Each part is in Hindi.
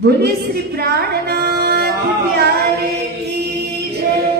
बोलिए श्री प्राणनाथ प्यारे की जय।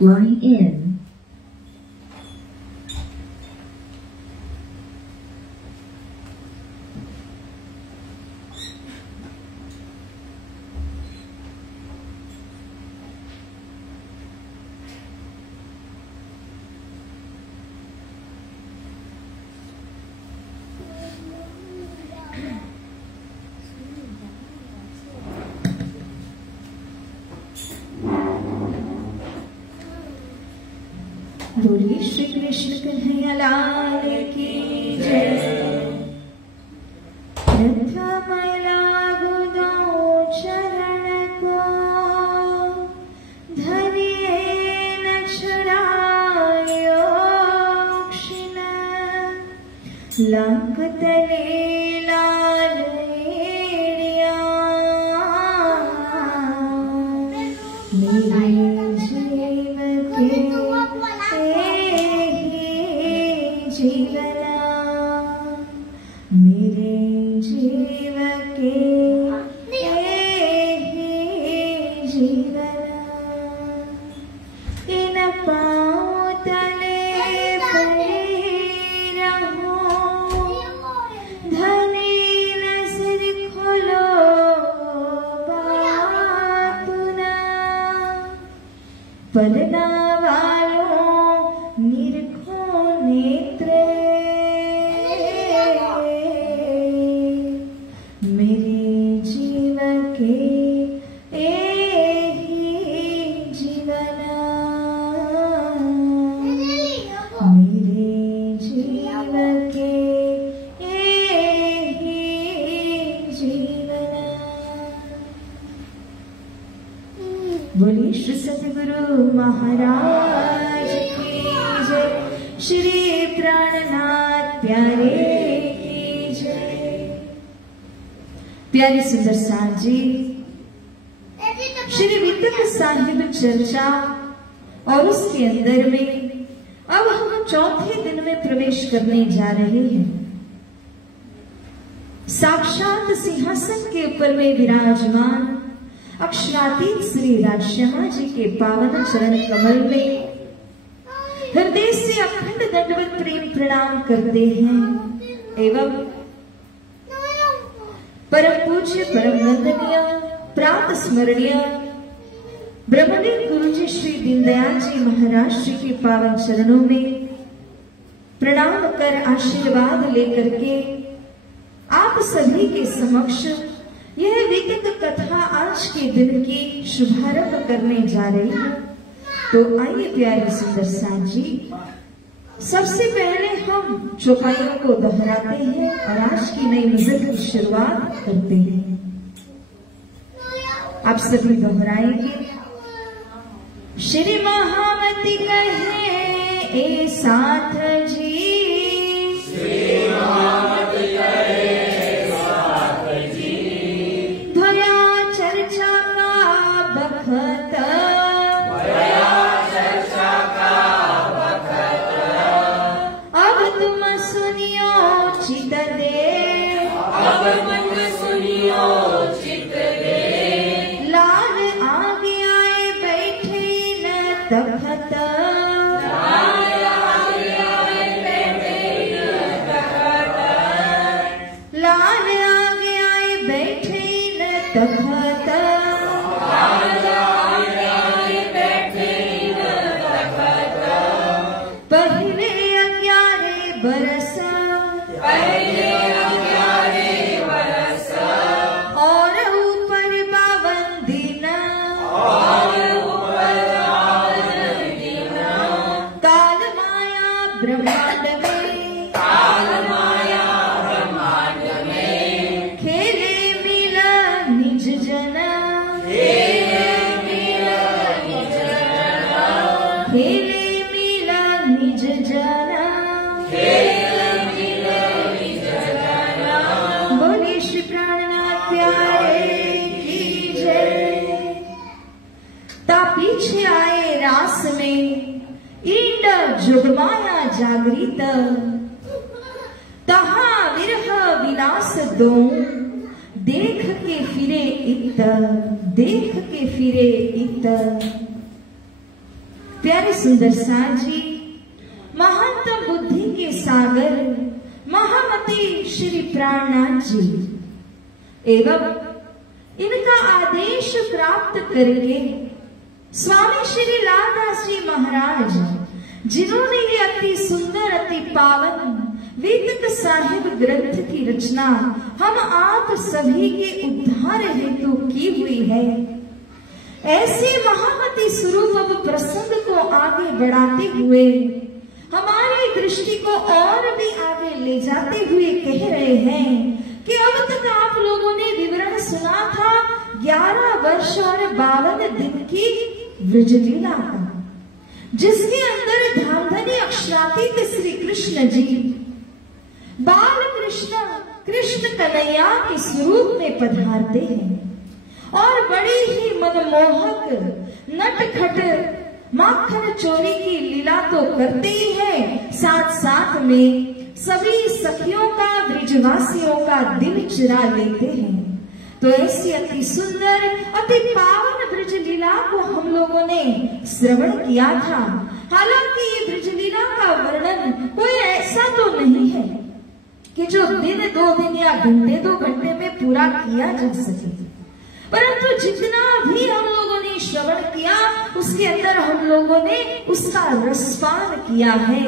Line in. बोलिए श्री कृष्ण कन्हैया लाल की जय। प्रथम लागू दो चरण को, धरिए न छुड़ायो क्षण, लंक तले लाल एड़िया, मेरे जीव के जीवना, मेरे जीव के जीवना, इन पाँव तले पड़े रहो, धनी नजर खोलो बातुना, पलना वालों निरखो नेत्रे, मेरे जीव के जीवना, मेरे जीव के जीवना। बोलिए श्री सतगुरु महाराज की जय। श्री प्राणनाथ प्यारे की जय। प्यारे सुंदर साहब जी, श्री वितक साहिब चर्चा और उसके अंदर में अब हम चौथे दिन में प्रवेश करने जा रहे हैं। साक्षात सिंहासन के ऊपर में विराजमान अक्षरातीत श्री राजश्यामा जी के पावन चरण कमल में हृदय से अखंड दंडवत प्रेम प्रणाम करते हैं एवं परम पूज्य परम वंदनीय प्रात स्मरणीय ब्रह्मदेव गुरु जी श्री दीनदयाल जी महाराज जी के पावन चरणों में प्रणाम कर आशीर्वाद लेकर के आप सभी के समक्ष यह विदित कथा आज के दिन की शुभारंभ करने जा रही है। तो आइए प्यारे सुंदर साथ जी, सबसे पहले हम चौपाइयों को दोहराते हैं और आज की नई नजर की शुरुआत करते हैं। आप सभी दोहराएंगे। श्री महामती कहे ए साथ जी, श्री महामती कहे ए साथ जी, भया चर्चा का बखत, भया चर्चा का बखत, अब तुम सुनियो चित दे, अब तुम सुनियो चित दे, तखत पहले 11 बरस और ऊपर 52 दिन काल माया ब्रह्मांड में खेले मिला निज जना खेले मिला निज जना बोले श्री प्राणनाथ प्यारे की जय। ता पीछे आए रास में इंड जुगमाया जागृत तहा विरह विलास दो देख के फिरे इत देख के फिरे इत। प्यारे सुंदर साथ जी, महंत बुद्धि के सागर महामती श्री प्राणनाथ जी एवं इनका आदेश प्राप्त करके स्वामी श्री लालदास जी महाराज, जिन्होंने ये अति सुंदर अति पावन वेदिक साहिब ग्रंथ की रचना हम आप सभी के उद्धार हेतु की हुई है, ऐसे महामती स्वरूप अब प्रसंग को आगे बढ़ाते हुए हमारी दृष्टि को और भी आगे ले जाते हुए कह रहे हैं कि अब तक आप लोगों ने विवरण सुना था 11 वर्ष और 52 दिन की ब्रजलीला का, जिसके अंदर धामधनी अक्षरातीत श्री कृष्ण जी बाल कृष्ण कृष्ण कन्हैया के स्वरूप में पधारते हैं और बड़ी ही मनमोहक नटखट माखन चोरी की लीला तो करते ही है, साथ साथ में सभी सखियों का ब्रिजवासियों का दिल चुरा लेते हैं। तो ऐसी अति सुंदर अति पावन ब्रज लीला को हम लोगों ने श्रवण किया था। हालांकि ये ब्रज लीला का वर्णन कोई ऐसा तो नहीं है कि जो दिन 2 दिन या घंटे 2 घंटे में पूरा किया जा सके, परंतु जितना भी हम लोगों ने श्रवण किया उसके अंदर हम लोगों ने उसका रसपान किया है।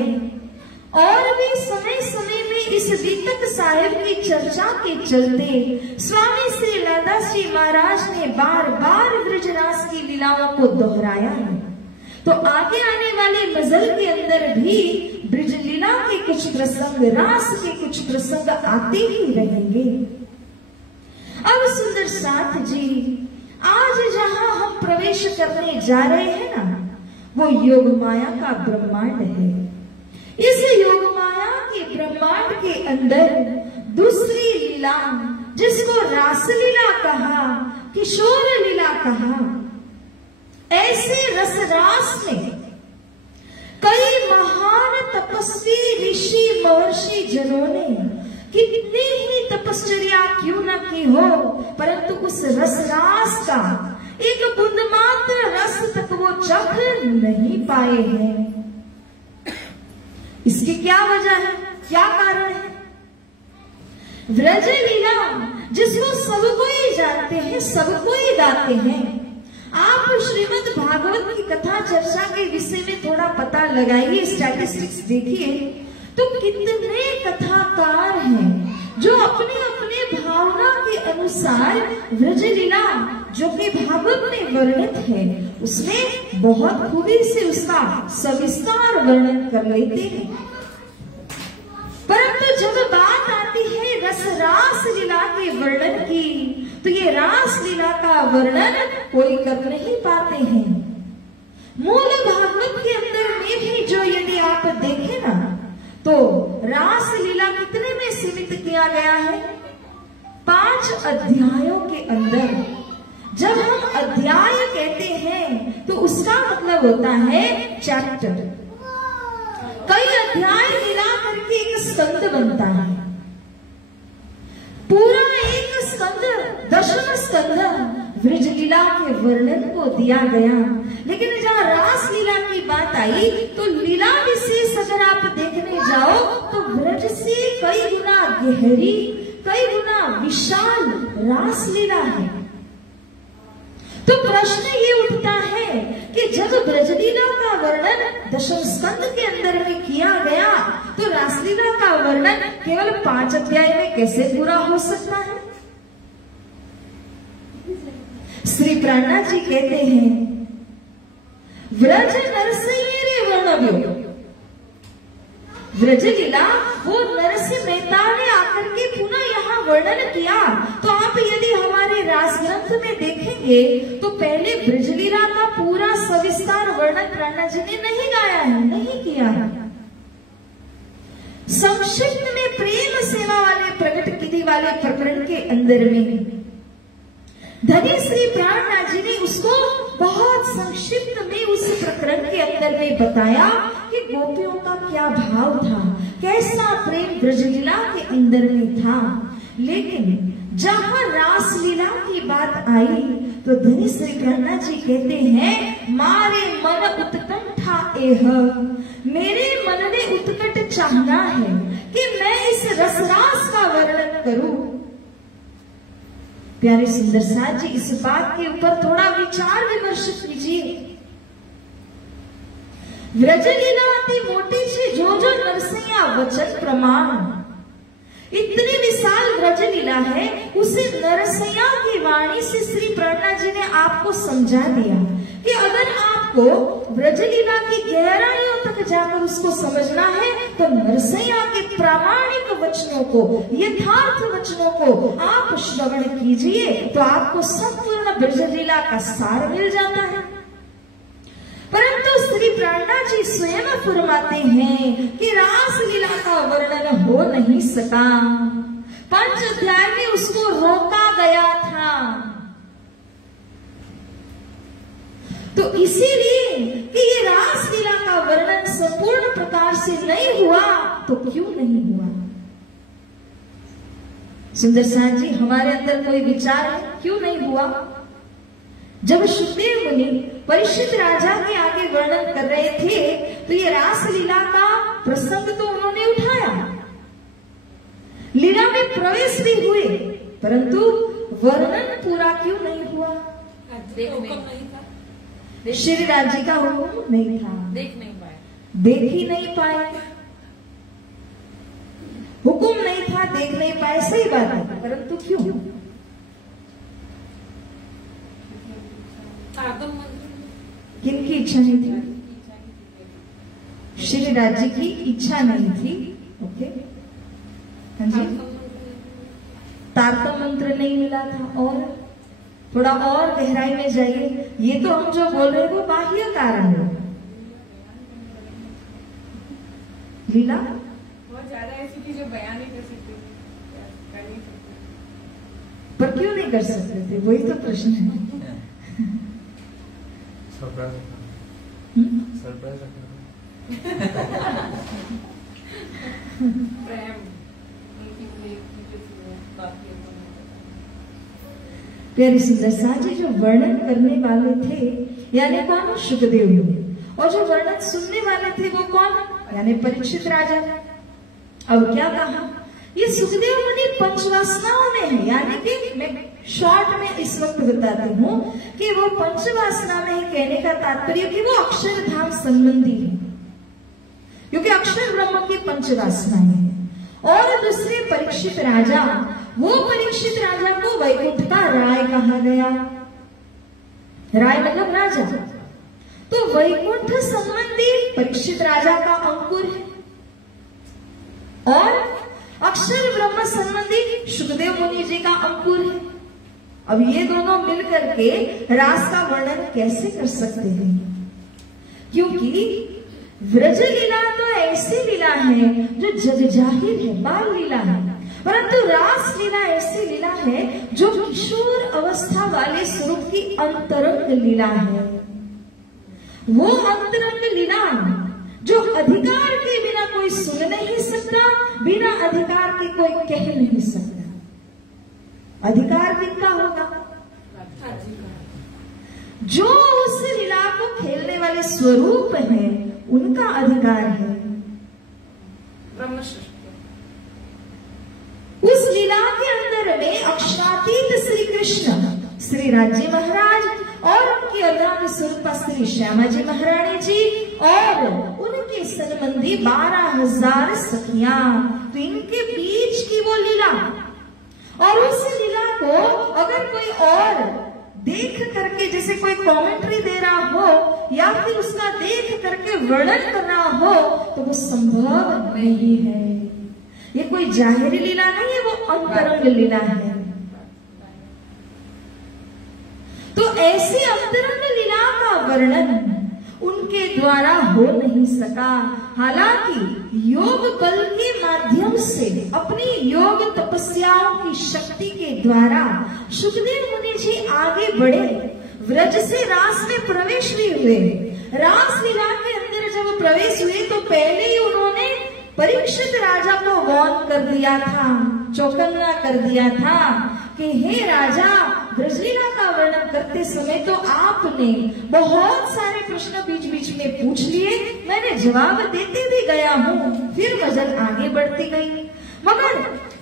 और भी समय समय में इस दीपक साहिब की चर्चा के चलते स्वामी श्री लालदास जी महाराज ने बार बार ब्रजरास की लीलाओं को दोहराया है। तो आगे आने वाले गजल के अंदर भी ब्रज लीला के कुछ प्रसंग, रास के कुछ प्रसंग आते ही रहेंगे। अब सुंदर साथ जी, आज जहां हम प्रवेश करने जा रहे हैं ना, वो योग माया का ब्रह्मांड है। इस योग माया के ब्रह्मांड के अंदर दूसरी लीला, जिसको रास लीला कहा, किशोर लीला कहा, ऐसे रसरास में कई महान तपस्वी ऋषि महर्षि जनों ने कितनी ही तपश्चर्या क्यों न की हो, परंतु उस रसरास का एक बूंद मात्र रस तक वो चख नहीं पाए हैं। इसकी क्या वजह है, क्या कारण है? व्रज लीला जिसको सब कोई जानते हैं, सब कोई गाते हैं। आप श्रीमद् भागवत की कथा चर्चा के विषय में थोड़ा पता लगाइए, स्टैटिस्टिक्स देखिए, तो कितने कथाकार हैं जो अपने अपने भावना के अनुसार व्रज लीला जो कि भागवत में वर्णित है उसमें बहुत खूबी से उसका सविस्तार वर्णन कर लेते हैं। परंतु जब बात आती है रसरास लीला के वर्णन की, तो ये रास लीला का वर्णन कोई कर नहीं पाते हैं। मूल भागवत के अंदर में भी जो यदि आप देखें ना, तो रास लीला कितने में सीमित किया गया है? 5 अध्यायों के अंदर। जब हम अध्याय कहते हैं तो उसका मतलब होता है चैप्टर। कई अध्याय मिला करके एक स्कंद बनता है। पूरा एक स्कंद, 10वां स्कंद ब्रज लीला के वर्णन को दिया गया। लेकिन जहाँ रास लीला की बात आई तो लीला विशेष अगर आप देखने जाओ तो ब्रज से कई गुना गहरी, कई गुना विशाल रास लीला है। तो प्रश्न ये उठता है कि जब ब्रजलीला का वर्णन दशम स्कंद के अंदर में किया गया, तो रासलीला का वर्णन केवल 5 अध्याय में कैसे पूरा हो सकता है? श्री प्राणनाथ जी कहते हैं, व्रज नरसिंह रे वर्णव्यो, व्रजलीला वो नरसिंह मेहता ने आकर के पुनः यहाँ वर्णन किया। तो आप यदि हमारे रास ग्रंथ में देखेंगे तो पहले ब्रजलीला का पूरा सविस्तार वर्णन प्राणनाथ जी ने नहीं गाया है, नहीं किया है। संक्षिप्त में प्रेम सेवा वाले प्रकट विधि वाले प्रकरण के अंदर में धनी श्री प्राणनाथ जी ने उसको बहुत संक्षिप्त में उस प्रकरण के अंदर में बताया कि गोपियों का क्या भाव था, कैसा प्रेम ब्रजलीला के अंदर में था। लेकिन जहाँ रासलीला की बात आई तो धनी श्री प्राणनाथ जी कहते हैं, मारे मन उत्कंठा एह, मेरे मन ने उत्कट चाहना है कि मैं इस रसरास का वर्णन करूं। प्यारे सुंदर साथ जी, इस बात के ऊपर थोड़ा विचार विमर्श कीजिए। व्रजलीला अति मोटी छे, जो जो नरसिंहा वचन प्रमाण, इतनी विशाल व्रजलीला है, उसे नरसिंहा की वाणी से श्री प्राणनाथ जी ने आपको समझा दिया कि अगर आपको व्रजलीला की गहराइयों तक जाकर उसको समझना है तो नरसिंहा के प्रामाणिक वचनों को, यथार्थ वचनों को आप श्रवण कीजिए तो आपको संपूर्ण ब्रजलीला का सार मिल जाता है। परंतु श्री प्राणनाथ जी स्वयं फरमाते हैं कि रासलीला का वर्णन हो नहीं सका, 5 अध्याय में उसको रोका गया था। तो इसीलिए कि ये रासलीला का वर्णन संपूर्ण प्रकार से नहीं हुआ, तो क्यों नहीं हुआ? सुंदर साथ जी, हमारे अंदर कोई विचार है क्यों नहीं हुआ? जब सुखदेव मुनि परीक्षित राजा के आगे वर्णन कर रहे थे तो ये रासलीला का प्रसंग तो उन्होंने उठाया, लीला में प्रवेश भी हुए, परंतु वर्णन पूरा क्यों नहीं हुआ? श्री राज जी का हुक्म नहीं था, देख ही नहीं पाए, हुक्म नहीं था, देख नहीं पाए, सही बात है, परंतु क्यों? किनकी इच्छा नहीं थी? श्री राज जी की इच्छा नहीं थी। ओके, हाँ जी, तारतम मंत्र नहीं मिला था। और थोड़ा और गहराई में जाइए, ये तो हम जो बोल रहे हैं वो बाह्य कारण है। लीला बहुत ज्यादा ऐसी थी जो बयान नहीं कर सकते, पर क्यों नहीं कर सकते थे? वही तो प्रश्न है। प्यारी सुंदर साथ जी, जो वर्णन करने वाले थे यानी कौन? सुखदेव मुनि। और जो वर्णन सुनने वाले थे वो कौन? यानी परीक्षित राजा। अब क्या कहा? ये सुखदेव मुनि पंचवासनाओं में है, यानी कि मैं शॉर्ट में इस वक्त बताती हूँ कि वो पंचवासना में है। कहने का तात्पर्य कि वो अक्षरधाम संबंधी है, क्योंकि अक्षर ब्रह्म की पंचवासनाएं हैं। और दूसरे परीक्षित राजा, वो परीक्षित राजा को वैकुंठ का राय कहा गया। राय मतलब राजा। तो वैकुंठ संबंधी परीक्षित राजा का अंकुर है और अक्षर ब्रह्म संबंधी सुखदेव मुनि जी का अंकुर है। अब ये दोनों मिलकर के रास का वर्णन कैसे कर सकते हैं? क्योंकि व्रज लीला तो ऐसी लीला है जो जग जाहिर है, बाल लीला है, परंतु रास लीला ऐसी लीला है जो किशोर अवस्था वाले स्वरूप की अंतरंग लीला है। वो अंतरंग लीला जो अधिकार के बिना कोई सुन नहीं सकता, बिना अधिकार के कोई कह नहीं सकता। अधिकार किनका होगा? जो उस लीला को खेलने वाले स्वरूप हैं, उनका अधिकार है। उस लीला के अंदर में अक्षरातीत श्री कृष्ण, श्री राज्य महाराज और उनकी अर्धांग स्वरूपा श्री श्यामा जी महारानी जी और उनके संबंधी 12,000 सखियां। तो इनके बीच की वो लीला, और उस लीला को अगर कोई और देख करके, जैसे कोई कमेंट्री दे रहा हो या फिर उसका देख करके वर्णन कर रहा हो, तो वो संभव नहीं है। ये कोई जाहिरी लीला नहीं है, वो अंतरंग लीला है। तो ऐसी अंतरंग लीला का वर्णन उनके द्वारा हो नहीं सका। हालांकि योग बल के माध्यम से, अपनी योग तपस्याओं की शक्ति के द्वारा सुखदेव मुनि जी आगे बढ़े, व्रज से रास में प्रवेश भी हुए। रास लीला के अंदर जब प्रवेश हुए तो पहले ही उन्होंने परीक्षित राजा को वार्न कर दिया था, चौकन्ना कर दिया था कि हे राजा, ब्रजलीला का वर्णन करते समय तो आपने बहुत सारे प्रश्न बीच बीच में पूछ लिए, मैंने जवाब देते भी गया हूँ, फिर गजल आगे बढ़ती गई। मगर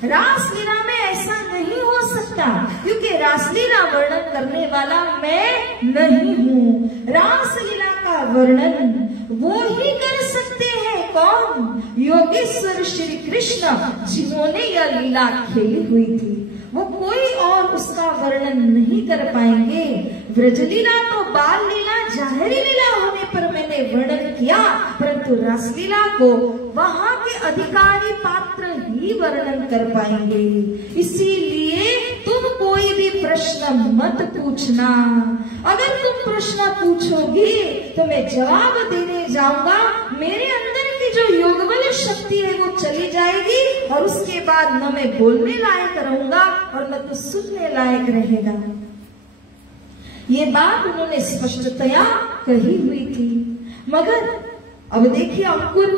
रासलीला में ऐसा नहीं हो सकता, क्योंकि रासलीला वर्णन करने वाला मैं नहीं हूँ। रासलीला का वर्णन वो ही कर सकते हैं, कौन? योगेश्वर श्री कृष्ण, जिन्होंने यह लीला खेली हुई थी। वो कोई और उसका वर्णन नहीं कर पाएंगे। व्रजलीला तो बाल लीला, जाहिरी लीला होने पर मैंने वर्णन किया, परंतु रासलीला को वहां के अधिकारी पात्र ही वर्णन कर पाएंगे। इसीलिए तुम कोई भी प्रश्न मत पूछना। अगर तुम प्रश्न पूछोगे तो मैं जवाब देने जाऊंगा, मेरे अंदर की जो योगबल शक्ति है वो चली जाएगी, और उसके बाद न मैं बोलने लायक रहूंगा और न तो सुनने लायक रहेगा। ये बात उन्होंने स्पष्टतया कही हुई थी। मगर अब देखिए, अंकुर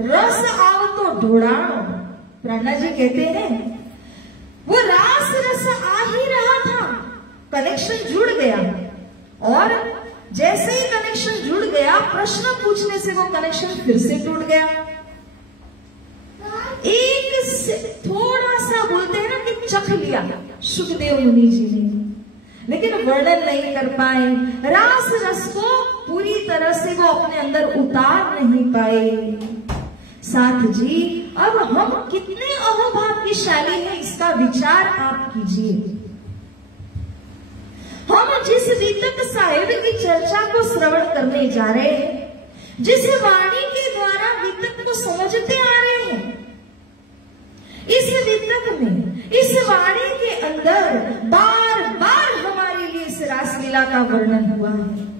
रस आव तो ढोड़ाणो, प्राणा जी कहते हैं वो रास रस आ ही रहा था, कनेक्शन जुड़ गया, और जैसे ही कनेक्शन जुड़ गया, प्रश्न पूछने से वो कनेक्शन फिर से टूट गया। एक थोड़ा सा बोलते हैं ना कि चख लिया सुखदेव मुनि जी ने, लेकिन वर्णन नहीं कर पाए। रास रस को पूरी तरह से वो अपने अंदर उतार नहीं पाए। साथ जी, अब हम कितने अहोभाग्यशाली हैं, इसका विचार आप कीजिए। हम जिस वितक साहिब की चर्चा को श्रवण करने जा रहे हैं, जिस वाणी के द्वारा वितक को समझते आ रहे हैं, इस वितक में, इस वाणी के अंदर बार बार हमारे लिए इस रासलीला का वर्णन हुआ है।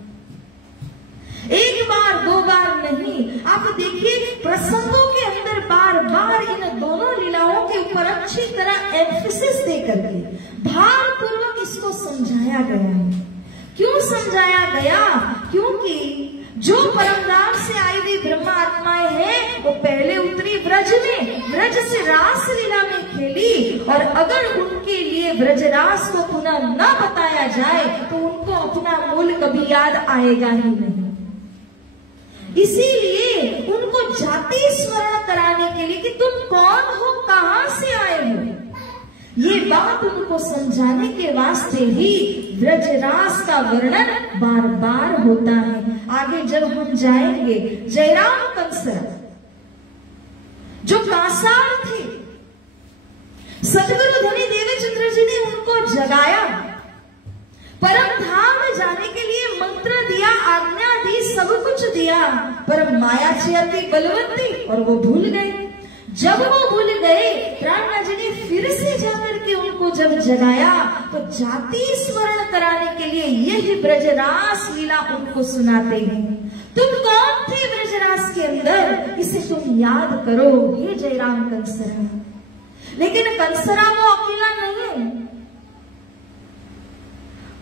एक बार, दो बार नहीं, आप देखिए प्रसंगों के अंदर बार बार इन दोनों लीलाओं के ऊपर अच्छी तरह एम्फेसिस देकर के भारपूर्वक इसको समझाया गया है। क्यों समझाया गया? क्योंकि जो परमधाम से आई हुई ब्रह्मा आत्माएं हैं, वो पहले उतरी ब्रज में, ब्रज से रास लीला में खेली, और अगर उनके लिए ब्रजरास को पुनः न बताया जाए तो उनको अपना मूल कभी याद आएगा ही नहीं। इसीलिए उनको जाति स्मरण कराने के लिए कि तुम कौन हो, कहां से आए हो, ये बात उनको समझाने के वास्ते ही ब्रजरास का वर्णन बार बार होता है। आगे जब हम जाएंगे, जयराम कंसरा जो कासार थे, सतगुरु धनी देवचंद्र जी ने उनको जगाया, परम धाम में जाने के लिए मंत्र दिया, आज्ञा दी, सब कुछ दिया, पर माया थी बलवंती और वो भूल गए। जब वो भूल गए, प्राणा जी ने फिर से जाकर के उनको जब जगाया, तो जाति स्मरण कराने के लिए यही ब्रजरास लीला उनको सुनाते हैं। तुम कौन थे ब्रजरास के अंदर, इसे तुम याद करो, हे जयराम कंसरा। लेकिन कंसरा वो अकेला नहीं है,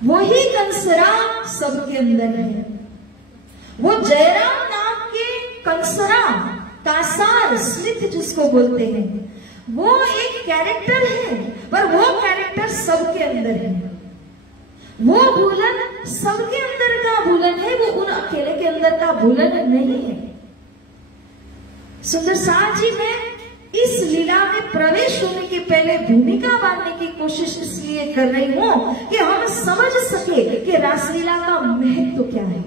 वही कंसरा सबके अंदर है। वो जयराम नाम के कंसरा, कासार, स्मिथ जिसको बोलते हैं, वो एक कैरेक्टर है, पर वो कैरेक्टर सबके अंदर है। वो भूलन सबके अंदर का भूलन है, वो उन अकेले के अंदर का भूलन नहीं है। सुंदर सार जी में इस लीला में प्रवेश होने के पहले भूमिका बांधने की कोशिश इसलिए कर रही हूं कि हम समझ सके कि रासलीला का महत्व क्या है।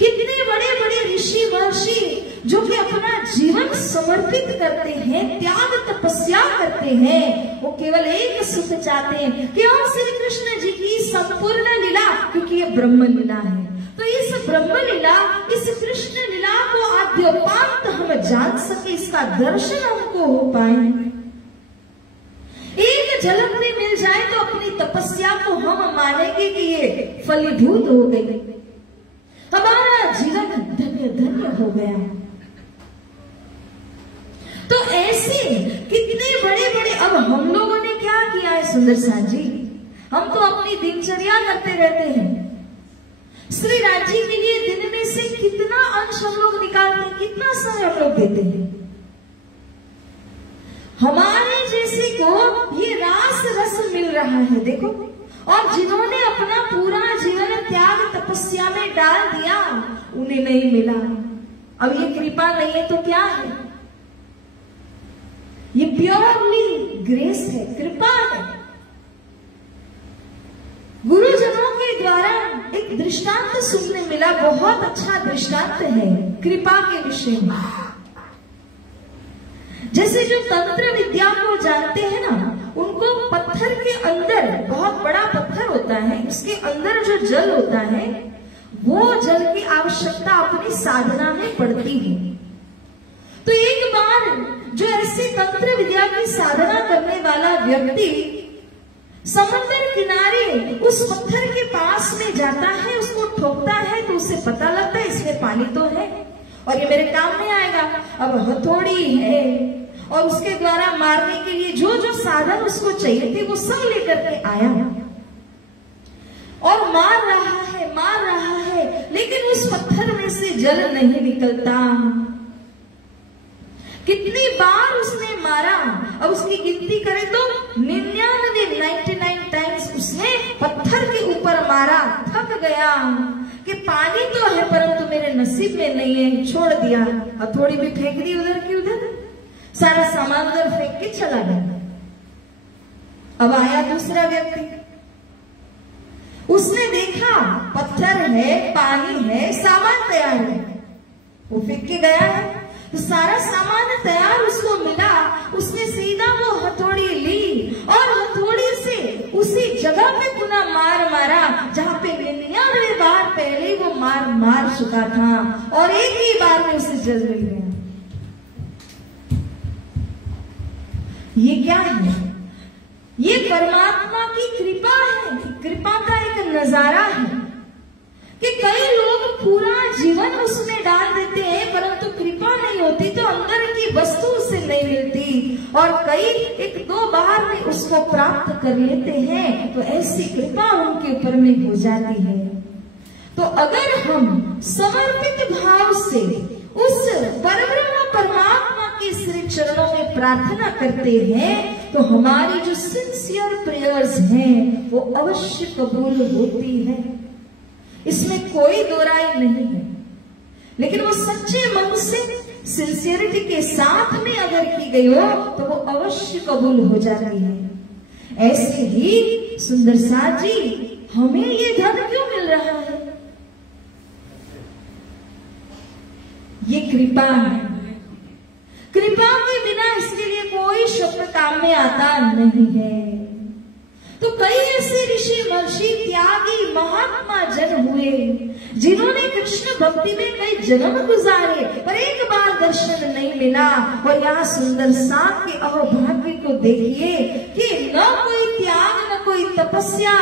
कितने बड़े बड़े ऋषि महर्षि जो कि अपना जीवन समर्पित करते हैं, त्याग तपस्या करते हैं, वो केवल एक सुख चाहते हैं कि हम श्री कृष्ण जी की संपूर्ण लीला, क्योंकि ये ब्रह्म लीला है, तो इस ब्रह्म लीला, इस कृष्ण लीला को आद्योपांत हम जान सके, इसका दर्शन हमको हो पाए। एक झलक में मिल जाए तो अपनी तपस्या को हम मानेंगे कि ये फलीभूत हो गई, हमारा जीवन धन्य धन्य हो गया। तो ऐसे कितने बड़े बड़े, अब हम लोगों ने क्या किया है सुंदर साथ जी, हम तो अपनी दिनचर्या करते रहते हैं। श्री राज्य के लिए दिन में से कितना अंश हम लोग निकालते हैं, कितना समय हम लोग देते हैं। हमारे जैसे को ये रास रस मिल रहा है, देखो, और जिन्होंने अपना पूरा जीवन त्याग तपस्या में डाल दिया, उन्हें नहीं मिला। अब ये कृपा नहीं है तो क्या है? ये प्योरली ग्रेस है, कृपा है। गुरुजनों के द्वारा एक दृष्टांत सुनने मिला, बहुत अच्छा दृष्टांत है कृपा के विषय में। जैसे जो तंत्र विद्या को जानते हैं ना, उनको पत्थर के अंदर, बहुत बड़ा पत्थर होता है, उसके अंदर जो जल होता है, वो जल की आवश्यकता अपनी साधना में पड़ती है। तो एक बार जो ऐसे तंत्र विद्या की साधना करने वाला व्यक्ति समुद्र किनारे उस पत्थर के पास में जाता है, उसको ठोकता है, तो उसे पता लगता है इसमें पानी तो है और ये मेरे काम में आएगा। अब हथौड़ी है और उसके द्वारा मारने के लिए जो जो साधन उसको चाहिए थे वो सब लेकर के आया और मार रहा है, लेकिन उस पत्थर में से जल नहीं निकलता। कितनी बार उसने मारा, अब उसकी गिनती करें तो 99 टाइम्स उसने पत्थर के ऊपर मारा, थक गया कि पानी तो है परंतु मेरे नसीब में नहीं है, छोड़ दिया। हथौड़ी भी फेंक दी उधर की उधर, सारा सामान उधर फेंक के चला गया। अब आया दूसरा व्यक्ति, उसने देखा पत्थर है, पानी है, सामान तैयार है, वो फेंक के गया है, तो सारा सामान तैयार उसको मिला। उसने सीधा वो हथौड़ी ली और हथौड़ी से उसी जगह पे पुनः मारा जहाँ पे 99 बार पहले वो मार चुका था, और एक ही बार में उसे जल मिल गया। ये क्या है? ये परमात्मा की कृपा है। कृपा का एक नजारा है कि कई लोग पूरा जीवन उसमें डाल देते हैं परंतु कृपा नहीं होती, तो अंदर की वस्तु उसे नहीं मिलती, और कई 1-2 बार में उसको प्राप्त कर लेते हैं, तो ऐसी कृपा उनके ऊपर में हो जाती है। तो अगर हम समर्पित भाव से उस परब्रह्म परमात्मा के श्री चरणों में प्रार्थना करते हैं, तो हमारी जो सिंसियर प्रेयर्स हैं वो अवश्य कबूल होती है, इसमें कोई दो राय नहीं है। लेकिन वो सच्चे मन से, सिंसियरिटी के साथ में अगर की गई हो तो वो अवश्य कबूल हो जाती है। ऐसे ही सुंदर साथ जी, हमें ये धन क्यों मिल रहा है? ये कृपा है। कृपा के बिना इसके लिए कोई शब्द काम में आता नहीं है। तो कई ऐसे ऋषि महर्षि त्यागी महात्मा जन हुए जिन्होंने कृष्ण भक्ति में कई जन्म गुजारे पर एक बार दर्शन नहीं मिला। और यहाँ सुंदर साथ के अहोभाग्य को देखिए कि न कोई त्याग, न कोई तपस्या,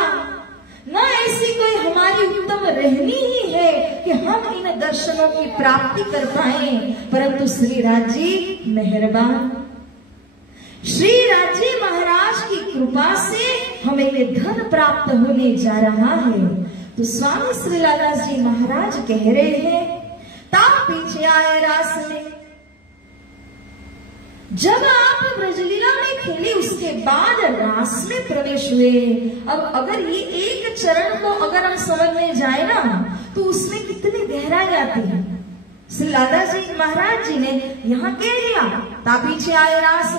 न ऐसी कोई हमारी उत्तम रहनी ही है कि हम इन दर्शनों की प्राप्ति कर पाए, परंतु श्री राज्य मेहरबान, श्री राज्य महाराज की कृपा से हमें ये धन प्राप्त होने जा रहा है। तो स्वामी श्री लालादास जी महाराज कह रहे हैं, ताप पीछे आए रास में। जब आप ब्रजलीला में खेले उसके बाद रास में प्रवेश हुए। अब अगर ये एक चरण को अगर हम समझ में जाए ना, तो उसमें कितनी गहराई आती है। श्री लाला जी महाराज जी ने यहाँ कह दिया, ता पीछे आए रास।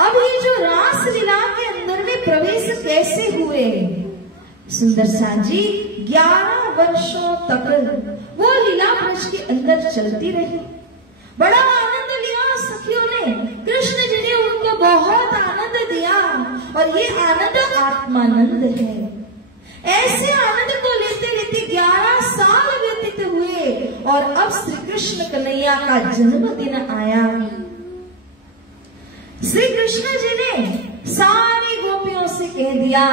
अब ये जो रास लीला के अंदर में प्रवेश कैसे हुए? सुंदर सा जी 11 वर्षों तक वो लीला ब्रज के अंदर चलती रही। बड़ा आनंद लिया सखियों ने, कृष्ण जी ने उनको बहुत आनंद दिया और ये आनंद आत्मानंद है। ऐसे आनंद को लेते लेते 11 साल व्यतीत हुए और अब श्री कृष्ण कन्हैया का जन्मदिन आया। श्री कृष्ण जी ने सारी गोपियों से कह दिया,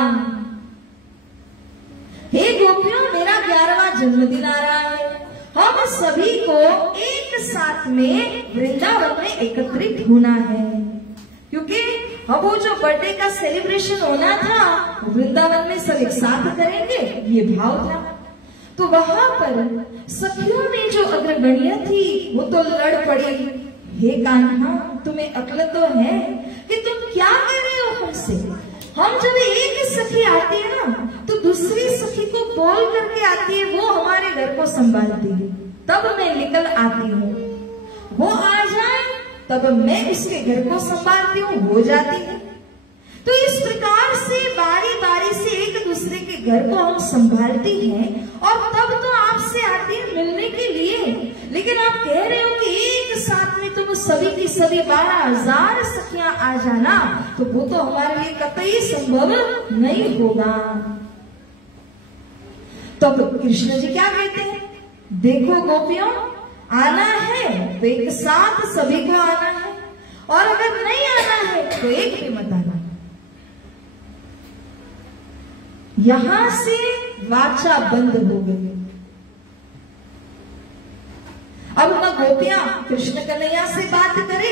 हे गोपियों, मेरा 11वां जन्मदिन आ रहा है, हम सभी को एक साथ में वृंदावन में एकत्रित होना है। क्योंकि अब वो जो बर्थडे का सेलिब्रेशन होना था वृंदावन में सब एक साथ करेंगे, ये भाव था। तो वहां पर सखियों ने जो अग्रगण्य थी वो तो लड़ पड़ी, हे कान्हा, तुम्हें अक्ल तो है कि तुम क्या कह रहे हो हमसे? हम जब एक सखी आती है ना तो दूसरी सखी को बोल करके आती है, वो हमारे घर को संभालती है, तब मैं निकल आती हूँ। वो आ जाए तब मैं इसके घर को संभालती हूँ, हो जाती है। तो इस प्रकार से बारी बारी से एक दूसरे के घर को हम संभालती हैं और तब तो आपसे आती है मिलने के लिए। लेकिन आप कह रहे हो कि एक साथ में तुम सभी की सभी 12,000 सखियां आ जाना, तो वो तो हमारे लिए कतई संभव नहीं होगा। तब तो कृष्ण जी क्या कहते हैं, देखो गोपियों, आना है तो एक साथ सभी को आना है, और अगर नहीं आना है तो एक भी मत आना। यहां से वाचा बंद हो गई। अब न गोपियां कृष्ण कन्हैया से बात करे,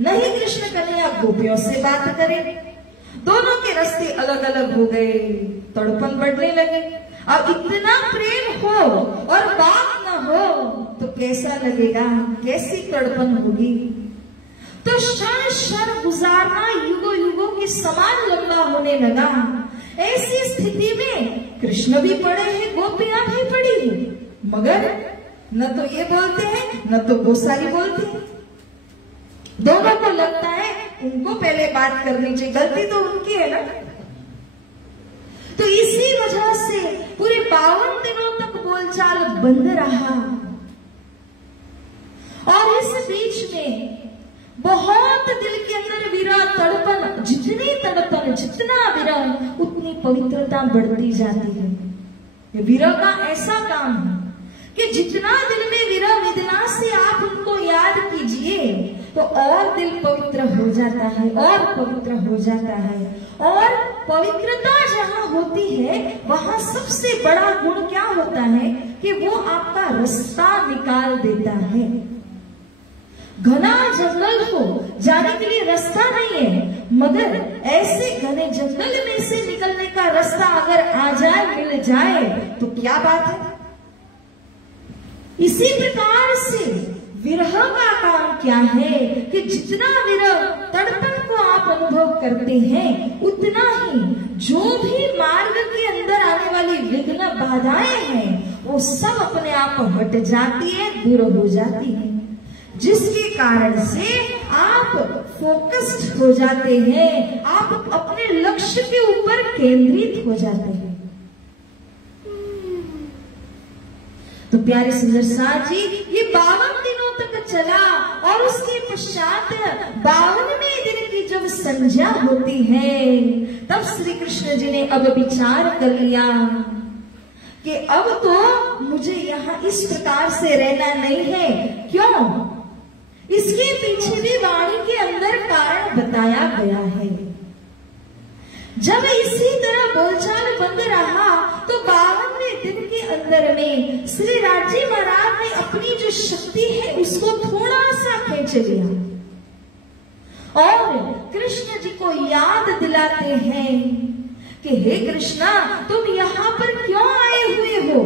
नहीं कृष्ण कन्हैया गोपियों से बात करे। दोनों के रास्ते अलग अलग हो गए, तड़पन बढ़ने लगे। अब इतना प्रेम हो और बात न हो तो कैसा लगेगा, कैसी तड़पन होगी। तो क्षण क्षण गुजारना युगों युगों के समान लंबा होने लगा। ऐसी स्थिति में कृष्ण भी पड़े हैं, गोपियां भी पड़ी है, मगर न तो ये बोलते हैं न तो गोसाई बोलते हैं। दोनों को लगता है उनको पहले बात करनी चाहिए, गलती तो उनकी है ना। तो इसी वजह से पूरे 52 दिनों तक बोलचाल बंद रहा। और इस बीच में बहुत दिल के अंदर विरह तड़पन, जितनी तड़पन जितना विरह उतनी पवित्रता बढ़ती जाती है। ये विरह का ऐसा काम है कि जितना दिल में विरह वेदना से आप उनको याद कीजिए तो और दिल पवित्र हो जाता है, और पवित्र हो जाता है। और पवित्रता जहाँ होती है वहां सबसे बड़ा गुण क्या होता है कि वो आपका रास्ता निकाल देता है। घना जंगल हो, जाने के लिए रास्ता नहीं है, मगर ऐसे घने जंगल में से निकलने का रास्ता अगर आ जाए, मिल जाए तो क्या बात है। इसी प्रकार से विरह का काम क्या है कि जितना विरह तड़पन को आप अनुभव करते हैं, उतना ही जो भी मार्ग के अंदर आने वाली विघ्न बाधाएं हैं वो सब अपने आप हट जाती है, दूर हो जाती है, जिसके कारण से आप फोकस्ड हो जाते हैं, आप अपने लक्ष्य के ऊपर केंद्रित हो जाते हैं। तो प्यारे सुंदर साथ जी, ये 52 दिनों तक चला और उसके पश्चात 52वें दिन की जब संध्या होती है तब श्री कृष्ण जी ने अब विचार कर लिया कि अब तो मुझे यहाँ इस प्रकार से रहना नहीं है। क्यों? इसके पीछे भी वाणी के अंदर कारण बताया गया है। जब इसी तरह बोलचाल बंद रहा तो 52वें दिन के अंदर में श्री राजी महाराज ने अपनी जो शक्ति है उसको थोड़ा सा खींच लिया और कृष्ण जी को याद दिलाते हैं कि हे कृष्णा, तुम यहाँ पर क्यों आए हुए हो?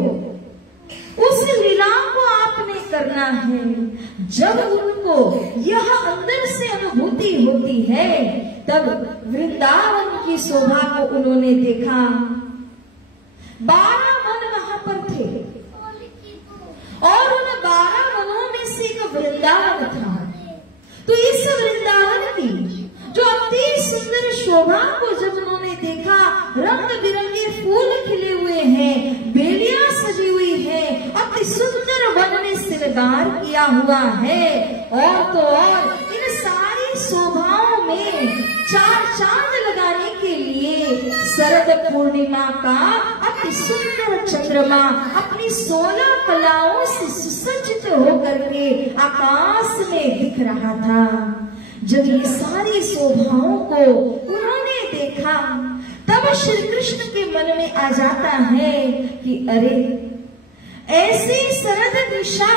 उस लीला को आपने करना है। जब उनको यह अंदर से अनुभूति होती है तब वृंदावन की शोभा को उन्होंने देखा। 12 वन वहां पर थे, और उन 12 वनों में से एक वृंदावन था। तो इस वृंदावन की जो अति सुंदर शोभा को जब उन्होंने देखा, रंग बिरंगे फूल खिले हुए हैं, बेलियां सजी हुई है, अति सुंदर वन में श्रृंगार किया हुआ है, और तो और इन सारी शोभाओं में 4 चांद लगाने के लिए शरद पूर्णिमा का अति सुंदर चंद्रमा अपनी 16 कलाओं से सुसज्जित होकर के आकाश में दिख रहा था। जब ये सारी शोभाओं को उन्होंने देखा, तब श्री कृष्ण के मन में आ जाता है कि अरे, ऐसी शरद दिशा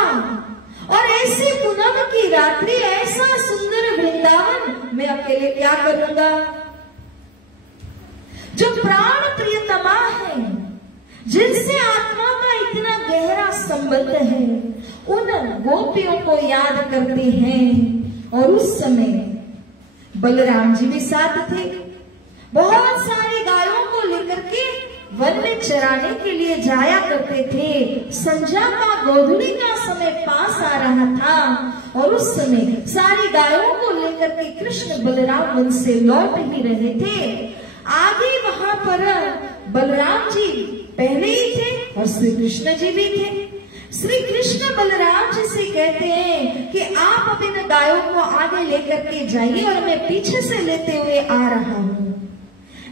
और ऐसी पूनम की रात्रि, ऐसा सुंदर वृंदावन मैं अकेले क्या करूंगा। जो प्राण प्रियतमा है, जिनसे आत्मा का इतना गहरा संबंध है, उन गोपियों को याद करते हैं। और उस समय बलराम जी भी साथ थे। बहुत सारी गायों को लेकर के वन में चराने के लिए जाया करते थे। संध्या का गोधूली का समय पास आ रहा था, और उस समय सारी गायों को लेकर के कृष्ण बलराम वन से लौट ही रहे थे। आगे वहां पर बलराम जी पहले ही थे और श्री कृष्ण जी भी थे। श्री कृष्ण बलराम जी से कहते हैं कि आप अब इन गायों को आगे लेकर के जाइए और मैं पीछे से लेते हुए आ रहा हूँ।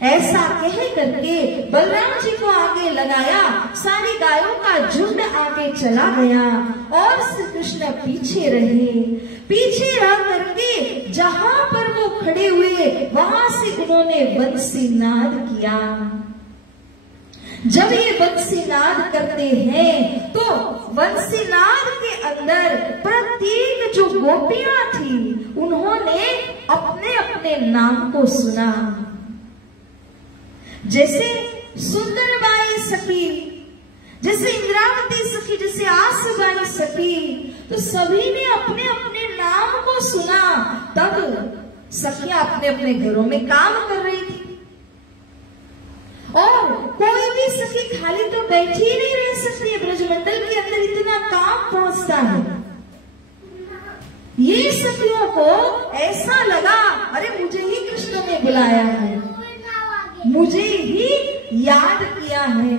ऐसा कह करके बलराम जी को आगे लगाया, सारी गायों का झुंड आगे चला गया और श्री कृष्ण पीछे रहे। पीछे रह करके जहां पर वो खड़े हुए, वहां से उन्होंने बंसी नाद किया। जब ये बंसीनाद करते हैं तो बंसीनाद के अंदर प्रत्येक जो गोपियां थी, उन्होंने अपने अपने नाम को सुना। जैसे सुंदरबाई सखी, जैसे इंद्रावती सखी, जैसे आसबाई सखी, तो सभी ने अपने अपने नाम को सुना। तब सखियां अपने अपने घरों में काम कर रही थी, और कोई भी सखी खाली तो बैठी ही नहीं रह सकती है। ब्रजमंडल के अंदर इतना काम पहुंचता है। ये सखियों को ऐसा लगा, अरे मुझे ही कृष्ण ने बुलाया है, मुझे ही याद किया है।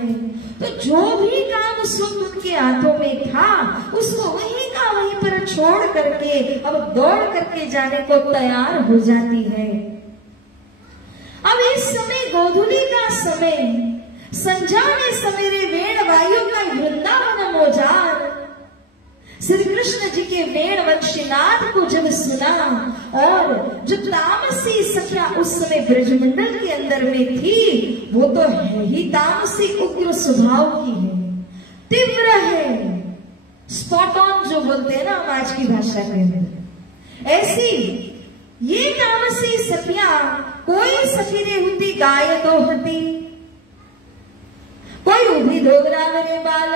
तो जो भी काम सुन उनके हाथों में था, उसको वहीं का वहीं पर छोड़ करके अब दौड़ करके जाने को तैयार हो जाती है। अब इस समय गोधूली का समय, संध्या में सवेरे वेण वायु का वृंदावन मोजार, श्री कृष्ण जी के वेण वंशीनाद को जब सुना, और जो तामसी सखिया उस समय ब्रजमंडल के अंदर में थी, वो तो है ही तामसी उग्र स्वभाव की है, तीव्र है, स्पॉट ऑन जो बोलते हैं ना हम आज की भाषा के अंदर, ऐसी ये तामसी सखिया, कोई सखी ने होती गाय दोहती, कोई उभी धोगरा मेरे बाल,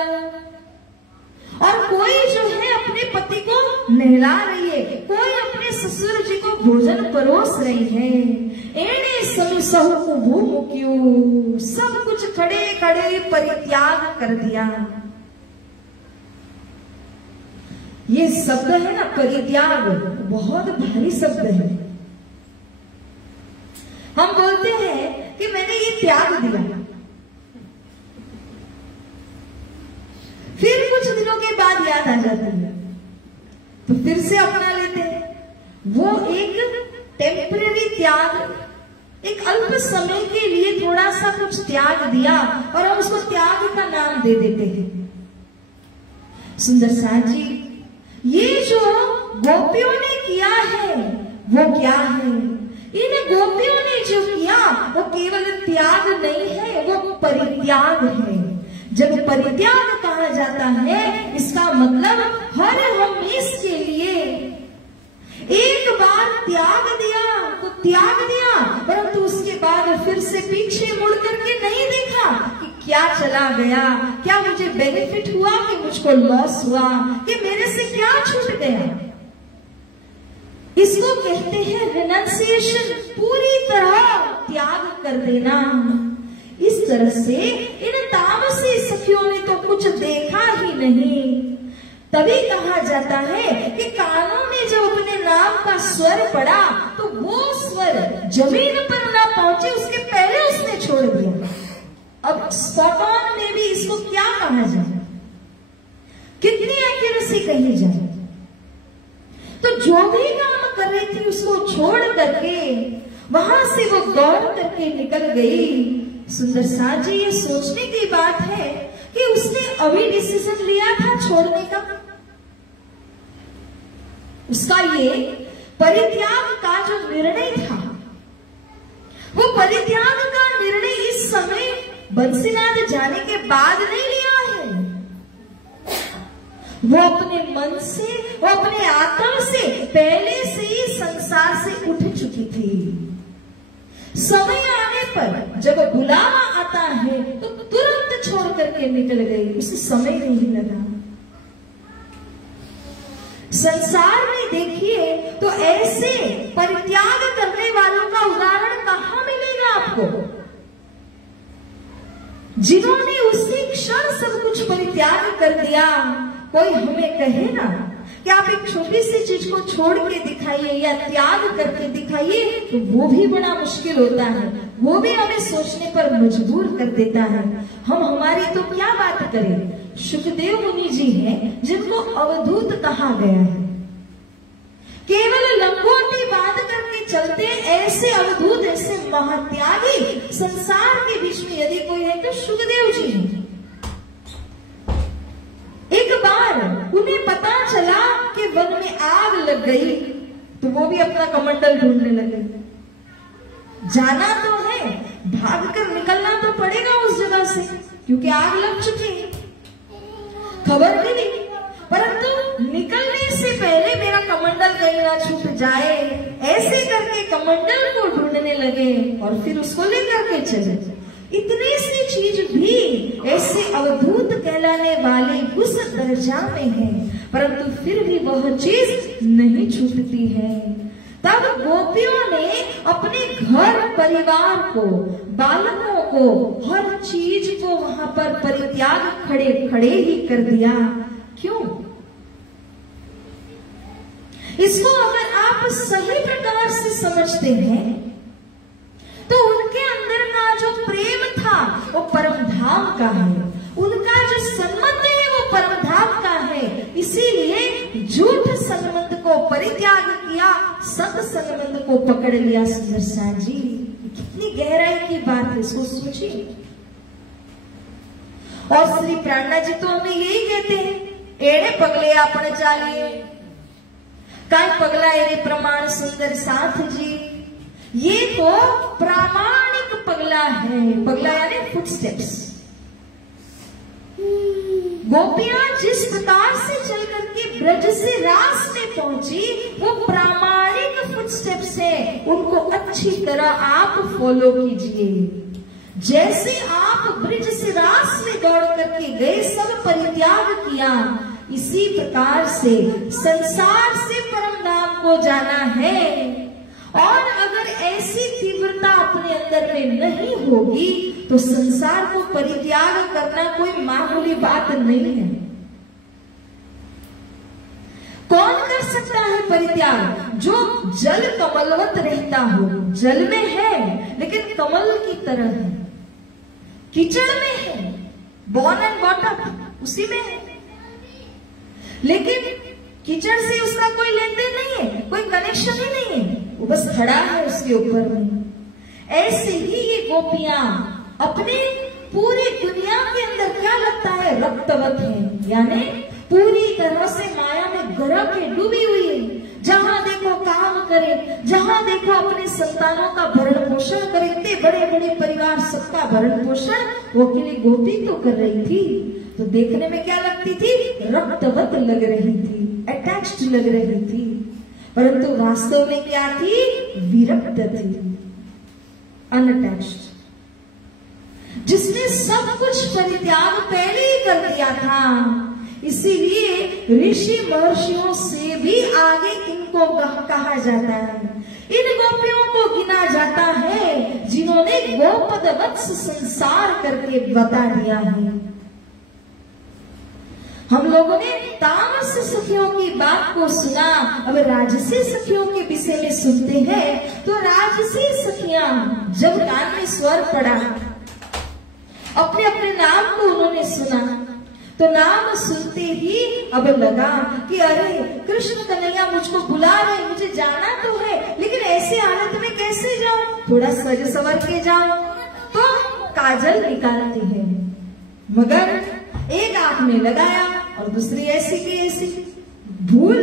और कोई जो है अपने पति को नहला रही है, कोई अपने ससुर जी को भोजन परोस रही है। एणे सभी सहु उभू मुक्यू, सब कुछ खड़े खड़े परित्याग कर दिया। ये शब्द है ना परित्याग, बहुत भारी शब्द है। हम बोलते हैं कि मैंने ये त्याग दिया, फिर कुछ दिनों के बाद याद आ जाती है तो फिर से अपना लेते हैं। वो एक टेम्परेरी त्याग, एक अल्प समय के लिए थोड़ा सा कुछ त्याग दिया और हम उसको त्याग का नाम दे देते हैं। सुंदर साथ जी, ये जो गोपियों ने किया है वो क्या है? इन गोपियों ने जो किया वो केवल त्याग नहीं है, वो परित्याग है। जब परित्याग कहा जाता है, इसका मतलब हर हमेश के लिए एक बार त्याग दिया तो त्याग दिया, परंतु उसके बाद फिर से पीछे मुड़ करके नहीं देखा कि क्या चला गया, क्या मुझे बेनिफिट हुआ कि मुझको लॉस हुआ, कि मेरे से क्या छूट गया। इसको कहते हैं रिनंसिएशन, पूरी तरह त्याग कर देना। इस तरह से इन तामसी सखियों ने तो कुछ देखा ही नहीं, तभी कहा जाता है कि कानों ने जब अपने नाम का स्वर पड़ा तो वो स्वर जमीन पर ना पहुंचे उसके पहले उसने छोड़ दिया। अब स्पॉट ऑन में भी इसको क्या कहा जाए, कितनी एक्यूरेसी कही जाए। तो जो भी काम कर रही थी उसको छोड़ करके वहां से वो गौर करके निकल गई। सुंदर सा जी, ये सोचने की बात है कि उसने अभी डिसीजन लिया था छोड़ने का। उसका ये परित्याग का जो निर्णय था, वो परित्याग का निर्णय इस समय बंसीनाथ जाने के बाद नहीं लिया है। वो अपने मन से, वो अपने आत्मा से पहले से ही संसार से उठ चुकी थी। समय आने पर जब बुलावा आता है तो तुरंत छोड़ करके निकल गई, उसे समय नहीं लगा। संसार में देखिए तो ऐसे परित्याग करने वालों का उदाहरण कहां मिलेगा आपको, जिन्होंने उसी क्षण सब कुछ परित्याग कर दिया। कोई हमें कहे ना कि आप एक छोटी सी चीज को छोड़ के दिखाइए या त्याग करके दिखाइए, तो वो भी बड़ा मुश्किल होता है, वो भी हमें सोचने पर मजबूर कर देता है। हम हमारी तो क्या बात करें, सुखदेव मुनि जी हैं जिनको अवधूत कहा गया है, केवल लंगोटी बांध करके चलते ऐसे अवधूत, ऐसे महात्यागी संसार के बीच में यदि कोई है तो सुखदेव जी हैं। एक बार उन्हें पता चला कि वन में आग लग गई तो वो भी अपना कमंडल ढूंढने लगे। जाना तो है, भागकर निकलना तो पड़ेगा उस जगह से, क्योंकि आग लग चुकी है, खबर भी नहीं। परंतु निकलने से पहले मेरा कमंडल कहीं ना छूट जाए, ऐसे करके कमंडल को ढूंढने लगे और फिर उसको लेकर के चले। इतनी सी चीज भी ऐसे अवधूत कहलाने वाले उस दर्जा में है, परंतु फिर भी वह चीज नहीं छूटती है। तब गोपियों ने अपने घर परिवार को, बालकों को, हर चीज को वहां पर परित्याग खड़े खड़े ही कर दिया। क्यों? इसको अगर आप सही प्रकार से समझते हैं तो उनके अंदर का जो प्रेम था वो परम धाम का है, उनका जो संबंध है वो परम धाम का है। इसीलिए झूठ संबंध को परित्याग किया, सत संबंध को पकड़ लिया। सुंदर सा जी, कितनी गहराई की बात है, इसको सोचिए। और श्री प्राणा जी तो हमें यही कहते हैं, एड़े पगले आपने चालिए, काय पगला एरे प्रमाण सुंदर साथ जी। ये तो प्रामाणिक पगला है, पगला यानी फुटस्टेप्स। गोपियां जिस प्रकार से चल करके ब्रज से रास में पहुंची वो प्रामाणिक फुटस्टेप्स है, उनको अच्छी तरह आप फॉलो कीजिए। जैसे आप ब्रज से रास में दौड़ करके गए, सब परित्याग किया, इसी प्रकार से संसार से परम धाम को जाना है। और अगर ऐसी तीव्रता अपने अंदर में नहीं होगी तो संसार को परित्याग करना कोई मामूली बात नहीं है। कौन कर सकता है परित्याग? जो जल कमलवत रहता हो, जल में है लेकिन कमल की तरह है, कीचड़ में है, बॉर्न एंड बॉटम उसी में है, लेकिन कीचड़ से उसका कोई लेन देन नहीं है, कोई कनेक्शन ही नहीं है, वो बस खड़ा है उसके ऊपर में। ऐसे ही ये गोपियां अपने पूरी दुनिया के अंदर क्या लगता है, रक्तवत है, यानी पूरी तरह से माया में गरक के डूबी हुई है। जहां देखो काम करे, जहां देखो अपने संतानों का भरण पोषण करे। इतने बड़े बड़े परिवार, सबका भरण पोषण वो अकेली गोपी तो कर रही थी, तो देखने में क्या लगती थी, रक्तवत लग रही थी, अटैच्ड लग रही थी, परंतु वास्तव में क्या थी, विरक्त थी, अनअटैच्ड, जिसने सब कुछ परित्याग पहले ही कर दिया था। इसीलिए ऋषि महर्षियों से भी आगे इनको कहा जाता है, इन गोपियों को गिना जाता है जिन्होंने गोपद वत्स संसार करके बता दिया है। हम लोगों ने तामस सखियों की बात को सुना, अब राजसी सखियों के विषय में सुनते हैं। तो राजसी सखियां जब कान में स्वर पड़ा, अपने अपने नाम को उन्होंने सुना, तो नाम सुनते ही अब लगा कि अरे कृष्ण कन्हैया मुझको बुला रहे, मुझे जाना तो है, लेकिन ऐसे हालत में कैसे जाऊं, थोड़ा सज संवर के जाऊं। तो काजल निकालती है, मगर एक आंख में लगाया और दूसरी ऐसी की ऐसी, भूल,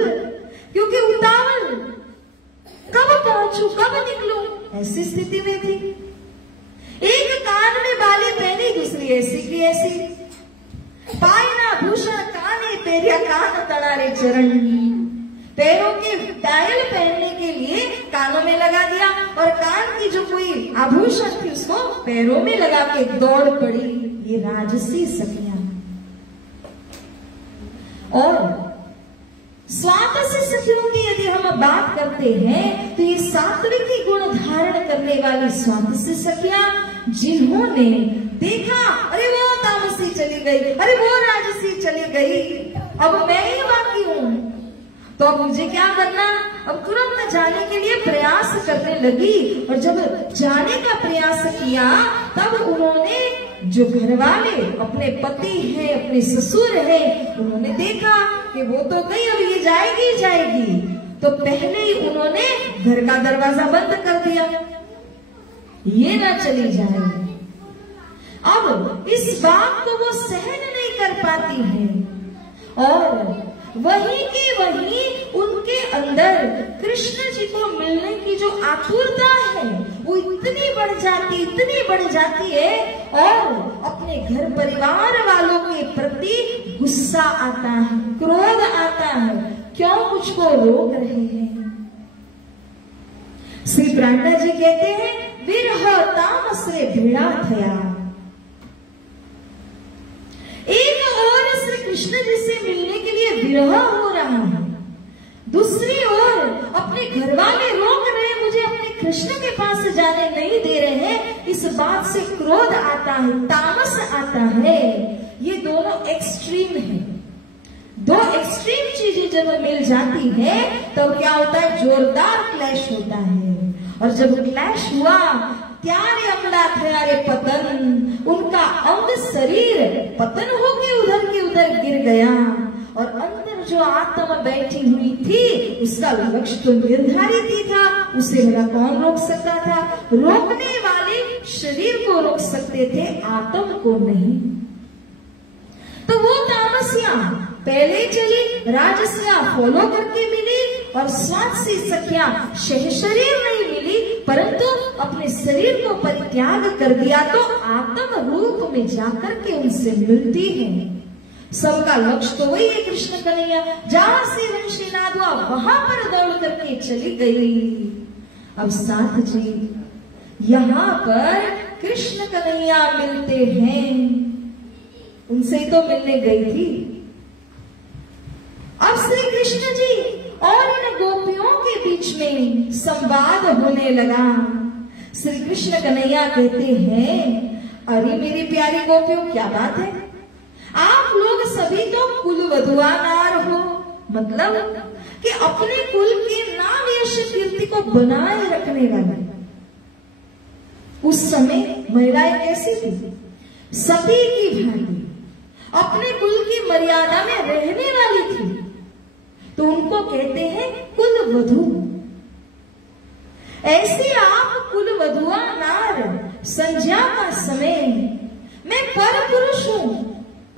क्योंकि उतावल, कब पहुंचू कब निकलूं, ऐसी स्थिति में थी। एक कान में बाली पहनी, दूसरी ऐसी की ऐसी, पायना भूषण काने तेरिया कान तड़ारे चरण, पैरों के डायल पहनने के लिए कानों में लगा दिया और कान की जो कोई आभूषण थी उसको पैरों में लगा के दौड़ पड़ी ये राजसी सखियां। और स्वातसी सखियों की यदि हम बात करते हैं तो ये सात्विकी गुण धारण करने वाली स्वातसी सखियां, जिन्होंने देखा अरे वो तामसी चली गई, अरे वो राजसी चली गई, अब मैं ही बाकी हूं, तो अब मुझे क्या करना, अब तुरंत जाने के लिए प्रयास करने लगी। और जब जाने का प्रयास किया तब उन्होंने जो घर वाले अपने पति हैं, अपने ससुर हैं, उन्होंने देखा कि वो तो गई, अब ये जाएगी ही जाएगी, तो पहले ही उन्होंने घर का दरवाजा बंद कर दिया, ये ना चली जाए। अब इस बात को वो सहन नहीं कर पाती है और वहीं की वहीं उनके अंदर कृष्ण जी को मिलने की जो आतुरता है वो इतनी बढ़ जाती है और अपने घर परिवार वालों के प्रति गुस्सा आता है, क्रोध आता है, क्यों मुझको रोक रहे हैं। श्री प्राणा जी कहते हैं विरह तामस रे भेड़ा थया। एक और श्री कृष्ण जी से मिलने के लिए विरह हो रहा है, दूसरी ओर अपने घर वाले रोक रहे, मुझे अपने कृष्ण के पास जाने नहीं दे रहे हैं, इस बात से क्रोध आता है, तामस आता है। ये दोनों एक्सट्रीम है, दो एक्सट्रीम चीजें जब मिल जाती है तो क्या होता है, जोरदार क्लैश होता है। और जब क्लैश हुआ त्यारे अमला थयारे पतन, उनका अंग शरीर पतन होके उधर के उधर गिर गया और अंदर जो आत्मा बैठी हुई थी उसका लक्ष्य तो निर्धारित ही था, उसे भला कौन रोक सकता था, रोकने वाले शरीर को रोक सकते थे, आत्मा को नहीं। तो वो तामसियां पहले चली, राजसियां फॉलो करके मिली और स्वात्सी सखियां शरीर नहीं मिली परंतु अपने शरीर को परित्याग कर दिया तो आत्म रूप में जाकर के उनसे मिलती है। सबका लक्ष्य तो वही है, कृष्ण कन्हैया, जहां से वंशी नाद हुआ वहां पर दौड़ करके चली गई। अब साथ जी यहाँ पर कृष्ण कन्हैया मिलते हैं, उनसे ही तो मिलने गई थी। अब श्री कृष्ण जी और इन गोपियों के बीच में संवाद होने लगा। श्री कृष्ण कन्हैया कहते हैं अरे मेरी प्यारी गोपियों, क्या बात है, आप लोग सभी तो कुल वधुआनार हो, मतलब कि अपने कुल के नाम यश कीर्ति को बनाए रखने वाले। उस समय महिलाएं कैसी थी, सती की भांति अपने कुल की मर्यादा में रहने वाली थी, तो उनको कहते हैं कुल वधू। ऐसे आप कुल वधुआ नार, संध्या का समय, मैं पर पुरुष हूं,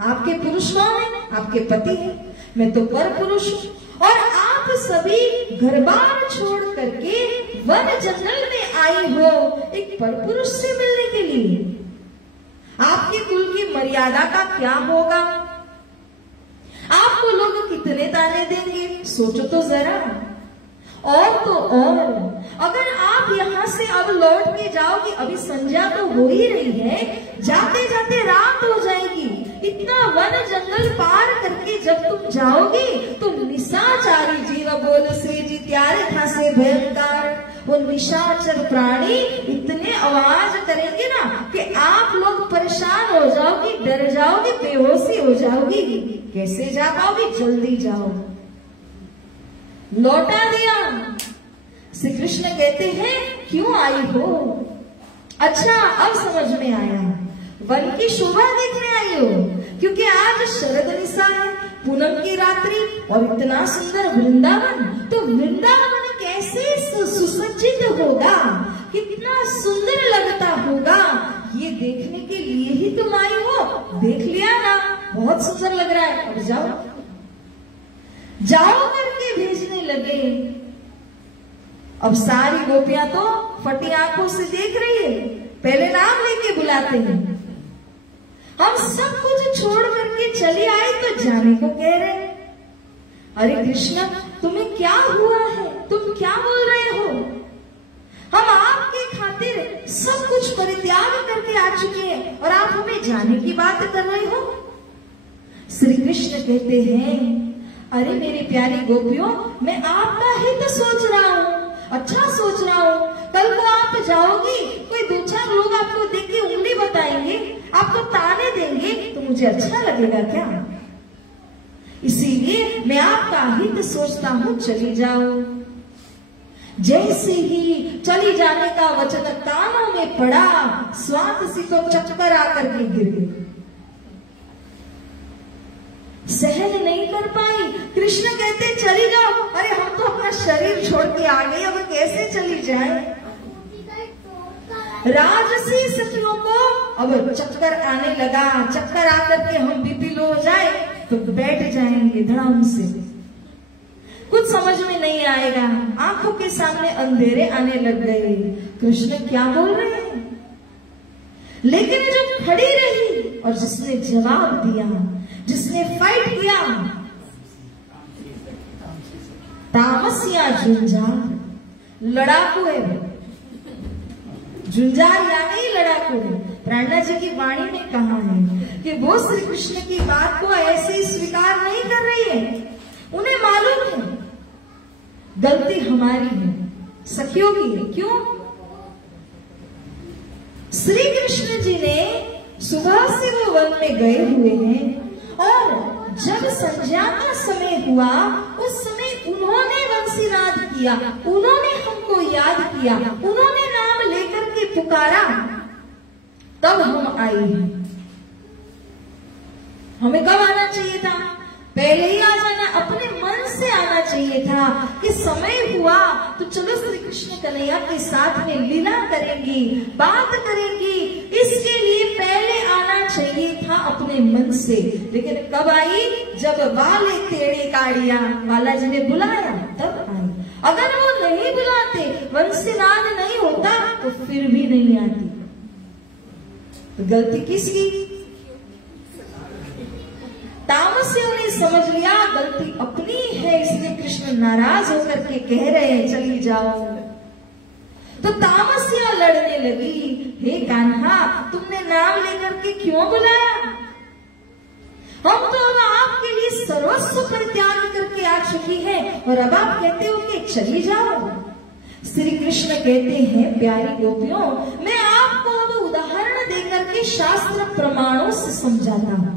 आपके पुरुष कौन है, आपके पति हैं, मैं तो पर पुरुष हूं और आप सभी घर बार छोड़ करके वन जंगल में आई हो एक पर पुरुष से मिलने के लिए। आपके कुल की मर्यादा का क्या होगा, आपको लोग कितने ताने देंगे, सोचो तो जरा। और तो और अगर आप यहाँ से अब लौट के जाओगे, अभी संध्या तो हो ही रही है, जाते जाते रात हो जाएगी, इतना वन जंगल पार करके जब तुम जाओगे तो निशाचरी जीव बोल श्री जी त्यारे था से भयंकर, वो निशाचर प्राणी इतने आवाज करेंगे ना कि आप लोग परेशान परेशान हो जाओगी, डर जाओगी, बेहोशी हो जाओगी, कैसे जा पाओगी? जल्दी जाओ। लौटा दिया। श्री कृष्ण कहते हैं क्यों आई हो? अच्छा अब समझ में आया, वन की शोभा देखने आई हो, क्योंकि आज शरद निशा है, पूनम की रात्रि और इतना सुंदर वृंदावन। तो वृंदावन कैसे सुसज्जित होगा, कितना सुंदर लगता होगा, ये देखने के लिए ही तुम आई हो। देख लिया ना, बहुत सुंदर लग रहा है, अब जाओ। जाओ करके भेजने लगे। अब सारी गोपियां तो फटी आंखों से देख रही है, पहले नाम लेके बुलाते हैं। हम सब कुछ छोड़ करके चली आई तो जाने को कह रहे। अरे कृष्ण तुम्हें क्या हुआ है, तुम क्या बोल रहे हो? हम आपके खातिर सब कुछ परित्याग करके आ चुके हैं और आप हमें जाने की बात कर रहे हो। श्री कृष्ण कहते हैं अरे मेरी प्यारी गोपियों, मैं आपका हित सोच रहा हूँ, अच्छा सोच रहा हूँ। कल को आप जाओगी, कोई दो चार लोग आपको देख के उंगली बताएंगे, आपको ताने देंगे, तो मुझे अच्छा लगेगा क्या? इसीलिए मैं आपका हित सोचता हूँ, चली जाओ। जैसे ही चली जाने का वचन कानों में पड़ा, स्वात सी को चक्कर आकर के गिर गई, सहन नहीं कर पाई। कृष्ण कहते चली जाओ। अरे हम तो अपना शरीर छोड़ के आ गए, अब कैसे चली जाए? राजसी सखियों को अब चक्कर आने लगा। चक्कर आकर के हम बीपी लो हो जाए तो बैठ जाएंगे धड़ाम से, कुछ समझ में नहीं आएगा, आंखों के सामने अंधेरे आने लग गए। कृष्ण क्या बोल रहे हैं? लेकिन जब खड़ी रही और जिसने जवाब दिया, जिसने फाइट किया, तामसिया झुंझार, लड़ाकू है वो। झुंझार यानी लड़ाकू है। प्राणा जी की वाणी में कहा है कि वो श्री कृष्ण की बात को ऐसे ही स्वीकार नहीं कर रही है। उन्हें मालूम है गलती हमारी है, सखियों की है। क्यों? श्री कृष्ण जी ने सुबह से वो वन में गए हुए हैं और जब संध्या का समय हुआ उस समय उन्होंने वंशीनाद किया, उन्होंने हमको याद किया, उन्होंने नाम लेकर के पुकारा, तब हम आए हैं। हमें कब आना चाहिए था? पहले ही आ जाना, अपने मन से आना चाहिए था कि समय हुआ तो चलो श्री कृष्ण कन्हैया के साथ में लीला करेंगी, बात करेंगी, इसके लिए पहले आना चाहिए था अपने मन से। लेकिन कब आई? जब वाले तेड़े काड़िया वाला जी ने बुलाया तब आई। अगर वो नहीं बुलाते, वंशीनाद नहीं होता तो फिर भी नहीं आती। तो गलती किसकी? तामसियों ने समझ लिया गलती अपनी है, इसलिए कृष्ण नाराज होकर के कह रहे हैं चली जाओ। तो तामसिया लड़ने लगी, हे कान्हा तुमने नाम लेकर के क्यों बुलाया? हम तो अब आपके लिए सर्वस्व परित्याग करके आ चुकी है और अब आप कहते हो कि चली जाओ। श्री कृष्ण कहते हैं प्यारी गोपियों, मैं आपको अब उदाहरण देकर के शास्त्र प्रमाणों से समझाता हूं।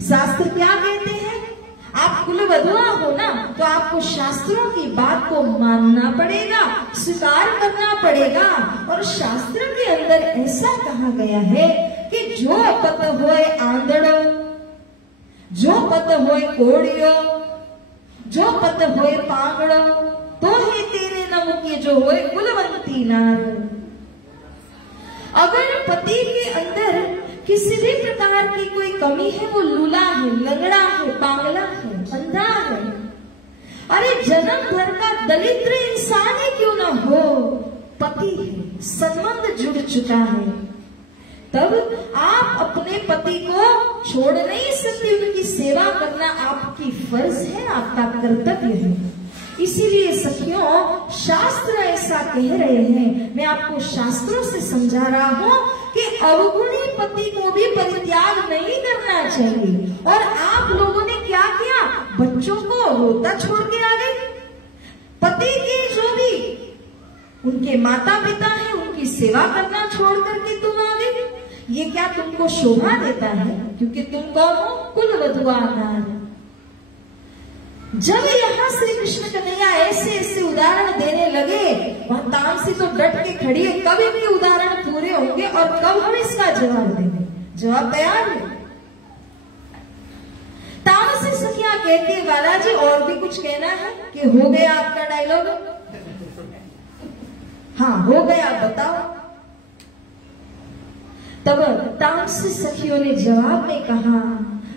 शास्त्र क्या कहते हैं? आप कुलवधुआ हो ना, तो आपको शास्त्रों की बात को मानना पड़ेगा, स्वीकार करना पड़ेगा। और शास्त्र के अंदर ऐसा कहा गया है कि जो पत होए आंधड़ो, जो पत होए कोड़ियो, जो पत होए पागड़ो, तो ही तेरे नम के जो होए कुलवंती नार। अगर पति के अंदर किसी भी प्रकार की कोई कमी है, वो लूला है, लंगड़ा है, पागला है, अंधा है, अरे जन्म भर का दरिद्र इंसान ही क्यों ना हो, पति है, संबंध जुड़ चुका है, तब आप अपने पति को छोड़ नहीं सकते। उनकी सेवा करना आपकी फर्ज है, आपका कर्तव्य है। इसीलिए सखियों शास्त्र ऐसा कह रहे हैं, मैं आपको शास्त्रों से समझा रहा हूं कि अवगुणी पति को भी परित्याग नहीं करना चाहिए। और आप लोगों ने क्या किया? बच्चों को रोता छोड़ के आ गए। पति के जो भी उनके माता पिता हैं उनकी सेवा करना छोड़ करके तुम आ गए। ये क्या तुमको शोभा देता है? क्योंकि तुम कौन हो? कुलवधू नार। जब यहाँ श्री कृष्ण कन्हैया ऐसे ऐसे उदाहरण देने लगे, वहां तामसी तो डट के खड़ी है, कब इनके उदाहरण पूरे होंगे और कब हम इसका जवाब देंगे? जवाब तैयार है। तामसी सखिया कहती है, बालाजी और भी कुछ कहना है कि हो गया आपका डायलॉग? हाँ हो गया, बताओ। तब तामसी सखियों ने जवाब में कहा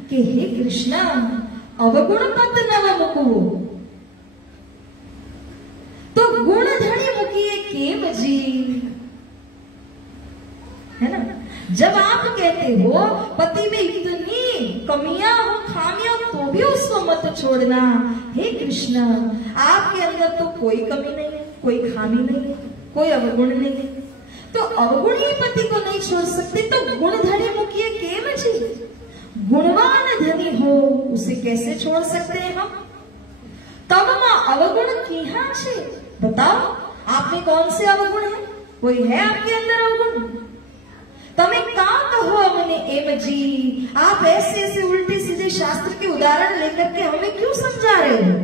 कि हे कृष्णा, अवगुण पद नव मुकु, तो गुण धनी मुकिए केम जी, है ना? जब आप कहते हो पति में इतनी कमियां हो, खामियां, तो भी उसको मत छोड़ना। हे कृष्ण, आपके अंदर तो कोई कमी नहीं है, कोई खामी नहीं है, कोई अवगुण नहीं है, तो अवगुणी पति को नहीं छोड़ सकते, तो गुण धनी मुकिए केम जी, गुणवान धनी हो उसे कैसे छोड़ सकते हैं हम? तब मां अवगुण किहा छे, बताओ आप में कौन से अवगुण है? कोई है आपके अंदर अवगुण? तमे का कहो हमने एम जी, आप ऐसे ऐसे उल्टे सीधे शास्त्र के उदाहरण लेकर के हमें क्यों समझा रहे हो?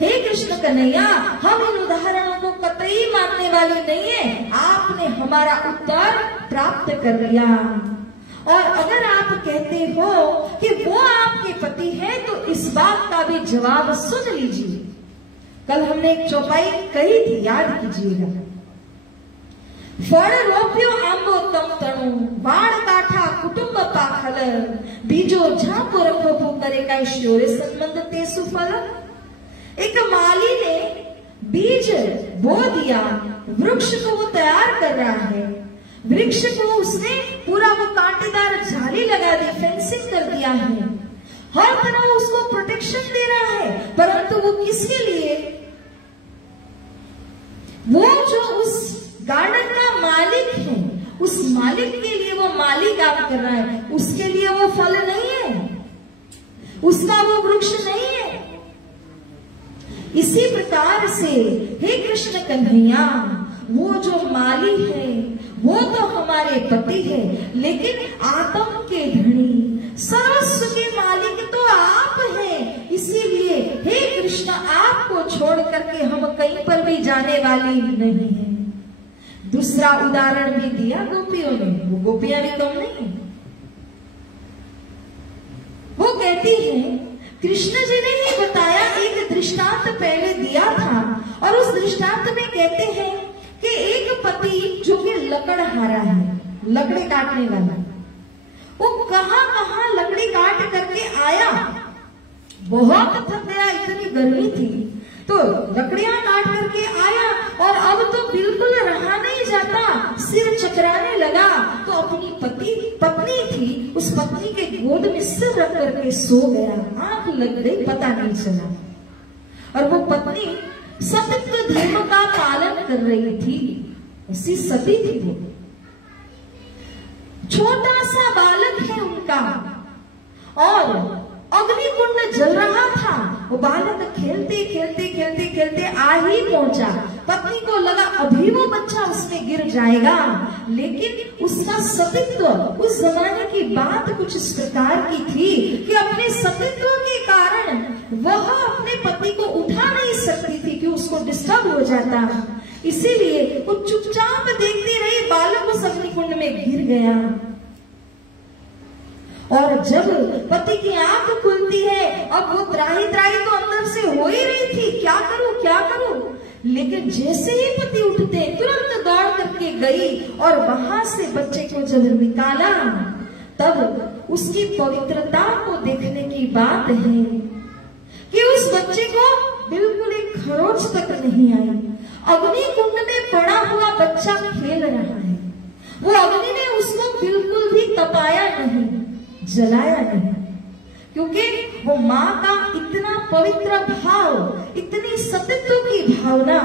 हे कृष्ण कन्हैया, हम इन उदाहरणों को कतई मानने वाले नहीं है। आपने हमारा उत्तर प्राप्त कर लिया, और अगर आप कहते हो कि वो आपके पति है, तो इस बात का भी जवाब सुन लीजिए। कल हमने एक चौपाई कही थी, याद कीजिएगा। फड़ रोप्यो आंबो तम तणु, बाण काठा कुटुंब पाखल, बीजो झांपो रखो करे का श्योरे संबंध ते सुफल। एक माली ने बीज बो दिया, वृक्ष को वो तैयार कर रहा है, वृक्ष को उसने पूरा वो कांटेदार जाली लगा दी, फेंसिंग कर दिया है, हर तरह उसको प्रोटेक्शन दे रहा है, परंतु वो किसके लिए? वो जो उस गार्डन का मालिक है, उस मालिक के लिए वो माली काम कर रहा है, उसके लिए वो फल नहीं है, उसका वो वृक्ष नहीं है। इसी प्रकार से हे कृष्ण कन्हैया, वो जो माली है वो तो हमारे पति है, लेकिन आत्म के धनी सर्वस्व के मालिक तो आप हैं। इसीलिए हे कृष्ण, आपको छोड़ करके हम कहीं पर भी जाने वाले नहीं हैं। दूसरा उदाहरण भी दिया गोपियों ने, वो गोपियां भी कम नहीं। वो कहती हैं, कृष्ण जी ने ही बताया, एक दृष्टांत पहले दिया था, और उस दृष्टांत में कहते हैं कि एक पति जो कि लकड़हारा है, लकड़ी काटने वाला, वो कहां लकड़ी काट करके आया, बहुत थक गया, इतनी गर्मी थी, तो लकड़ियां काट करके आया, और अब तो बिल्कुल रहा नहीं जाता, सिर चकराने लगा, तो अपनी पत्नी थी, उस पत्नी के गोद में सिर रख करके सो गया, आंख लग गई, पता नहीं चला। और वो पत्नी सत्य धर्म का पालन कर रही थी, ऐसी सती थी वो। छोटा सा बालक है उनका, और अग्निकुंड जल रहा था, वो बालक खेलते खेलते खेलते खेलते आ ही पहुंचा। पत्नी को लगा अभी वो बच्चा उसमें गिर जाएगा, लेकिन उसका सतीत्व, उस जमाने की बात कुछ इस प्रकार की थी कि अपने सतीत्व के कारण वह अपने पति को उठा नहीं सकती थी कि उसको डिस्टर्ब हो जाता, इसीलिए वो चुपचाप देखती रही, बालक उस अग्निकुंड में गिर गया। और जब पति की आंख खुलती है, अब वो त्राही तो अंदर से हो ही रही थी, क्या करूं, लेकिन जैसे ही पति उठते तुरंत दौड़ करके गई, और वहां से बच्चे को जब निकाला, तब उसकी पवित्रता को देखने की बात है कि उस बच्चे को बिल्कुल एक खरोच तक नहीं आई। अग्निकुंड में पड़ा हुआ बच्चा खेल रहा है, वो अग्नि ने उसको बिल्कुल भी तपाया नहीं, जलाया नहीं, क्योंकि वो माँ का इतना पवित्र भाव, इतनी सतीत्व की भावना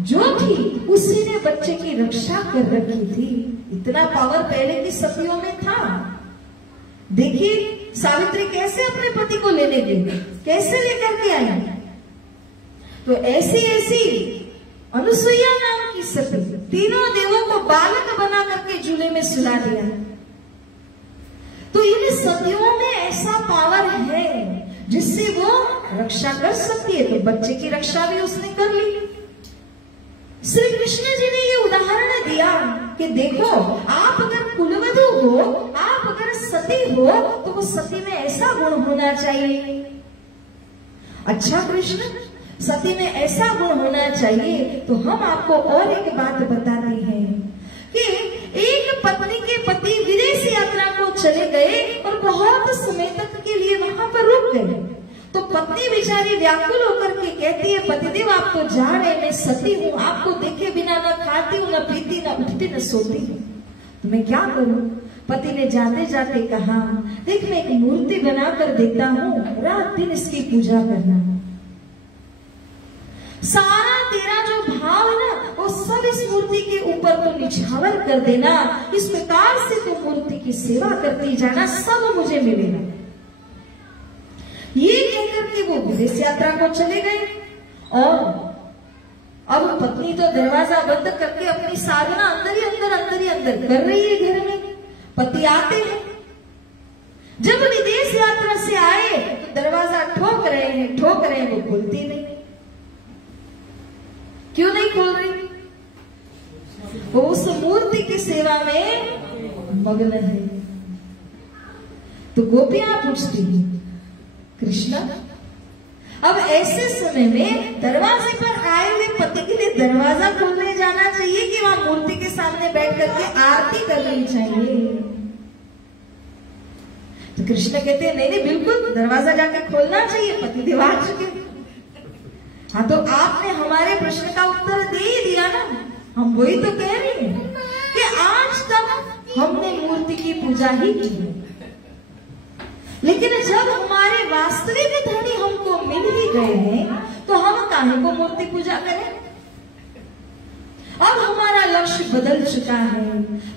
जो थी, उसी ने बच्चे की रक्षा कर रखी थी। इतना पावर पहले की सतियों में था। देखिए सावित्री कैसे अपने पति को लेने गई, कैसे लेकर के आई। तो ऐसी अनुसुईया नाम की सती तीनों देवों को बालक बना करके झूले में सुला दिया। तो इन सतियों में ऐसा पावर है जिससे वो रक्षा कर सकती है, तो बच्चे की रक्षा भी उसने कर ली। श्री कृष्ण जी ने ये उदाहरण दिया कि देखो, आप अगर कुलवधू हो, आप अगर सती हो, तो वो सती में ऐसा गुण होना चाहिए। अच्छा कृष्ण, सती में ऐसा गुण होना चाहिए, तो हम आपको और एक बात बताते हैं कि एक पत्नी के पति विदेश यात्रा को चले गए और बहुत समय तक के लिए वहां पर रुक गए। तो पत्नी बेचारी व्याकुल होकर के कहती है, पतिदेव आप तो जा रहे, मैं सती हूँ, आपको देखे बिना न खाती हूँ, न पीती, न उठती, न सोती हूँ, तो मैं क्या करूँ? पति ने जाते जाते कहा, देख मैं एक मूर्ति बना कर देता हूँ, रात दिन इसकी पूजा करना, सारा तेरा जो भाव है ना वो सब इस मूर्ति के ऊपर तो निछावर कर देना, इस प्रकार से तो मूर्ति की सेवा करती जाना, सब मुझे मिलेगा। ये कहकर के वो विदेश यात्रा को चले गए और अब पत्नी तो दरवाजा बंद करके अपनी साधना अंदर ही अंदर कर रही है घर में। पति आते हैं, जब विदेश यात्रा से आए तो दरवाजा ठोक रहे हैं, वो खुलती नहीं। क्यों नहीं खोल रही? वो उस मूर्ति की सेवा में मग्न है। तो गोपियां पूछती हैं, कृष्ण अब ऐसे समय में दरवाजे पर आए हुए पति के लिए दरवाजा खोलने जाना चाहिए कि वहां मूर्ति के सामने बैठ करके आरती करनी चाहिए? तो कृष्ण कहते हैं, नहीं बिल्कुल दरवाजा जाके खोलना चाहिए, पति देव आ चुके। हाँ, तो आपने हमारे प्रश्न का उत्तर दे ही दिया ना। हम वही तो कह रहे हैं कि आज तक हमने मूर्ति की पूजा ही की, लेकिन जब हमारे वास्तविक धनी हमको मिल ही गए हैं तो हम काहे को मूर्ति पूजा करें? अब हमारा लक्ष्य बदल चुका है,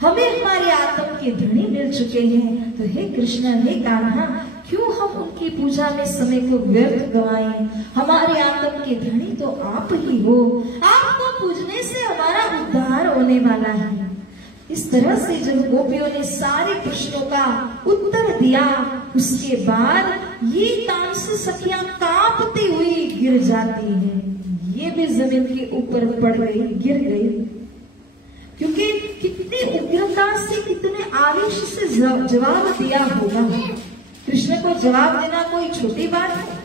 हमें हमारे आत्म के धनी मिल चुके हैं, तो हे कृष्ण, हे कान्हा, क्यों हम उनकी पूजा में समय को व्यर्थ गवाएं? हमारे आत्म के धनी तो आप ही हो, आपको पूजने से हमारा उद्धार होने वाला है। इस तरह से जब गोपियों ने सारे प्रश्नों का उत्तर दिया, उसके बाद ये तामस सखियां कांपती हुई गिर जाती हैं। ये भी जमीन के ऊपर पड़ गई, गिर गई, क्योंकि कितनी उग्रता से, कितने आवेश से जवाब दिया होगा। कृष्ण को जवाब देना कोई छोटी बात है?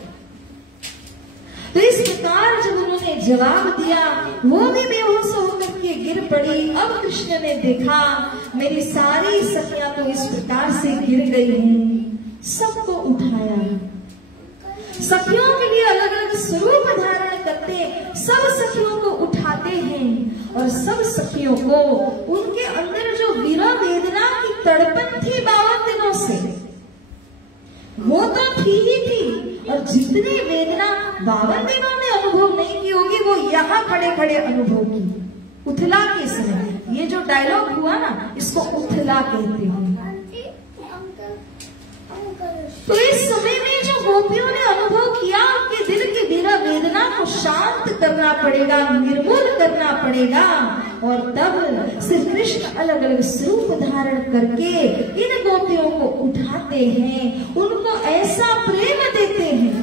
तो इस प्रकार जब उन्होंने जवाब दिया, वो भी बेहोश होकर के गिर पड़ी। अब कृष्ण ने देखा मेरी सारी सखियां तो इस प्रकार से गिर गई हैं, सबको उठाया। सखियों के लिए अलग अलग स्वरूप धारण करते, सब सखियों को उठाते हैं और सब सखियों को उनके अंदर जो विरह वेदना की तड़पन थी 52 दिनों से, वो तो थी ही थी, और जितनी वेदना 52 दिनों में अनुभव नहीं की होगी वो यहाँ खड़े खड़े अनुभव की, उथला के समय। ये जो डायलॉग हुआ ना, इसको उथला कहते हैं। तो इस समय में जो गोपियों ने अनुभव किया, उनके दिल की विरह वेदना को शांत करना पड़ेगा, निर्मूल करना पड़ेगा, और तब श्री कृष्ण अलग अलग स्वरूप धारण करके इन गोपियों को उठाते हैं, उनको ऐसा प्रेम देते हैं,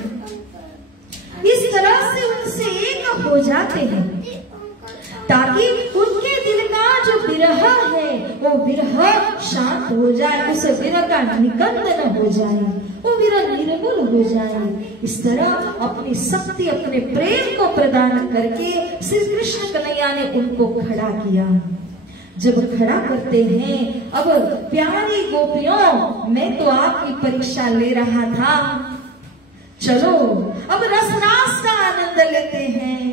इस तरह से उनसे एक हो जाते हैं, ताकि उनके दिल का जो विरह है वो विरह शांत हो जाए, उस विरह का निकंदन हो जाए, वो विरह निर्मूल हो जाए। इस तरह अपनी शक्ति, अपने प्रेम को प्रदान करके श्री कृष्ण कन्हैया ने उनको खड़ा किया। जब खड़ा करते हैं, अब प्यारी गोपियों, मैं तो आपकी परीक्षा ले रहा था, चलो अब रसरास का आनंद लेते हैं,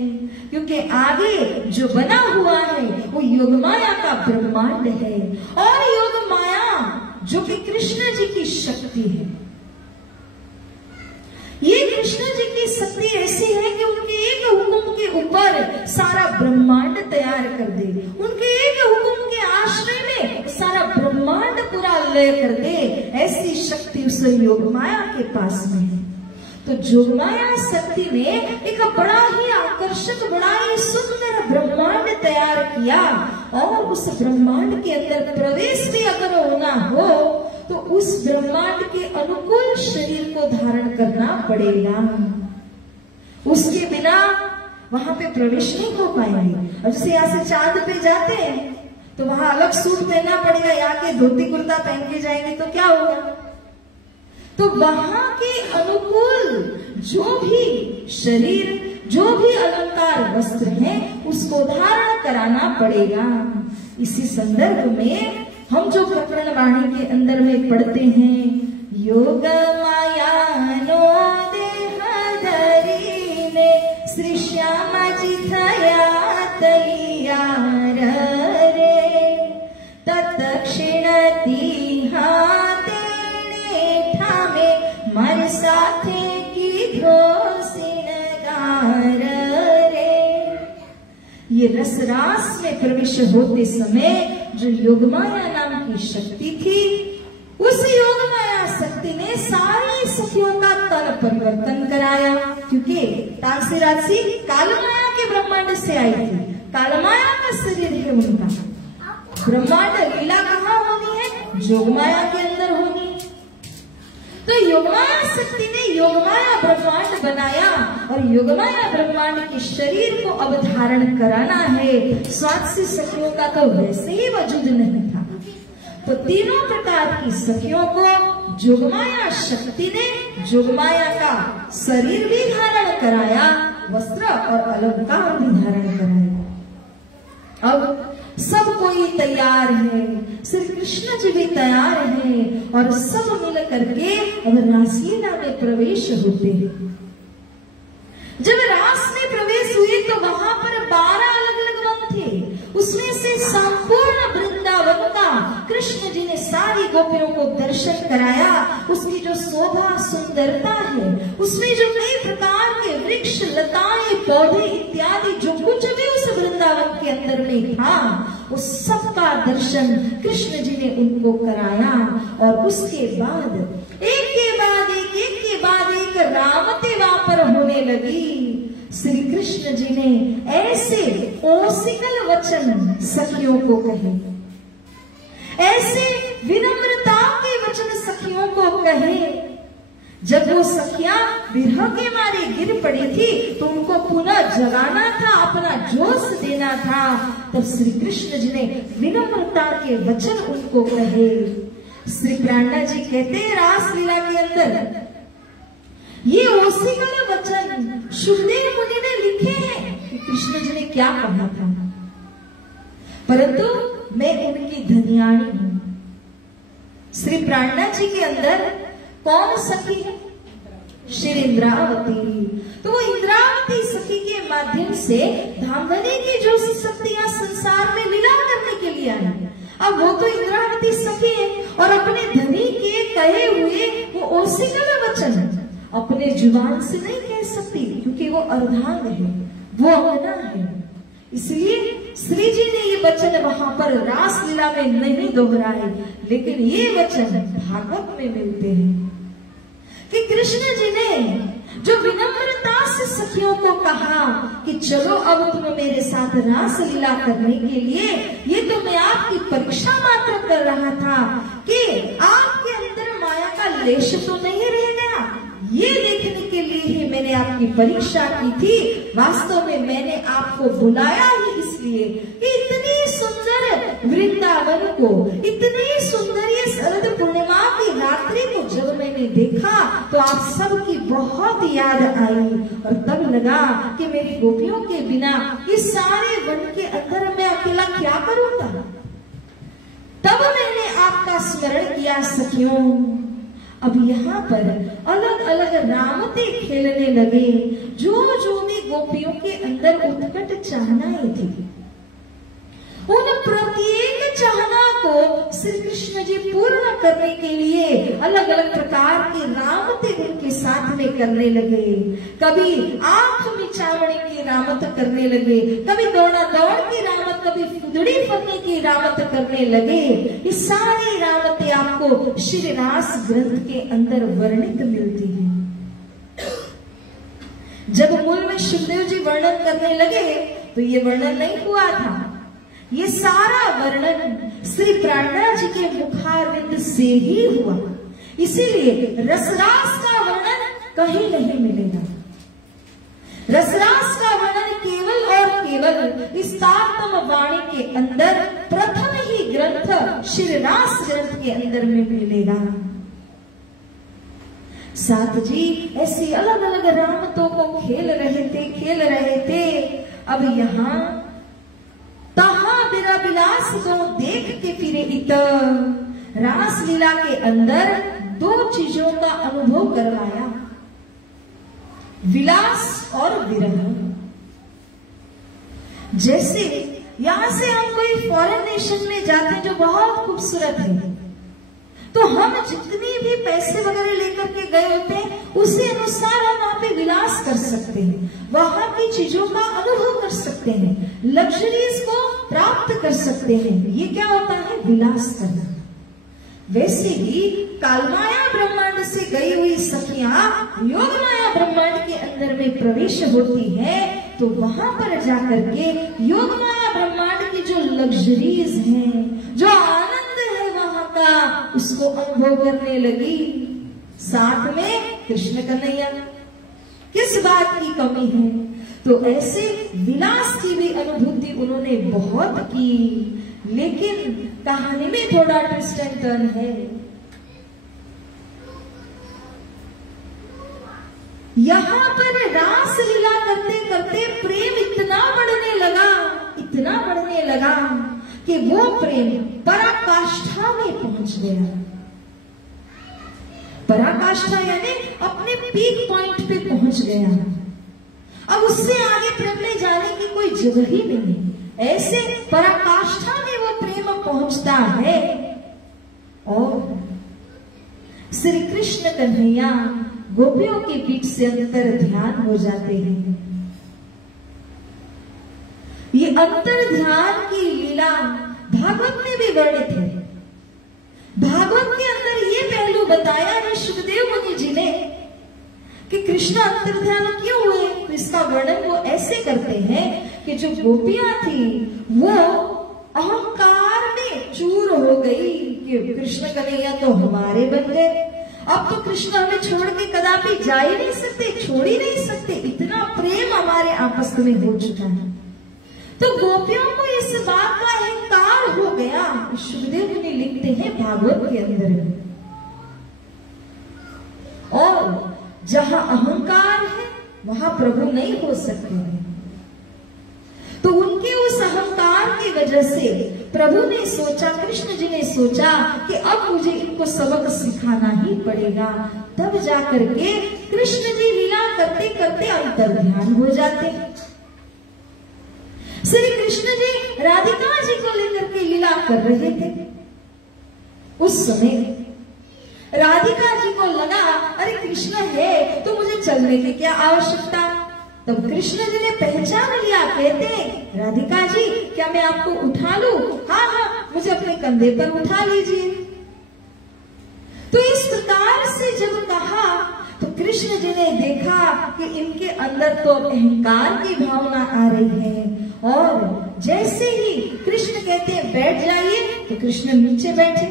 क्योंकि आगे जो बना हुआ है वो योग माया का ब्रह्मांड है, और योग माया जो कि कृष्ण जी की शक्ति है। ये कृष्ण जी की शक्ति ऐसी है कि उनके एक हुक्म के ऊपर सारा ब्रह्मांड तैयार कर दे, उनके एक हुक्म के आश्रय में सारा ब्रह्मांड पूरा लय कर दे, ऐसी शक्ति उस योग माया के पास में है। तो जोगमाया शक्ति ने एक बड़ा ही आकर्षक, बड़ा ही सुंदर ब्रह्मांड तैयार किया, और उस ब्रह्मांड के अंदर प्रवेश शरीर को धारण करना पड़ेगा, उसके बिना वहां पे प्रवेश नहीं हो पाएंगे। और जैसे यहाँ से चांद पे जाते हैं तो वहां अलग सूट पहनना पड़ेगा, यहाँ के धोती कुर्ता पहन के जाएंगे तो क्या होगा। तो वहां के अनुकूल जो भी शरीर, जो भी अलंकार वस्त्र है, उसको धारण कराना पड़ेगा। इसी संदर्भ में हम जो प्रकरण वाणी के अंदर में पढ़ते हैं, योग मायानो देह धरीने श्री श्यामा जी थया तैयार रे, तत्क्षण तेने ठामे मार साथे की घोषिनगार रे। ये रसरास में प्रवेश होते समय जो योगमाया नाम की शक्ति थी, उस योगमाया शक्ति ने सारी सखियों का तन परिवर्तन कराया। क्योंकि तांसी राशि कालमाया के ब्रह्मांड से आई थी, कालमाया का शरीर है उनका। ब्रह्मांड लीला कहाँ होनी है? योगमाया के अंदर होनी है। तो योगमाया शक्ति ने योगमाया ब्रह्मांड बनाया और योगमाया ब्रह्मांड के शरीर को अब धारण कराना है। स्वात्सी सखियों का तो वैसे ही वजूद नहीं था, तो तीनों प्रकार की सखियों को जोगमाया शक्ति ने जोगमाया का शरीर भी धारण कराया, वस्त्र और अलंकार भी धारण कराया। अब सब कोई तैयार है, श्री कृष्ण जी भी तैयार हैं और सब मिल करके अब रासलीला में प्रवेश होते हैं। जब रास में प्रवेश हुए तो वहां पर 12 अलग अलग वन थे, उसमें से संपूर्ण वृंदावन का कृष्ण जी ने सारी गोपियों को दर्शन कराया। उसकी जो शोभा सुंदरता है, उसमें जो कई प्रकार के वृक्ष लताएं पौधे इत्यादि जो कुछ भी उस वृंदावन के अंदर में था, उस सब का दर्शन कृष्ण जी ने उनको कराया। और उसके बाद एक के बाद एक रामते वहां पर होने लगी। श्री कृष्ण जी ने ऐसे ओसिकल वचन सखियों को कहे, ऐसे विनम्रता के वचन सखियों को कहे। जब वो सखियां विरह के मारे गिर पड़ी थी तो उनको पुनः जगाना था, अपना जोश देना था। तब श्री कृष्ण जी ने विनम्रता के वचन उनको कहे। श्री प्राणा जी कहते हैं रासलीला के अंदर ये ओसिकल वचन सुखदेव मुनि ने लिखे हैं कि कृष्ण जी ने क्या कहा था, परंतु मैं उनकी धनियाणी हूं। श्री प्राणा जी के अंदर कौन सखी है? श्री इंद्रावती। तो वो इंद्रावती सखी के माध्यम से धामधनी की जो शक्तियां संसार में लीला करने के लिए आई। अब वो तो इंद्रावती सखी है और अपने धनी के कहे हुए वो ओसिकल वचन अपने जुबान से नहीं कह सकती, क्योंकि वो अर्धांग है, वो अंगना है। इसलिए श्री जी ने ये वचन वहां पर रासलीला में नहीं दोहराए, लेकिन ये वचन भागवत में मिलते हैं कि कृष्ण जी ने जो विनम्रता से सखियों को कहा कि चलो अब तुम मेरे साथ रासलीला करने के लिए, ये तो मैं आपकी परीक्षा मात्र कर रहा था कि आपके अंदर माया का लेश तो नहीं रह गया, ये देखने के लिए ही मैंने आपकी परीक्षा की थी। वास्तव में मैंने आपको बुलाया ही इसलिए कि इतनी सुंदर वृंदावन को, इतनी सुंदर ये शरद पूर्णिमा की रात्रि को जब मैंने देखा तो आप सबकी बहुत याद आई और तब लगा कि मेरी गोपियों के बिना इस सारे वन के अंदर मैं अकेला क्या करूंगा। तब मैंने आपका स्मरण किया सखियों। अब यहाँ पर अलग अलग रामते खेलने लगे। जो भी गोपियों के अंदर उत्कट चाहनाएं थी, उन प्रत्येक चाहना को श्री कृष्ण जी पूर्ण करने के लिए अलग अलग प्रकार के रामते उनके साथ में करने लगे। कभी आंख मिचावने की रामत करने लगे, कभी दौड़ा दौड़ की रामत, कभी फुदड़ी फरने की रामत करने लगे। ये सारी रामतें आपको श्री रास ग्रंथ के अंदर वर्णित मिलती है। जब मूल में सुखदेव जी वर्णन करने लगे तो ये वर्णन नहीं हुआ था, ये सारा वर्णन श्री प्राणा जी के मुखारविंद से ही हुआ। इसीलिए रसरास का वर्णन कहीं नहीं मिलेगा। रसरास का वर्णन केवल और केवल इस तारतम वाणी के अंदर प्रथम ही ग्रंथ शिवरास ग्रंथ के अंदर में मिलेगा। साथ जी ऐसी अलग अलग रामतों को खेल रहे थे। अब यहाँ तहा बिरा बिलास को देख के फिरे इत रासलीला के अंदर दो चीजों का अनुभव करवाया, विलास और विरह। जैसे यहां से हम कोई फॉरेन नेशन में जाते हैं जो बहुत खूबसूरत है, तो हम जितनी भी पैसे वगैरह लेकर के गए होते हैं उसी अनुसार हम वहां पे विलास कर सकते हैं, वहां की चीजों का अनुभव कर सकते हैं, लग्जरीज को प्राप्त कर सकते हैं। ये क्या होता है? विलास करना। वैसे ही कालमाया ब्रह्मांड से गई हुई सखियां योगमाया ब्रह्मांड के अंदर में प्रवेश होती है, तो वहां पर जाकर के योगमाया ब्रह्मांड की जो लग्जरीज हैं, जो आनंद है वहां का, उसको अनुभव करने लगी। साथ में कृष्ण कन्हैया, किस बात की कमी है? तो ऐसे विलास की भी अनुभूति उन्होंने बहुत की। लेकिन कहानी में थोड़ा ट्विस्ट एंड टर्न है। यहाँ पर रास लीला करते करते प्रेम इतना बढ़ने लगा कि वो प्रेम पराकाष्ठा में पहुंच गया। पराकाष्ठा यानी अपने पीक पॉइंट पे पहुंच गया। अब उससे आगे प्रेम में जाने की कोई जगह ही नहीं। ऐसे पराकाष्ठा में वो प्रेम पहुंचता है और श्री कृष्ण कन्हैया गोपियों के बीच से अंतर ध्यान हो जाते हैं। ये अंतर ध्यान की लीला भागवत में भी वर्णित है। भागवत के अंदर ये पहलू बताया है शुकदेव मुनि जी ने कि कृष्ण अंतर ध्यान क्यों हुए। तो इसका वर्णन वो ऐसे करते हैं कि जो गोपियां थी वो अहंकार में चूर हो गई कि कृष्ण कन्हैया तो हमारे बन गए, अब तो कृष्ण हमें छोड़ के कदापि जा ही नहीं सकते, छोड़ ही नहीं सकते, इतना प्रेम हमारे आपस में हो चुका है। तो गोपियों को इस बात का अहंकार हो गया। शुकदेव मुनि लिखते हैं भागवत के अंदर, और जहां अहंकार है वहां प्रभु नहीं हो सकते हैं। तो उनके उस अहंकार की वजह से प्रभु ने सोचा, कृष्ण जी ने सोचा कि अब मुझे इनको सबक सिखाना ही पड़ेगा। तब जाकर के कृष्ण जी लीला करते करते अंतर ध्यान हो जाते। श्री कृष्ण जी राधिका जी को लेकर के लीला कर रहे थे। उस समय राधिका जी को लगा अरे कृष्ण है तो मुझे चलने की क्या आवश्यकता। तब कृष्ण जी ने पहचान लिया, कहते राधिका जी क्या मैं आपको उठा लूं? हाँ हाँ, मुझे अपने कंधे पर उठा लीजिए। तो इस प्रकार से जब कहा तो कृष्ण जी ने देखा कि इनके अंदर तो अहंकार की भावना आ रही है, और जैसे ही कृष्ण कहते हैं बैठ जाइए तो कृष्ण नीचे बैठे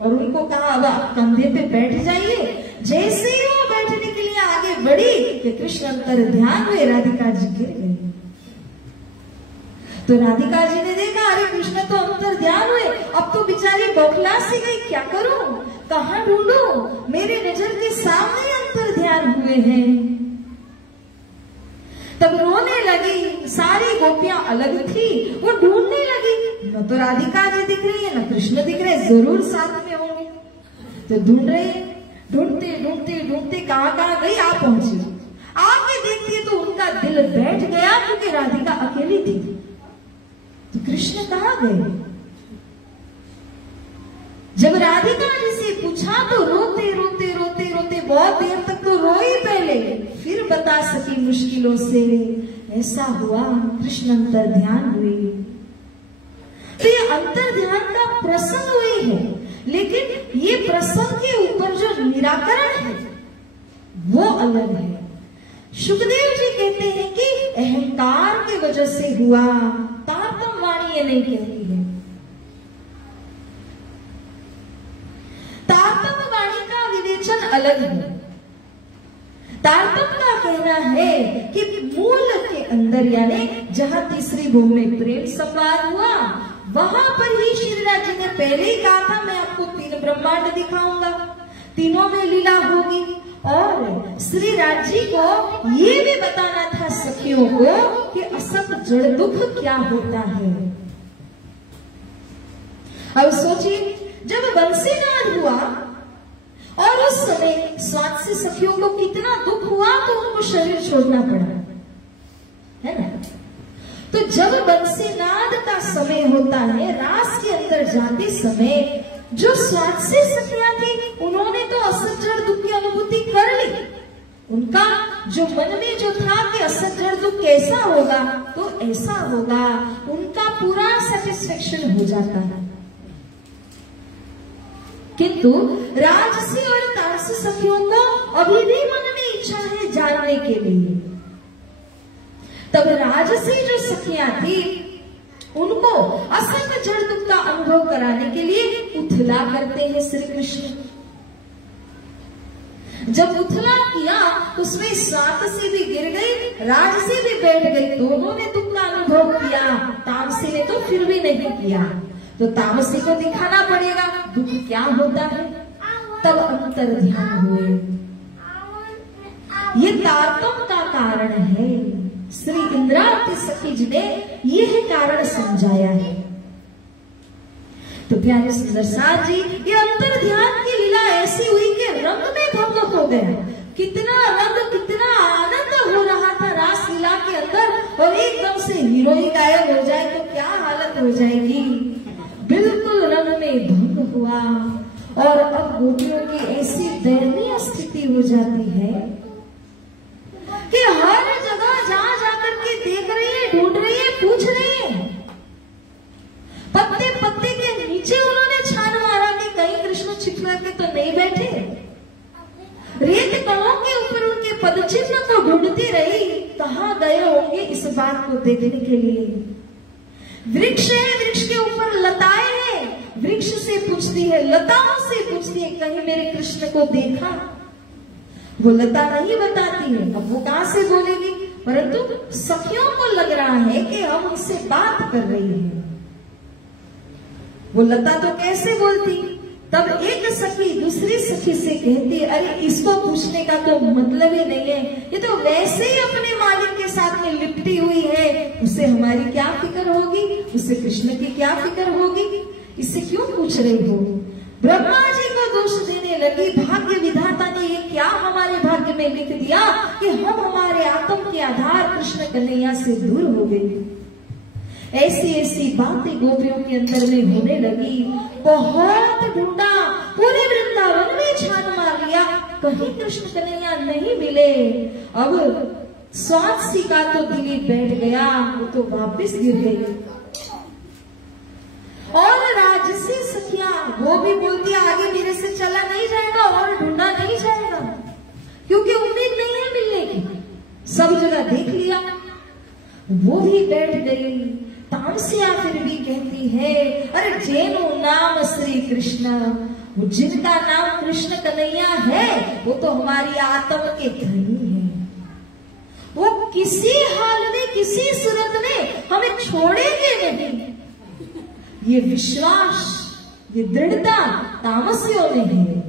और उनको कहा अब आप कंधे पे बैठ जाइए। जैसे ही वो बैठने के लिए आगे बढ़ी कि कृष्ण अंतर ध्यान हुए, राधिका जी गिर गई। तो राधिका जी ने देखा अरे कृष्ण तो अंतर ध्यान हुए, अब तो बेचारी बौखला सी गई, क्या करूं, कहां ढूंढूं, मेरे नजर के सामने अंतर ध्यान हुए हैं। तब रोने लगी। सारी गोपियां अलग थी, वो ढूंढने लगी, न तो राधिका जी दिख रही है न कृष्ण दिख रहे, जरूर साथ में होंगे। तो ढूंढ रहे, ढूंढते ढूंढते ढूंढते कहां गई, आ पहुंची। आके देखती है तो उनका दिल बैठ गया क्योंकि राधिका अकेली थी। तो कृष्ण कहां गए? जब राधिका जी से पूछा तो रोते रोते रोते रोते बहुत देर तक तो रोई, पहले फिर बता सकी मुश्किलों से ऐसा हुआ कृष्ण अंतर ध्यान हुए। तो ये अंतर ध्यान का प्रसंग हुई है, लेकिन ये प्रसंग के ऊपर जो निराकरण है वो अलग है। शुकदेव जी कहते हैं कि अहंकार की वजह से हुआ, तारतम वाणी ये नहीं कहती है। तारतम वाणी का अलग है। तारतम्य का कहना है कि मूल के अंदर यानी जहां तीसरी भूमि में प्रेम संवाद हुआ, वहां पर ही श्रीराज जी ने पहले ही कहा था मैं आपको 3 ब्रह्मांड दिखाऊंगा, तीनों में लीला होगी। और श्री राज जी को ये भी बताना था सखियों को कि असत जड़ दुख क्या होता है। अब सोचिए, जब बंसीनाद हुआ और उस समय स्वात्सी सखियों को कितना दुख हुआ तो उनको शरीर छोड़ना पड़ा, है ना। तो जब बंसीनाद का समय होता है, रास के अंदर जाते समय जो स्वात्सी सखियां थी उन्होंने तो असत जड़ दुख की अनुभूति कर ली। उनका जो मन में जो था कि असत जड़ दुख कैसा होगा तो ऐसा होगा, उनका पूरा सेटिस्फेक्शन हो जाता है। किंतु राजसी और तारसी सखियों को अभी भी मन में इच्छा है जानने के लिए। तब राजसी जो सखियां थी उनको असत जड़ दुख का अनुभव कराने के लिए उथला करते हैं श्री कृष्ण। जब उथला किया उसमें सातसी भी गिर गई, राजसी भी बैठ गई, दोनों ने दुख का अनुभव किया, तामसी ने तो फिर भी नहीं किया। तो तामसी को दिखाना पड़ेगा दुख क्या होता है, तब अंतर ध्यान हुए। ये तारतम्य का कारण है। श्री इंद्रावती सखी जी ने यह कारण समझाया है। तो प्यारे सुंदर साथ जी, ये अंतर ध्यान की लीला ऐसी हुई कि रंग में भंग हो गया। कितना रंग, कितना आनंद हो रहा था रास लीला के अंदर, और एकदम से हीरो ही गायब हो जाए तो क्या हालत हो जाएगी। बिल्कुल रंग में भंग हुआ और अब गोपियों की ऐसी दयनीय स्थिति हो जाती है कि हर जगह जहां जाकर के देख रही है, ढूंढ रही है, पूछ रही है। पत्ते पत्ते के नीचे उन्होंने छान मारा कि कहीं कृष्ण छिपकर के तो नहीं बैठे। रेत कणों के ऊपर उनके पदचिन्ह को ढूंढती रही, कहां गए होंगे इस बात को देखने के लिए। वृक्ष है, वृक्ष के ऊपर लताएं हैं, वृक्ष से पूछती है, लताओं से पूछती है कहीं मेरे कृष्ण को देखा। वो लता नहीं बताती है, अब वो कहां से बोलेगी, परंतु सखियों को लग रहा है कि हम उनसे बात कर रही हैं। वो लता तो कैसे बोलती। तब एक सखी दूसरी सखी से कहती है, अरे इसको पूछने का तो मतलब ही नहीं है, ये तो वैसे ही अपने मालिक के साथ में लिपटी हुई है, उसे हमारी क्या फिक्र होगी, उसे कृष्ण की क्या फिक्र होगी, इससे क्यों पूछ रही हो। ब्रह्मा जी को दोष देने लगी, भाग्य विधाता ने ये क्या हमारे भाग्य में लिख दिया कि हम हमारे आत्म के आधार कृष्ण कन्हैया से दूर हो गए। ऐसी ऐसी बातें गोपियों के अंदर में होने लगी। बहुत ढूंढा, पूरे वृंदावन में छान मार लिया, कहीं कृष्ण कन्हैया नहीं मिले। अब स्वात्सी का तो दिल बैठ गया, वो तो वापस गिर गई। और राजसी सखियां वो भी बोलती आगे मेरे से चला नहीं जाएगा और ढूंढा नहीं जाएगा, क्योंकि उम्मीद नहीं है मिलने की, सब जगह देख लिया। वो भी बैठ गई। तामसिया फिर भी कहती है, अरे जेनु नाम श्री कृष्ण, वो जिनका नाम कृष्ण कन्हैया है वो तो हमारी आत्मा के धनी है। वो किसी हाल में, किसी सूरत में हमें छोड़ेंगे नहीं। ये विश्वास, ये दृढ़ता तामसियों में है।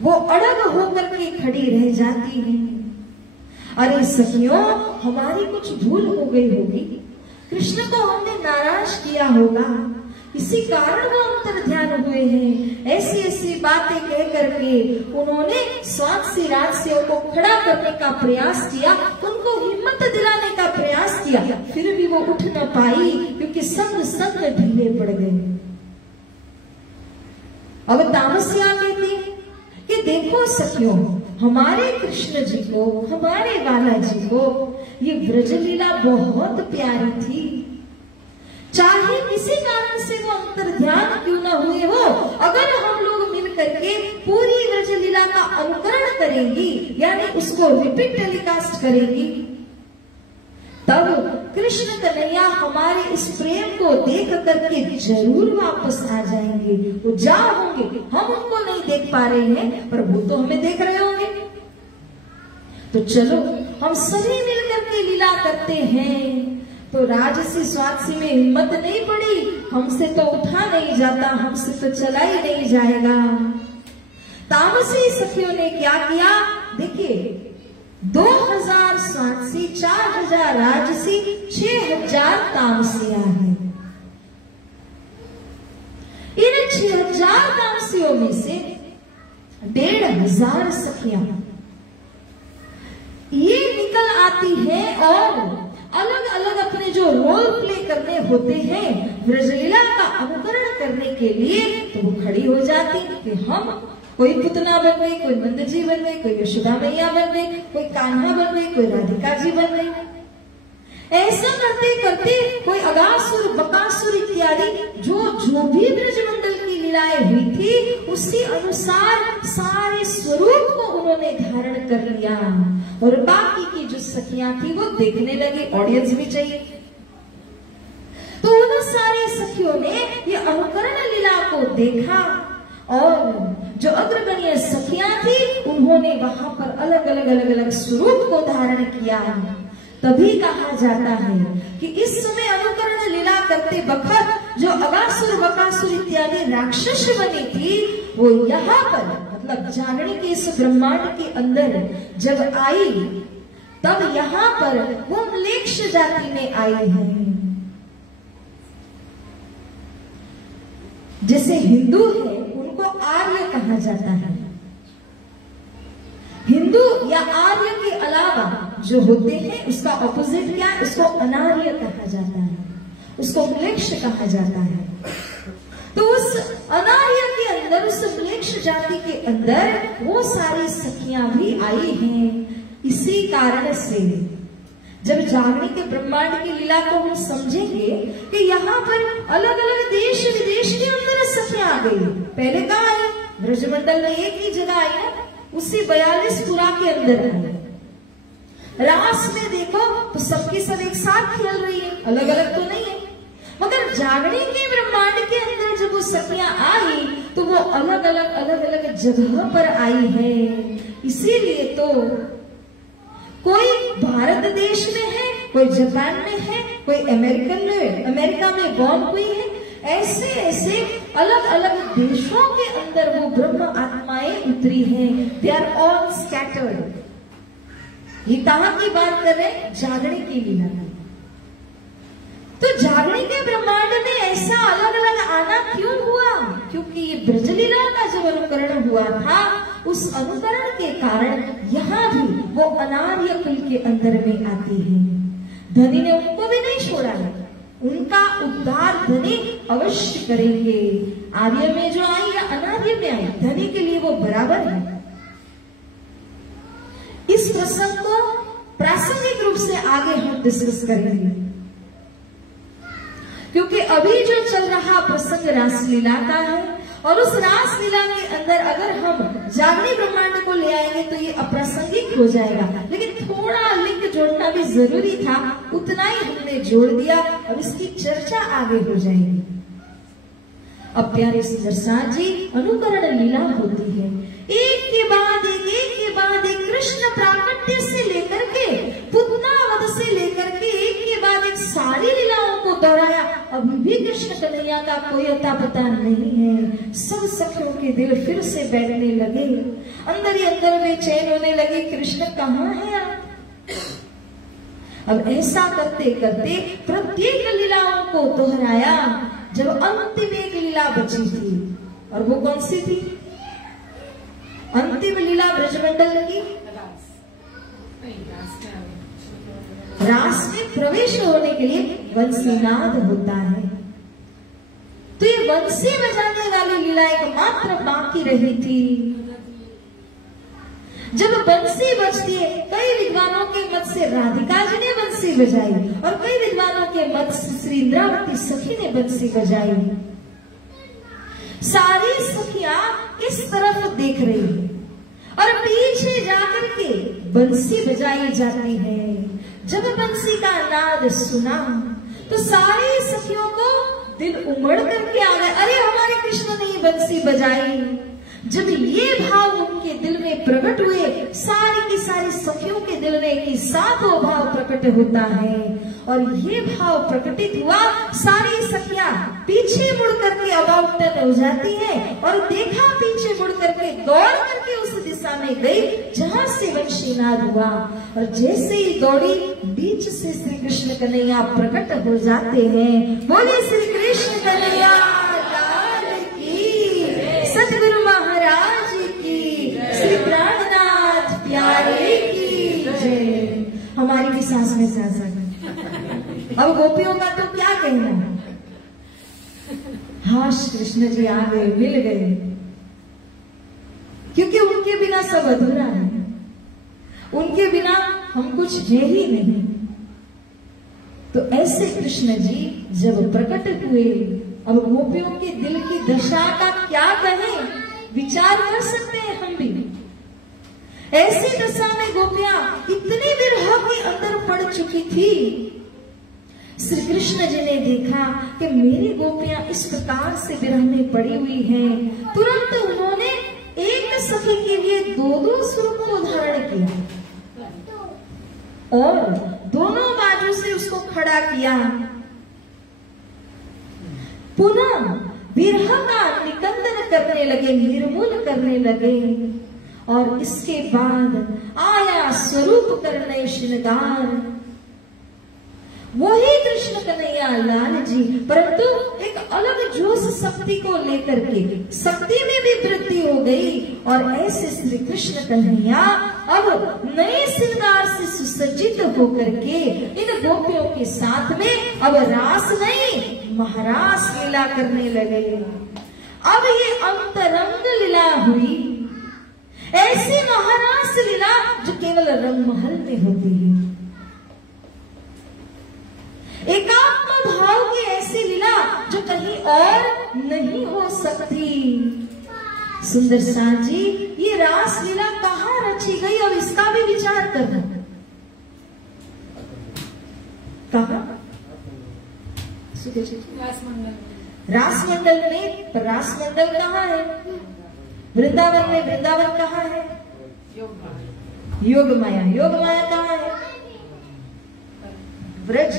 वो अड़ग होकर के खड़ी रह जाती है। अरे सखियों, हमारी कुछ भूल हो गई होगी, कृष्ण को हमने नाराज किया होगा, इसी कारण वो अंतर ध्यान हुए हैं। ऐसी ऐसी बातें कह करके उन्होंने स्वात्सी राजसियों को खड़ा करने का प्रयास किया, उनको हिम्मत दिलाने का प्रयास किया, फिर भी वो उठ न पाई क्योंकि संग संग ढीले पड़ गए। अब तामसिया कहती कि देखो सखियों, हमारे कृष्ण जी को, हमारे बालाजी को ये ब्रजलीला बहुत प्यारी थी। चाहे किसी कारण से वो अंतर ध्यान क्यों न हुए हो, अगर हम लोग मिल करके पूरी ब्रजलीला का अनुकरण करेंगी, यानी उसको रिपीट टेलीकास्ट करेंगी, तब कृष्ण कन्हैया हमारे इस प्रेम को देख करके जरूर वापस आ जाएंगे। वो जा होंगे, हम उनको नहीं देख पा रहे हैं, पर वो तो हमें देख रहे होंगे। तो चलो हम सभी मिलकर के लीला करते हैं। तो राजसी स्वादसी में हिम्मत नहीं पड़ी, हमसे तो उठा नहीं जाता, हमसे तो चला ही नहीं जाएगा। तामसी सखियों ने क्या किया, देखिए 2000 स्वादसी, 4000 राजसी, 6000 तामसियां हैं। इन 6000 तामसियों में से 1500 सखियां ये निकल आती है और अलग अलग अपने जो रोल प्ले करने होते हैं ब्रजलीला का अनुकरण करने के लिए, तो वो खड़ी हो जाती कि हम कोई पुतना बन गई, कोई नंद जी बन गई, कोई यशोदा मैया बन गई, कोई कान्हा बन गई, कोई राधिका जी बन गई। ऐसा करते करते कोई अगासुर, बकासुर इत्यादि जो भी ब्रजमंडल की लीलाएं हुई थी, उसी अनुसार सारे स्वरूप को उन्होंने धारण कर लिया। और बाकी की जो सखियां थी वो देखने लगी, ऑडियंस भी चाहिए। तो उन सारी सखियों ने ये अनुकरण लीला को देखा और जो अग्रगण्य सखियां थी उन्होंने वहां पर अलग अलग स्वरूप को धारण किया। तभी कहा जाता है कि इस समय अनुकरण लीला करते वक्त जो अगासुर, बकासुर इत्यादि राक्षस बनी थी, वो यहाँ पर मतलब जागरण के इस ब्रह्मांड के अंदर जब आई, तब यहाँ पर वो म्लेच्छ जाति में आई है। जैसे हिंदू है उनको आर्य कहा जाता है। हिंदू या आर्य के अलावा जो होते हैं उसका ऑपोजिट क्या है, उसको अनार्य कहा जाता है, उसको म्लेच्छ कहा जाता है। तो उस अनार्य के अंदर, उस म्लेच्छ जाति के अंदर वो सारी सखियां भी आई हैं। इसी कारण से जब जागरण के ब्रह्मांड की लीला को हम समझेंगे कि यहाँ पर अलग अलग देश विदेश के अंदर सखियां आ गई। पहले कहाँ आई, ब्रजमंडल में एक ही जगह आई है, उसी 42पुरा के अंदर है। रास में देखो तो सबकी सब एक साथ खेल रही है, अलग अलग तो नहीं है। मगर जागरण के ब्रह्मांड के अंदर जब वो सखियां आई तो वो अलग अलग जगह पर आई है। इसीलिए तो कोई भारत देश में है, कोई जापान में है, कोई अमेरिका में बॉर्न हुई है। ऐसे ऐसे अलग अलग देशों के अंदर वो ब्रह्म आत्माएं उतरी हैं। They are all scattered. ये कहाँ की बात कर रहे हैं, जागरण की लीला। तो जागरण के ब्रह्मांड में ऐसा अलग अलग आना क्यों हुआ, क्योंकि ये ब्रजलीला का जब अनुकरण हुआ था, उस अनुकरण के कारण यहाँ भी वो अनार्य कुल के अंदर में आती है। धनी ने उनको भी नहीं छोड़ा है, उनका उद्धार धनी अवश्य करेंगे। आर्य में जो आई या अनार्य में आई, धनी के लिए वो बराबर है। इस प्रसंग को प्रासंगिक रूप से आगे हम डिस्कस करेंगे, क्योंकि अभी जो चल रहा प्रसंग रासलीला का है और उस रासलीला के अंदर अगर हम जागरण ब्रह्मांड को ले आएंगे तो ये अप्रासंगिक हो जाएगा। लेकिन थोड़ा लिंक जोड़ना भी जरूरी था, उतना ही हमने जोड़ दिया। अब इसकी चर्चा आगे हो जाएगी। अब प्यारे सुदर्शन जी, अनुकरण लीला होती है, एक के बाद एक कृष्ण प्राकट्य से लेकर के पुतनावध से लेकर के एक सारी लीलाओं को दोहराया। अभी भी कृष्ण कन्हैया का कोई अता पता नहीं है। सब सखियों के दिल फिर से बैठने लगे, अंदर ही अंदर बेचैन होने लगे, कृष्ण कहाँ है आप। अब ऐसा करते करते प्रत्येक लीलाओं को दोहराया। जब अंतिम एक लीला बची थी, और वो कौन सी थी, अंतिम लीला ब्रजमंडल की, रास में प्रवेश होने के लिए वंशीनाद होता है। तो ये वंशी बजाने वाली लीला एकमात्र बाकी रही थी। जब बंसी बजती है, कई विद्वानों के मत से राधिका जी ने बंसी बजाई और कई विद्वानों के मत से श्री इंद्रावती सखी ने बंसी बजाई। सारी सखियां इस तरफ देख रही है और पीछे जाकर के बंसी बजाई जाती है। जब बंसी का नाद सुना तो सारी सखियों को दिल उमड़ करके आ गए, अरे हमारे कृष्ण ने बंसी बजाई। जब ये भाव उनके दिल में प्रकट हुए, सारी की सारी सखियों के दिल में एक साथ वो भाव प्रकट होता है। और ये भाव प्रकटित हुआ, सारी सखियां पीछे मुड़ करके अबाउट टर्न हो जाती हैं और देखा पीछे मुड़ करके दौड़ करके उस दिशा में गई जहां से वंशीनाद हुआ। और जैसे ही दौड़ी, बीच से श्री कृष्ण कन्हैया प्रकट हो जाते हैं। बोले श्री कृष्ण कन्हैया लाल की, सतगुरु महाराज की, श्री प्राणनाथ प्यारे की जय। हमारी भी सांस में सांस आ गई। अब गोपियों का तो क्या कहना। हाँ, कृष्ण जी आ गए, मिल गए, क्योंकि उनके बिना सब अधूरा है, उनके बिना हम कुछ है ही नहीं। तो ऐसे कृष्ण जी जब प्रकट हुए, अब गोपियों के दिल की दशा का क्या कहें, विचार कर सकते हैं हम भी। ऐसी दशा में गोपियां इतनी विरह के अंदर पड़ चुकी थी। श्री कृष्ण जी ने देखा कि मेरी गोपियां इस प्रकार से विरह में पड़ी हुई हैं। तुरंत उन्होंने एक सखी के लिए दो स्वरूप को धारण किया और दोनों बाजू से उसको खड़ा किया। पुनः विरह का निकंदन करने लगे, निर्मूल करने लगे। और इसके बाद आया स्वरूप करने श्रृंगार, वही कृष्ण कन्हैया लाल जी, परंतु एक अलग जोश शक्ति को लेकर के, शक्ति में भी वृद्धि हो गई। और ऐसे श्री कृष्ण कन्हैया अब नए श्रृंगार से सुसज्जित होकर के इन गोपियों के साथ में अब रास नहीं, महारास लीला करने लगे। अब ये अंतरंग लीला हुई, ऐसी महारास लीला जो केवल रंग महल में होती है। एकात्म भाव की ऐसी लीला जो कहीं और नहीं हो सकती। सुंदर साथ जी, ये रास लीला कहाँ रची गई और इसका भी विचार करना। कहाँ? रास मंडल में, पर रास मंडल कहाँ है? वृंदावन में। वृंदावन कहाँ है? योग माया। योग माया कहाँ है? ब्रज,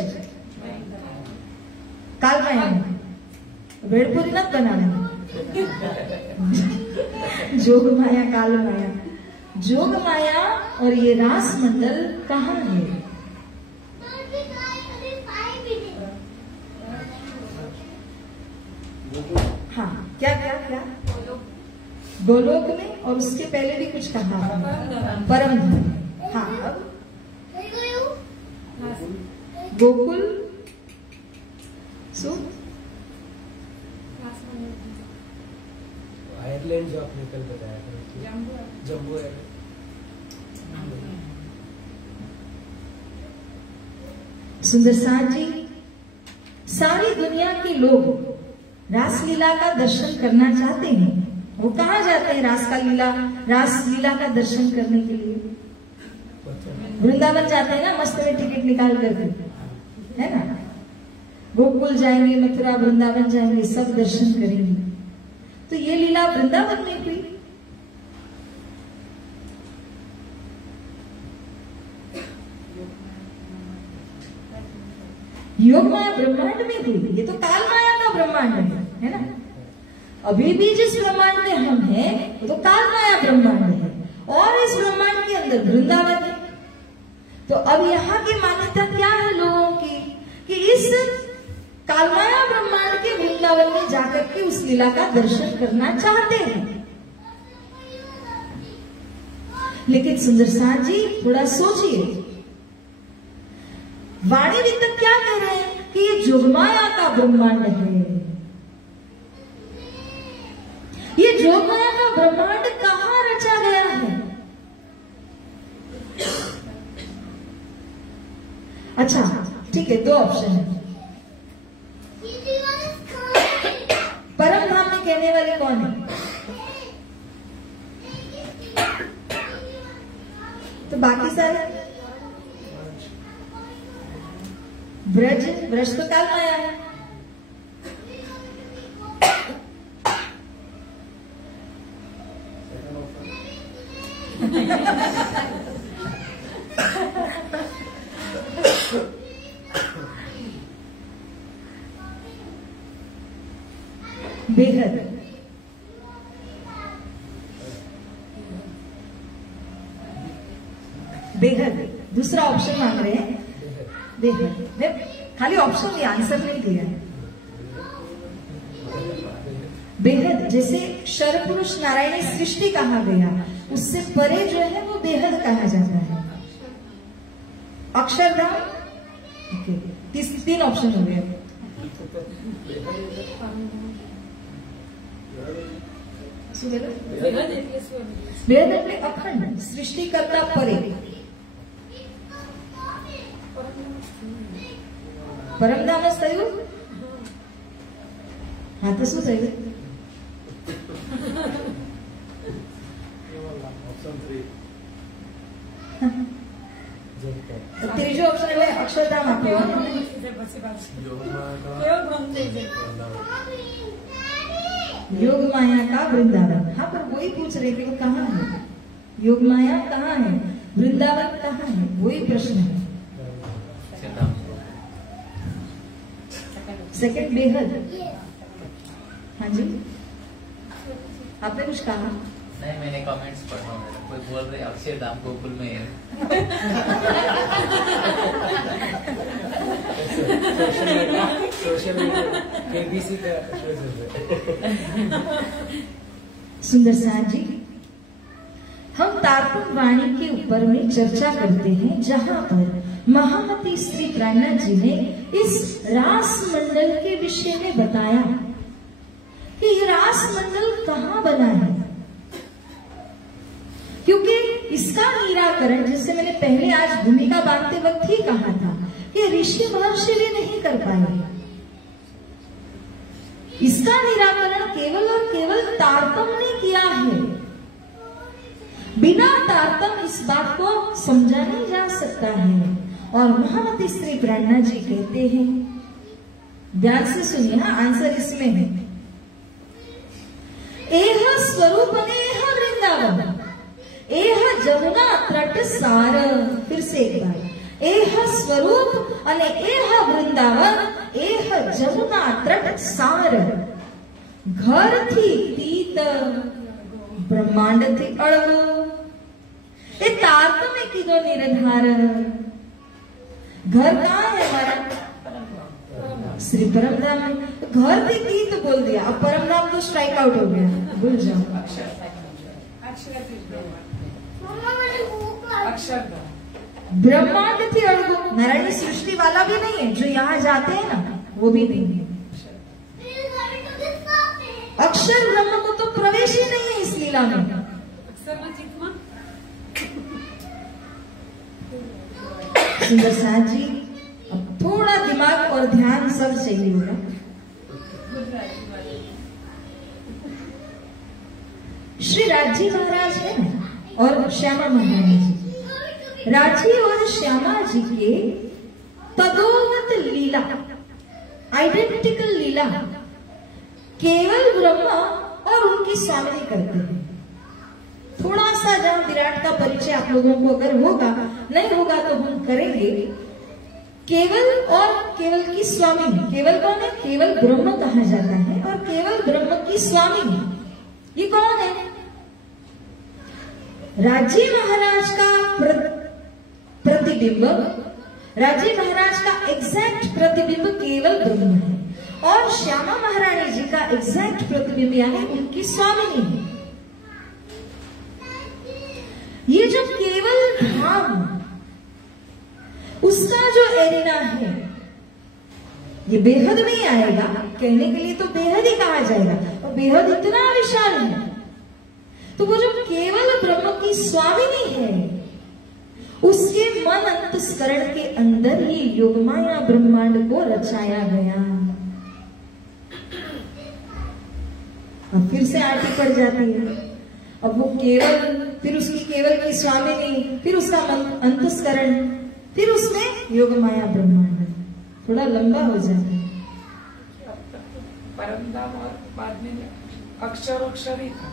काल माया में। भेड़पुरी न बनाना। जोग माया, काल माया, जोग माया और ये रास मंडल कहाँ है? हाँ, क्या क्या क्या? गोलोक में। और उसके पहले भी कुछ कहा, परम धाम। हाँ, अब गोकुल, आयरलैंड जो आपने कल बताया था, जम्बू आयरलैंड। सुंदर साथ जी, सारी दुनिया के लोग रासलीला का दर्शन करना चाहते हैं। वो कहाँ जाते हैं रासलीला का दर्शन करने के लिए? वृंदावन जाते हैं ना, मस्त में टिकट निकाल करके, है ना। गोकुल जाएंगे, मथुरा, वृंदावन जाएंगे, सब दर्शन करेंगे। तो ये लीला वृंदावन में हुई। योग माया ब्रह्मांड में हुई। ये तो काल माया का ब्रह्मांड है ना। अभी भी जिस ब्रह्मांड में हम हैं वो तो काल माया ब्रह्मांड है, और इस ब्रह्मांड के अंदर वृंदावन है। तो अब यहाँ की मान्यता क्या है लोगों की, कि इस कालमाया ब्रह्मांड के वृंदावन में जाकर के उस लीला का दर्शन करना चाहते हैं। लेकिन सुंदर साथ जी, थोड़ा सोचिए, वाणी वितक क्या कह रहे हैं कि ये जोगमाया का ब्रह्मांड है। ये जोगमाया का ब्रह्मांड कहाँ रचा गया है? अच्छा ठीक है, दो ऑप्शन है। परम धाम में कहने वाले कौन है? तो बाकी सारे ब्रज तो काल माया है। बेहद, बेहद दूसरा ऑप्शन मांग रहे हैं। बेहद, खाली ऑप्शन दिया, आंसर नहीं दिया। बेहद जैसे शर पुरुष नारायणी सृष्टि कहा गया, उससे परे जो है वो बेहद कहा जाता है। अक्षरधाम, ओके, तीन ऑप्शन हो गए। बेहद એટલે અખંડ, સૃષ્ટિ કરતા પરે। પરમધામ જ થયું? હા તો શું થયું? ત્રીજો ઓપ્શન એટલે અક્ષરધામ આપ્યો। योग माया का वृंदावन। हाँ, पर वही पूछ रहे थे, वो कहाँ है? योग माया कहाँ है? वृंदावन कहाँ है? वही प्रश्न है। सेकंड बेहद। हाँ जी, आपने कुछ कहा? नहीं, मैंने कमेंट्स पढ़ा। कोई बोल रहे अक्षरधाम गोकुल में है। सोशल मीडिया केबीसी का सुंदर साथ जी, हम तारतम वाणी के ऊपर में चर्चा करते हैं, जहां पर महामती श्री प्राणनाथ जी ने इस रास मंडल के विषय में बताया कि ये रास मंडल कहाँ बना है, क्योंकि इसका निराकरण, जैसे मैंने पहले आज भूमिका बांधते वक्त ही कहा था, कि ऋषि महर्षि भी नहीं कर पाए। इसका निराकरण केवल और केवल तारतम ने किया है। बिना तारतम इस बात को समझा नहीं जा सकता है। और महामती श्री प्राणनाथ जी कहते हैं, ध्यान से सुनिए ना, आंसर इसमें है। एह स्वरूप ने एह वृंदावन, एह जमुना तट सार। फिर से एक बार, एह स्वरूप अने एह वृंदावन, एह जमुना तट सार। घर थी तीत, ब्रह्मांड थी अड़गो। ये तारतम में कीधो निर्धार। घर कहाँ है हमारा? श्री परमधाम में। घर थी तीत बोल दिया, अब परमधाम तो स्ट्राइक आउट हो गया, भूल जाओ। ब्रह्मांड थी अड़गो। नारायणी सृष्टि वाला भी नहीं है, जो यहाँ जाते हैं ना, वो भी नहीं है। अक्षर ब्रह्म को तो प्रवेश ही नहीं है इस लीला में। सुंदर साथ जी, अब थोड़ा दिमाग और ध्यान सब चाहिए होगा। श्री राजी महाराज है ना, और श्यामा महारानी जी। राजी और श्यामा जी के तदोगत लीला, आइडेंटिकल लीला केवल ब्रह्मा और उनकी स्वामिनी करते हैं। थोड़ा सा जहां विराट का परिचय आप लोगों को अगर होगा, नहीं होगा तो हम करेंगे। केवल और केवल की स्वामिनी, केवल कौन है? केवल ब्रह्म कहा जाता है, और केवल ब्रह्म की स्वामिनी ये कौन है? राजी महाराज का प्रतिबिंब, राजी महाराज का एग्जैक्ट प्रतिबिंब केवल ब्रह्म है, और श्यामा महारानी जी का एग्जैक्ट प्रतिबिंब यानी उनकी स्वामिनी है। ये जो केवल धाम, उसका जो एरिना है, ये बेहद में ही आएगा। कहने के लिए तो बेहद ही कहा जाएगा, और बेहद इतना विशाल है। तो वो जो केवल ब्रह्म की स्वामिनी है, उसके मन अंतस्करण के अंदर ही योगमाया ब्रह्मांड को रचाया गया। अब फिर से आरती पड़ जाती है। अब वो केवल, फिर उसकी केवल की स्वामिनी, फिर उसका अंतस्करण, फिर उसमें योगमाया ब्रह्मांड। थोड़ा लंबा हो जाता है। परमधाम और बाद में अक्षर ही था,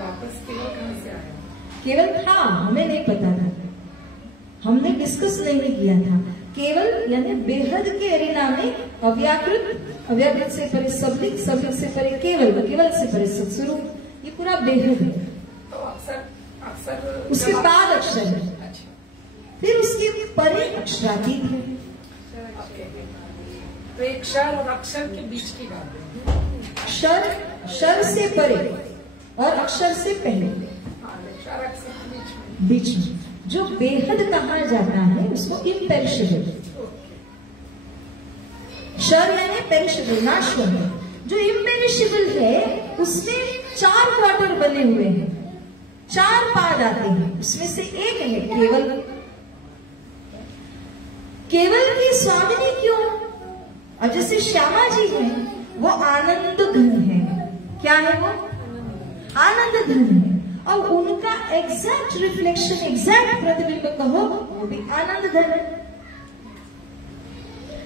वापस केवल कहाँ से आया? केवल था, हमें नहीं पता था, हमने डिस्कस नहीं किया था। केवल यानी बेहद के एरिना में अव्याकृत, अव्याकृत से परे सबलिक, सबलिक से परे केवल, केवल से परे सत्स्वरूप, ये पूरा बेहद है। तो अक्सर उसके बाद अक्षर है, फिर उसके परे अक्षरातीत है। तो एक क्षर और अक्षर के बीच की बात है। क्षर, क्षर से परे और अक्षर से पहले, क्षर अक्षर के बीच में, बीच में जो बेहद कहा जाता है उसको इम्पेरिशेबल, क्षर यानी पेरिशेबल, नाशवंत। जो इम्पेरिशेबल है उसमें 4 क्वार्टर बने हुए हैं, 4 पाद आते हैं, उसमें से एक है केवल। केवल की स्वामिनी क्यों? अब जैसे श्यामा जी हैं, वो आनंद घन है। क्या है वो? आनंद घन है। और उनका एग्जैक्ट रिफ्लेक्शन, एग्जैक्ट प्रतिबिंब कहो, वो भी आनंद घन है।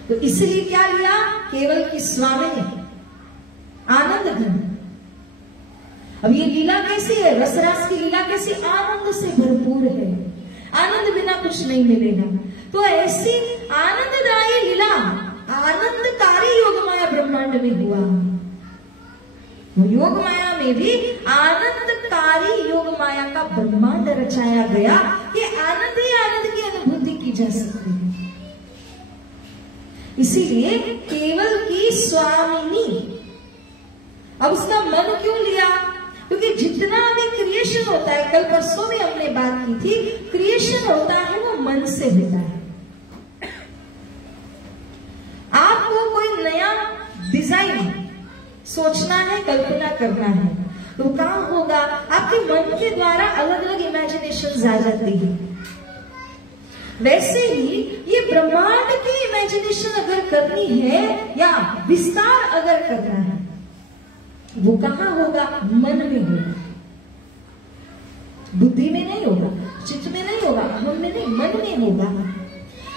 तो इसलिए क्या लिया? केवल की स्वामिनी आनंद घन। अब ये लीला कैसी है? रसरास की लीला कैसी? आनंद से भरपूर है, आनंद बिना कुछ नहीं मिलेगा। तो ऐसी आनंददायी लीला आनंदकारी योगमाया ब्रह्मांड में हुआ। योग माया में भी आनंदकारी योग माया का ब्रह्मांड रचाया गया। ये आनंद ही आनंद की अनुभूति की जा सकती है। इसीलिए केवल की स्वामिनी। अब उसका मन क्यों लिया? क्योंकि जितना भी क्रिएशन होता है, कल परसों में हमने बात की थी, क्रिएशन होता है वो मन से होता है। आपको कोई नया डिजाइन सोचना है, कल्पना करना है, तो काम होगा आपके मन के द्वारा अलग अलग इमेजिनेशन आ जाती है। वैसे ही ये ब्रह्मांड की इमेजिनेशन अगर करनी है या विस्तार अगर करना है, वो कहाँ होगा? मन में होगा, बुद्धि में नहीं होगा, चित्त में नहीं होगा, मन में नहीं, मन में होगा।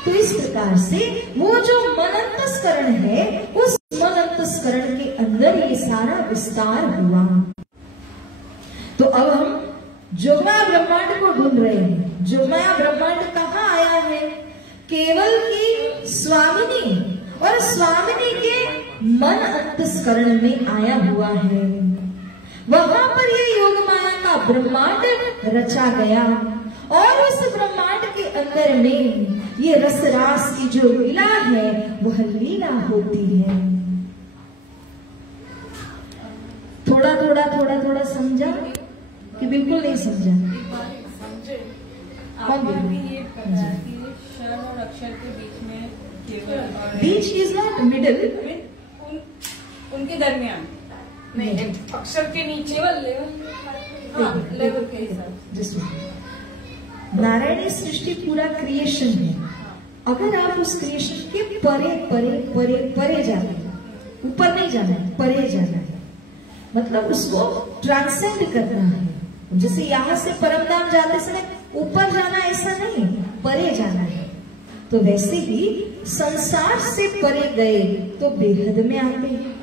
तो इस प्रकार से वो जो मनंतस्करण है, उस मनंतस्करण के अंदर ये सारा विस्तार हुआ। तो अब हम जोगमाया ब्रह्मांड को ढूंढ रहे हैं। जोगमाया ब्रह्मांड कहाँ आया है? केवल की स्वामिनी और स्वामिनी के मन अंतस्करण में आया हुआ है। वहां पर ये योग माया का ब्रह्मांड रचा गया और उस ब्रह्मांड के अंदर में ये रसरास की जो लीला है वह लीला होती है। थोड़ा थोड़ा थोड़ा थोड़ा समझा कि बिल्कुल नहीं समझा? समझे? कौन आपने बोला? भी ये बताया कि क्षर और अक्षर के बीच में केवल और बीच इज नॉट मिडिल, उनके दरमियान नहीं, अक्षर के नीचे केवल लेवल के हिसाब जिसमें नारायणी सृष्टि पूरा क्रिएशन है। अगर आप उस क्रिएशन के परे परे परे परे जाना है, ऊपर नहीं जाना है, परे जाना है, मतलब उसको ट्रांसेंड करना है। जैसे यहाँ से परमधाम जाते समय ऊपर जाना ऐसा नहीं, परे जाना है। तो वैसे ही संसार से परे गए तो बेहद में आते हैं।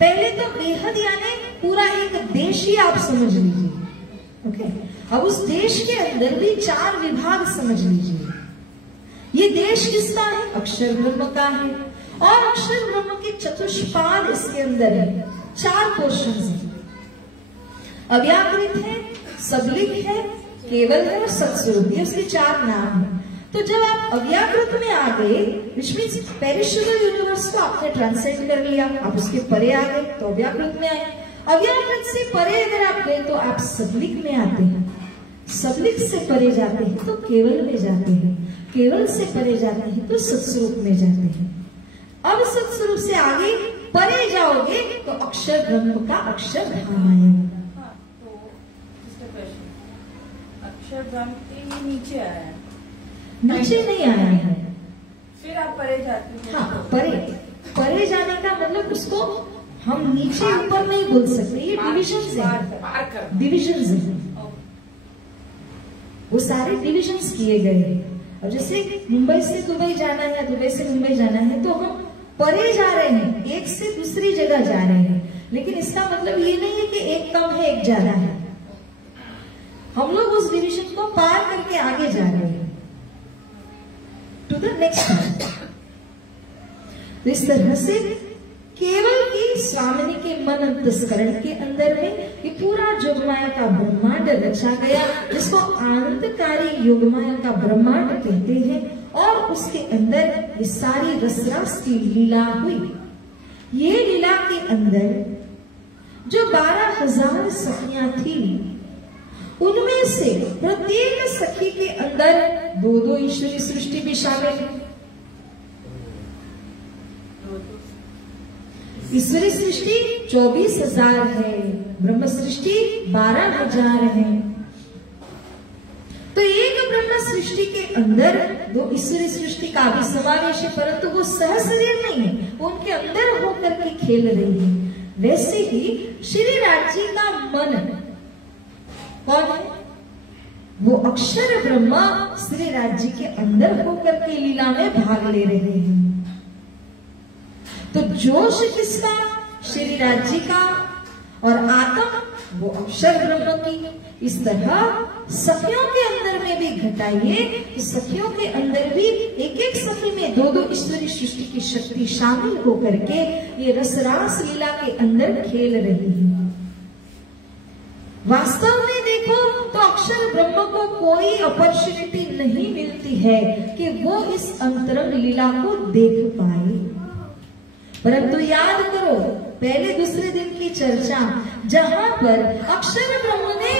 पहले तो बेहद यानी पूरा एक देश ही आप समझ लीजिए, ओके। अब उस देश के अंदर भी 4 विभाग समझ लीजिए। ये देश किसका है? अक्षर ब्रह्म का है। और अक्षर ब्रह्म के चतुष्पाद इसके अंदर है, 4 पोर्शन है। अव्याकृत है, सबलिक है, केवल है और सत्स्वरूप, ये उसके 4 नाम है। तो जब आप अव्याकृत में आ गए, विच मीन्स पेरिशेबल यूनिवर्स को आपने ट्रांसेंड कर लिया, आप उसके परे आ गए तो अव्याकृत में आए। अव्याकृत से परे अगर आप गए तो आप सबलिक में आते हैं, सबलिक से परे जाते हैं तो केवल में जाते हैं, केवल से परे जाते हैं तो सत्स्वरूप में जाते हैं। अब सत्स्वरूप से आगे परे जाओगे तो अक्षर ब्रह्म का अक्षर धाम आएगा। तो इसका प्रश्न, अक्षर ब्रह्म के नीचे आया है, नीचे नहीं आया है, फिर आप परे जाते हैं। हाँ परे, परे जाने का मतलब उसको हम नीचे ऊपर नहीं बोल सकते, ये डिविजन है, डिविजन है, वो सारे डिविजन्स किए गए हैं। अब जैसे मुंबई से दुबई जाना है, दुबई से मुंबई जाना है, तो हम परे जा रहे हैं, एक से दूसरी जगह जा रहे हैं, लेकिन इसका मतलब ये नहीं है कि एक कम है एक ज्यादा है। हम लोग उस डिवीजन को पार करके आगे जा रहे हैं टू द नेक्स्ट। तो इस तरह से केवल की स्वामिनी के मन अंतस्करण के अंदर में ये पूरा योगमाया का ब्रह्मांड रचा गया, जिसको आनंदकारी योगमाया का ब्रह्मांड कहते हैं। और उसके अंदर ये सारी रसरास की लीला हुई। ये लीला के अंदर जो 12,000 सखियां थी, उनमें से प्रत्येक सखी के अंदर 2-2 ईश्वरी सृष्टि भी शामिल है। ईश्वरी सृष्टि 24,000 है, ब्रह्म सृष्टि 12,000 है। तो एक ब्रह्म सृष्टि के अंदर 2 ईश्वरी सृष्टि का भी समावेश है, परंतु वो सहशरीर नहीं है, वो उनके अंदर होकर के खेल रही है। वैसे ही श्री राज्य का मन कौन है? वो अक्षर ब्रह्मा श्री राज्य के अंदर होकर के लीला में भाग ले रहे हैं। तो जोश किसका? श्री राज्य का, और आत्म वो अक्षर ब्रह्म की। इस तरह सखियों के अंदर में भी घटाइए कि सखियों के अंदर भी एक एक सखी में 2-2 ईश्वरी सृष्टि की शक्ति शामिल होकर के ये रसरास लीला के अंदर खेल रही है। वास्तव में देखो तो अक्षर ब्रह्म को कोई अपॉर्चुनिटी नहीं मिलती है कि वो इस अंतरंग लीला को देख पाए। परंतु याद करो पहले दूसरे दिन की चर्चा, जहां पर अक्षर ब्रह्म ने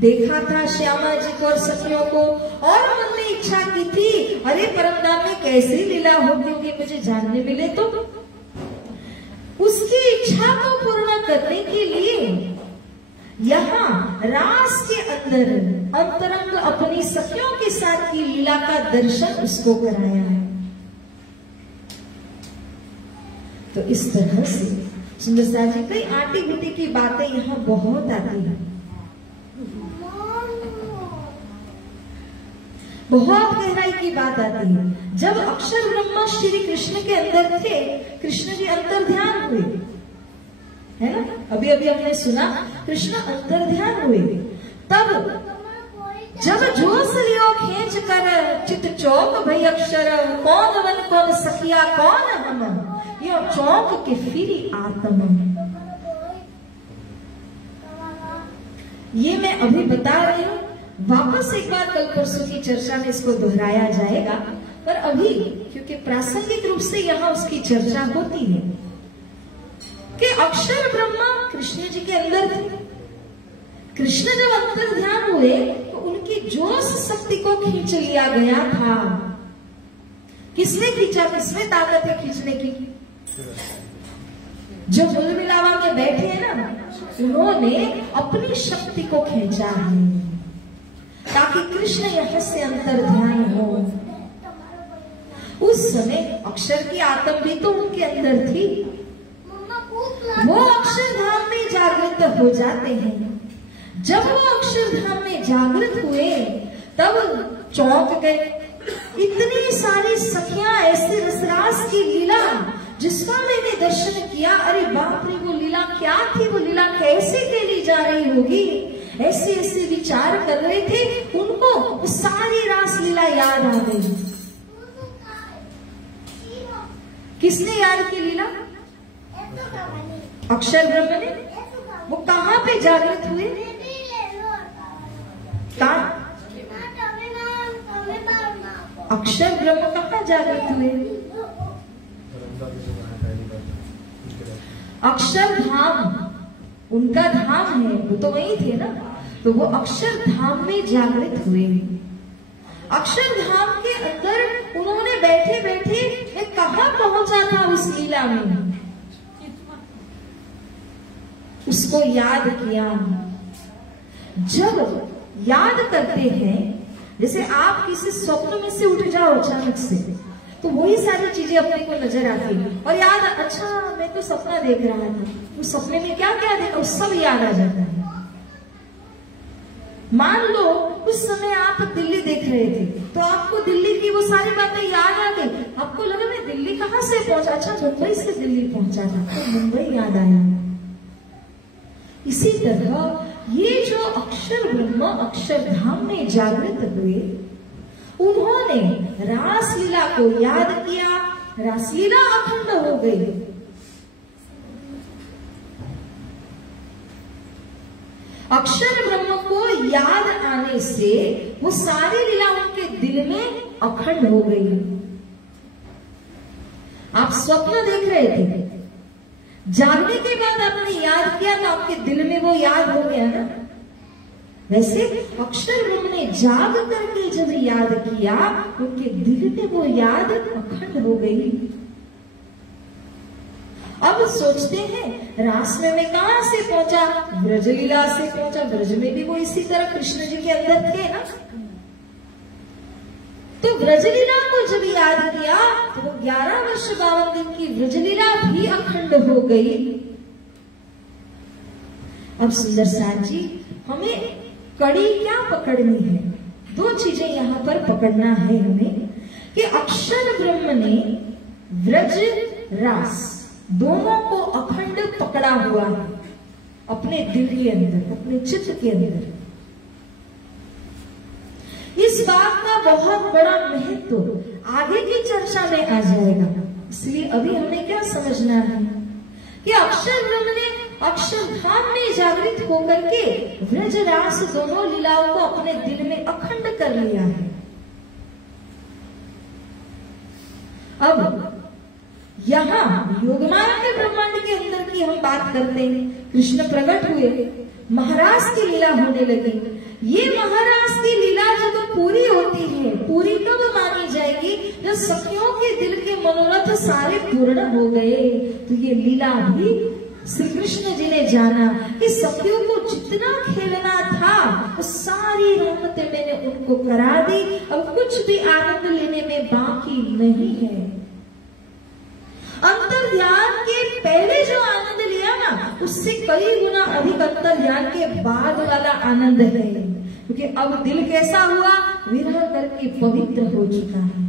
देखा था श्यामा जी को और सखियों को, और मन में इच्छा की थी अरे परमधाम में कैसी लीला होगी मुझे जानने मिले, तो उसकी इच्छा को पूर्ण करने के लिए यहाँ रास के अंदर अंतरंग अपनी सखियों के साथ की लीला का दर्शन उसको कराया है। तो इस तरह से सुंदरसा जी कई आटी गुटी की बातें यहाँ बहुत आती है, बहुत गहराई की बात आती है। जब अक्षर ब्रह्मा श्री कृष्ण के अंदर थे, कृष्ण जी अंतर ध्यान हुए, है ना? अभी अभी हमने सुना कृष्ण अंतर ध्यान हुए। तब जब जोश लियो खींच कर चित चौक भई अक्षर, कौन वन कौन सखिया कौन हम, यो चौक के फिरी आत्म। ये मैं अभी बता रही हूँ, वापस एक बार कल परसों की चर्चा में इसको दोहराया जाएगा, पर अभी क्योंकि प्रासंगिक रूप से यहाँ उसकी चर्चा होती है कि अक्षर ब्रह्मा कृष्ण जी के अंदर थे। कृष्ण जब अंतर ध्यान हुए तो उनकी जोश शक्ति को खींच लिया गया था। किसने खींचा? किसमें ताकत है खींचने की? जो बुलबिलावा में बैठे हैं ना, उन्होंने अपनी शक्ति को खींचा है ताकि कृष्ण यहाँ से अंतर ध्यान हो। उस समय अक्षर की आत्म भी तो उनके अंदर थी, वो अक्षरधाम में जागृत हो जाते हैं। जब वो अक्षरधाम में जागृत हुए तब चौंक गए। इतनी सारी सखियां, ऐसी रसरास की लीला जिसका मैंने दर्शन किया, अरे बाप रे वो लीला क्या थी, वो लीला कैसे खेली जा रही होगी, ऐसे ऐसे विचार कर रहे थे। उनको वो सारी रास लीला याद आ गई। किसने याद की लीला? अक्षर ब्रह्म ने। वो कहाँ पे जागृत हुए? अक्षर ब्रह्म कहाँ जागृत हुए? अक्षर धाम उनका धाम है, वो तो वही थे ना। तो वो अक्षर धाम में जागृत हुए। अक्षर धाम के अंदर उन्होंने बैठे बैठे कहाँ पहुंचा था उस लीला में, उसको याद किया। जब याद करते हैं, जैसे आप किसी स्वप्न में से उठ जाओ अचानक से, तो वही सारी चीजें अपने को नजर आती है और याद, अच्छा मैं तो सपना देख रहा था, उस सपने में क्या क्या देखा, उस सब याद आ जाता है। मान लो उस समय आप दिल्ली देख रहे थे, तो आपको दिल्ली की वो सारी बातें याद आ गई। आपको लगा मैं दिल्ली कहाँ से पहुंचा, अच्छा मुंबई से दिल्ली पहुंचा था, तो मुंबई याद आया। इसी तरह ये जो अक्षर ब्रह्म अक्षरधाम में जागृत हुए, उन्होंने रासलीला को याद किया, रासलीला अखंड हो गई। अक्षर ब्रह्म को याद आने से वो सारी लीला उनके दिल में अखंड हो गई। आप स्वप्न देख रहे थे, जागने के बाद आपने याद किया तो आपके दिल में वो याद हो गया ना। वैसे अक्षर ब्रह्म ने जाग करके जब याद किया, उनके दिल में वो याद अखंड हो गई। अब सोचते हैं रास में मैं कहां से पहुंचा? ब्रजलीला से पहुंचा। ब्रज में भी वो इसी तरह कृष्ण जी के अंदर थे ना। तो ब्रजलीला को जब याद किया तो वो 11 वर्ष 52 दिन की ब्रजलीला भी अखंड हो गई। अब सुंदर साथ जी, हमें कड़ी क्या पकड़नी है? 2 चीजें यहां पर पकड़ना है हमें कि अक्षर ब्रह्म ने व्रज रास दोनों को अखंड पकड़ा हुआ है अपने दिल के अंदर, अपने चित्त के अंदर। इस बात का बहुत बड़ा महत्व आगे की चर्चा में आ जाएगा, इसलिए अभी हमें क्या समझना है कि अक्षर ब्रह्म ने अक्षरधाम में जागृत होकर के व्रज रास दोनों लीलाओं को अपने दिल में अखंड कर लिया है। अब यहाँ योगमाया के ब्रह्मांड के अंदर की हम बात करते हैं। कृष्ण प्रकट हुए, महाराज की लीला होने लगी। ये महाराज की लीला जब पूरी होती है, पूरी कब मानी जाएगी? जब सखियों के दिल के मनोरथ सारे पूर्ण हो गए। तो ये लीला भी श्री कृष्ण जी ने जाना कि सखियों को जितना खेलना था वो सारी रहमतें मैंने उनको करा दी। अब कुछ भी आनंद लेने में बाकी नहीं है। अंतर ध्यान के पहले जो आनंद लिया ना, उससे कई गुना अधिक अंतर ध्यान के बाद वाला आनंद है। क्योंकि अब दिल कैसा हुआ? विरह करके पवित्र हो चुका है।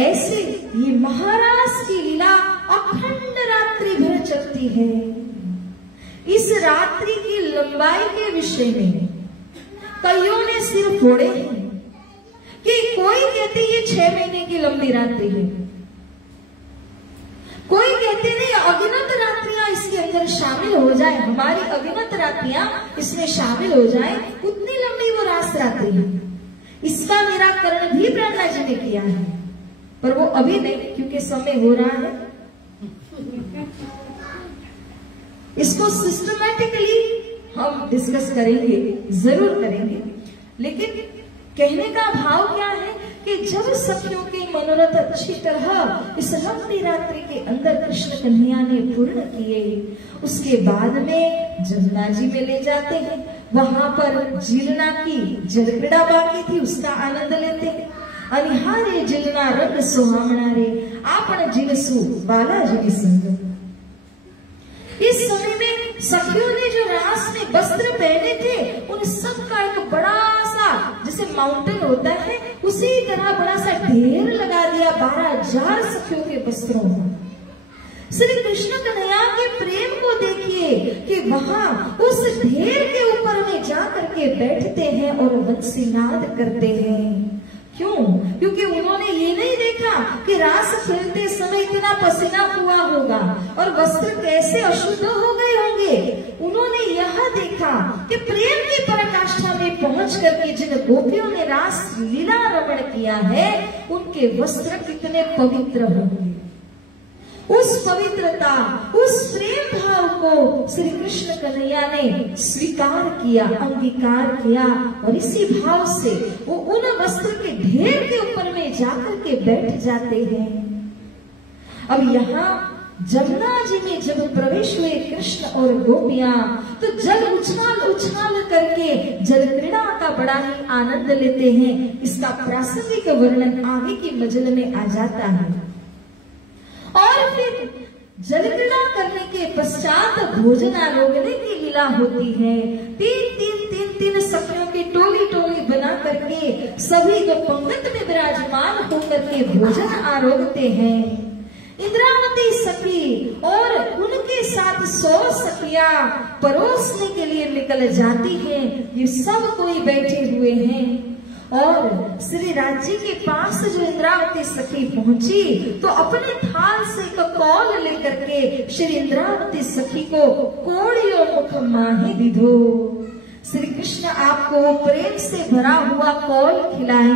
ऐसे ये महाराज की लीला अखंड रात्रि भर चलती है। इस रात्रि की लंबाई के विषय में कईयों ने सिर फोड़े हैं कि कोई कहते ये 6 महीने की लंबी रात्रि है, कोई कहते नहीं अगिनत रात्रियां इसके अंदर शामिल हो जाए, हमारी अगिनत रात्रियां इसमें शामिल हो जाए, उतनी लंबी वो रास रात्रि है। इसका निराकरण भी ब्रह्मा जी ने किया है, पर वो अभी नहीं, क्योंकि समय हो रहा है। इसको सिस्टमैटिकली हम डिस्कस करेंगे, जरूर करेंगे। लेकिन कहने का भाव क्या है कि जब सखियों के मनोरथ अच्छी तरह इस लंबी रात्रि के अंदर कृष्ण कन्हैया ने पूर्ण किए, उसके बाद में जमुना जी में ले जाते हैं। वहां पर जीलना की जल क्रीड़ा बाकी थी, उसका आनंद लेते हैं। अनिहारे जिलना रंग सुहावना रे, आपण जिलसु बालाजी संग। इस समय में सखियों ने जो रास में वस्त्र पहने थे, उन सब का एक बड़ा सा, जैसे माउंटेन होता है, उसी तरह बड़ा सा ढेर लगा दिया 12,000 सखियों के वस्त्रों में। श्री कृष्ण कन्हैया के प्रेम को देखिए कि वहां उस ढेर के ऊपर में जाकर के बैठते हैं और वंशीनाद करते हैं। क्यों? क्योंकि उन्होंने ये नहीं देखा कि रास खेलते समय इतना पसीना हुआ होगा और वस्त्र कैसे अशुद्ध हो गए होंगे। उन्होंने यह देखा कि प्रेम की पराकाष्ठा में पहुंच करके जिन गोपियों ने रास लीला रमण किया है, उनके वस्त्र कितने पवित्र होंगे। उस पवित्रता, उस प्रेम भाव को श्री कृष्ण कन्हैया ने स्वीकार किया, अंगीकार किया, और इसी भाव से वो उन वस्त्र के ढेर के ऊपर में जाकर के बैठ जाते हैं। अब यहाँ जमुना जी में जब प्रवेश हुए कृष्ण और गोपियां, तो जल उछाल उछाल करके जल क्रीड़ा का बड़ा ही आनंद लेते हैं। इसका प्रासंगिक वर्णन आगे की मजल में आ जाता है। और फिर जल क्रीड़ा करने के पश्चात भोजन आरोगने की लीला होती है। तीन सखियों की टोली टोली बना करके सभी को पंगत में विराजमान होकर के भोजन आरोगते हैं। इंद्रावती सखी और उनके साथ 100 सखियां परोसने के लिए निकल जाती हैं। ये सब कोई बैठे हुए हैं और श्री राज जी के पास जो इंद्रावती सखी पहुंची तो अपने थाल से एक कौल लेकर के श्री इंद्रावती सखी को कोड़ियों मुख माहे दिधो। श्री कृष्ण आपको प्रेम से भरा हुआ कौल खिलाए,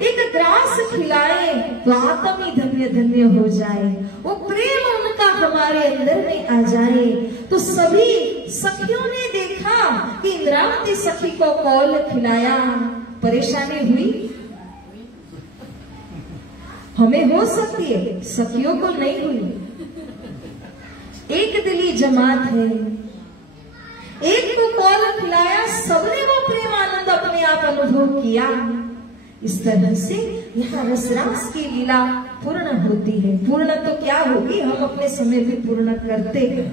एक ग्रास खिलाए तो आत्म ही धन्य धन्य हो जाए, वो प्रेम उनका हमारे अंदर में आ जाए। तो सभी सखियों ने देखा कि इंद्रावती सखी को कौल खिलाया, परेशानी हुई? हमें हो सकती है, सखियों को नहीं हुई। एक दिली जमात है, एक को कौल खिलाया, सबने वो प्रेम आनंद अपने आप अनुभव किया। इस तरह से यहाँ रसरास की लीला पूर्ण होती है। पूर्ण तो क्या होगी, हम अपने समय भी पूर्ण करते हैं।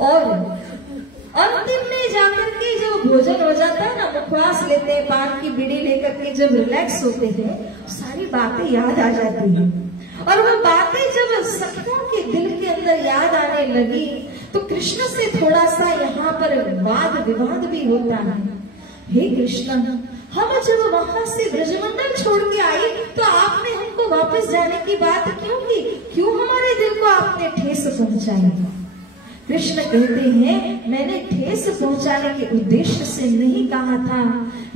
और अंतिम में जाकर के जब भोजन हो जाता है ना, मुखवास लेते हैं, पान की बीड़ी लेकर के जब रिलैक्स होते हैं, सारी बातें याद आ जाती हैं। और वो बातें जब सखियों के दिल के अंदर याद आने लगी तो कृष्ण से थोड़ा सा यहाँ पर वाद विवाद भी होता है। हे कृष्ण, हम जब वहां से ब्रजमंडल छोड़ के आई तो आपने हमको वापस जाने की बात क्यों की? क्यों हमारे दिल को आपने ठेस पहुंचाई? कृष्ण कहते हैं, मैंने ठेस पहुंचाने के उद्देश्य से नहीं कहा था,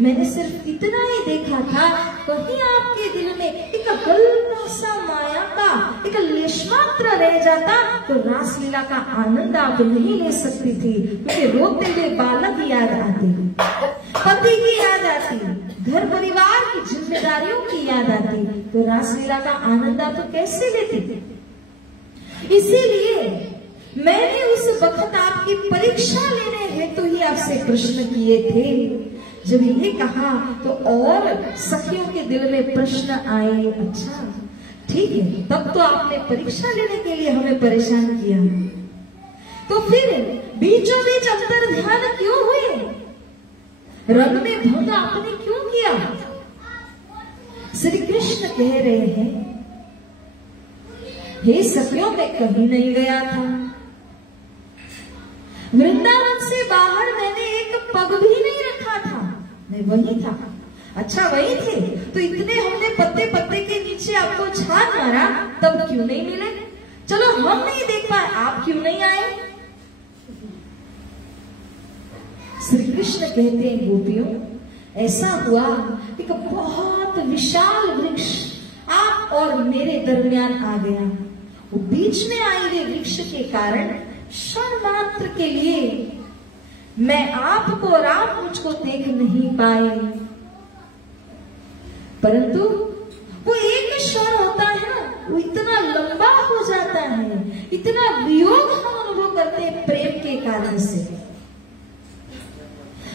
मैंने सिर्फ इतना ही देखा था कहीं आपके दिल में एक हल्का सा माया का एक लेश मात्र रह जाता तो रासलीला का आनंद आप नहीं ले सकती थी। मुझे रोते हुए बालक याद आते, पति की याद आती, घर परिवार की जिम्मेदारियों की याद आती, तो रासलीला का आनंद आप तो कैसे लेती? इसीलिए मैंने उस वक्त आपकी परीक्षा लेने हेतु ही आपसे प्रश्न किए थे। जब ये कहा तो और सखियों के दिल में प्रश्न आए, अच्छा ठीक है, तब तो आपने परीक्षा लेने के लिए हमें परेशान किया, तो फिर बीचों बीच अंतर ध्यान क्यों हुए? रंग में भंग आपने क्यों किया? श्री कृष्ण कह रहे हैं, हे सखियों, मैं कहीं नहीं गया था, वृंदावन से बाहर मैंने एक पग भी नहीं रखा था, मैं वही था। अच्छा वही थे, तो इतने हमने पत्ते पत्ते के नीचे आपको छान मारा, तब क्यों नहीं मिले? चलो हम नहीं देख पाए, आप क्यों नहीं आए? श्री कृष्ण कहते हैं, गोपियों, ऐसा हुआ एक बहुत विशाल वृक्ष आप और मेरे दरमियान आ गया। वो बीच में आए हुए वृक्ष के कारण क्षण मात्र के लिए मैं आपको और आप मुझको देख नहीं पाए, परंतु वो एक क्षण होता है ना, वो इतना लंबा हो जाता है, इतना वियोग हम अनुभव करते हैं प्रेम के कारण से।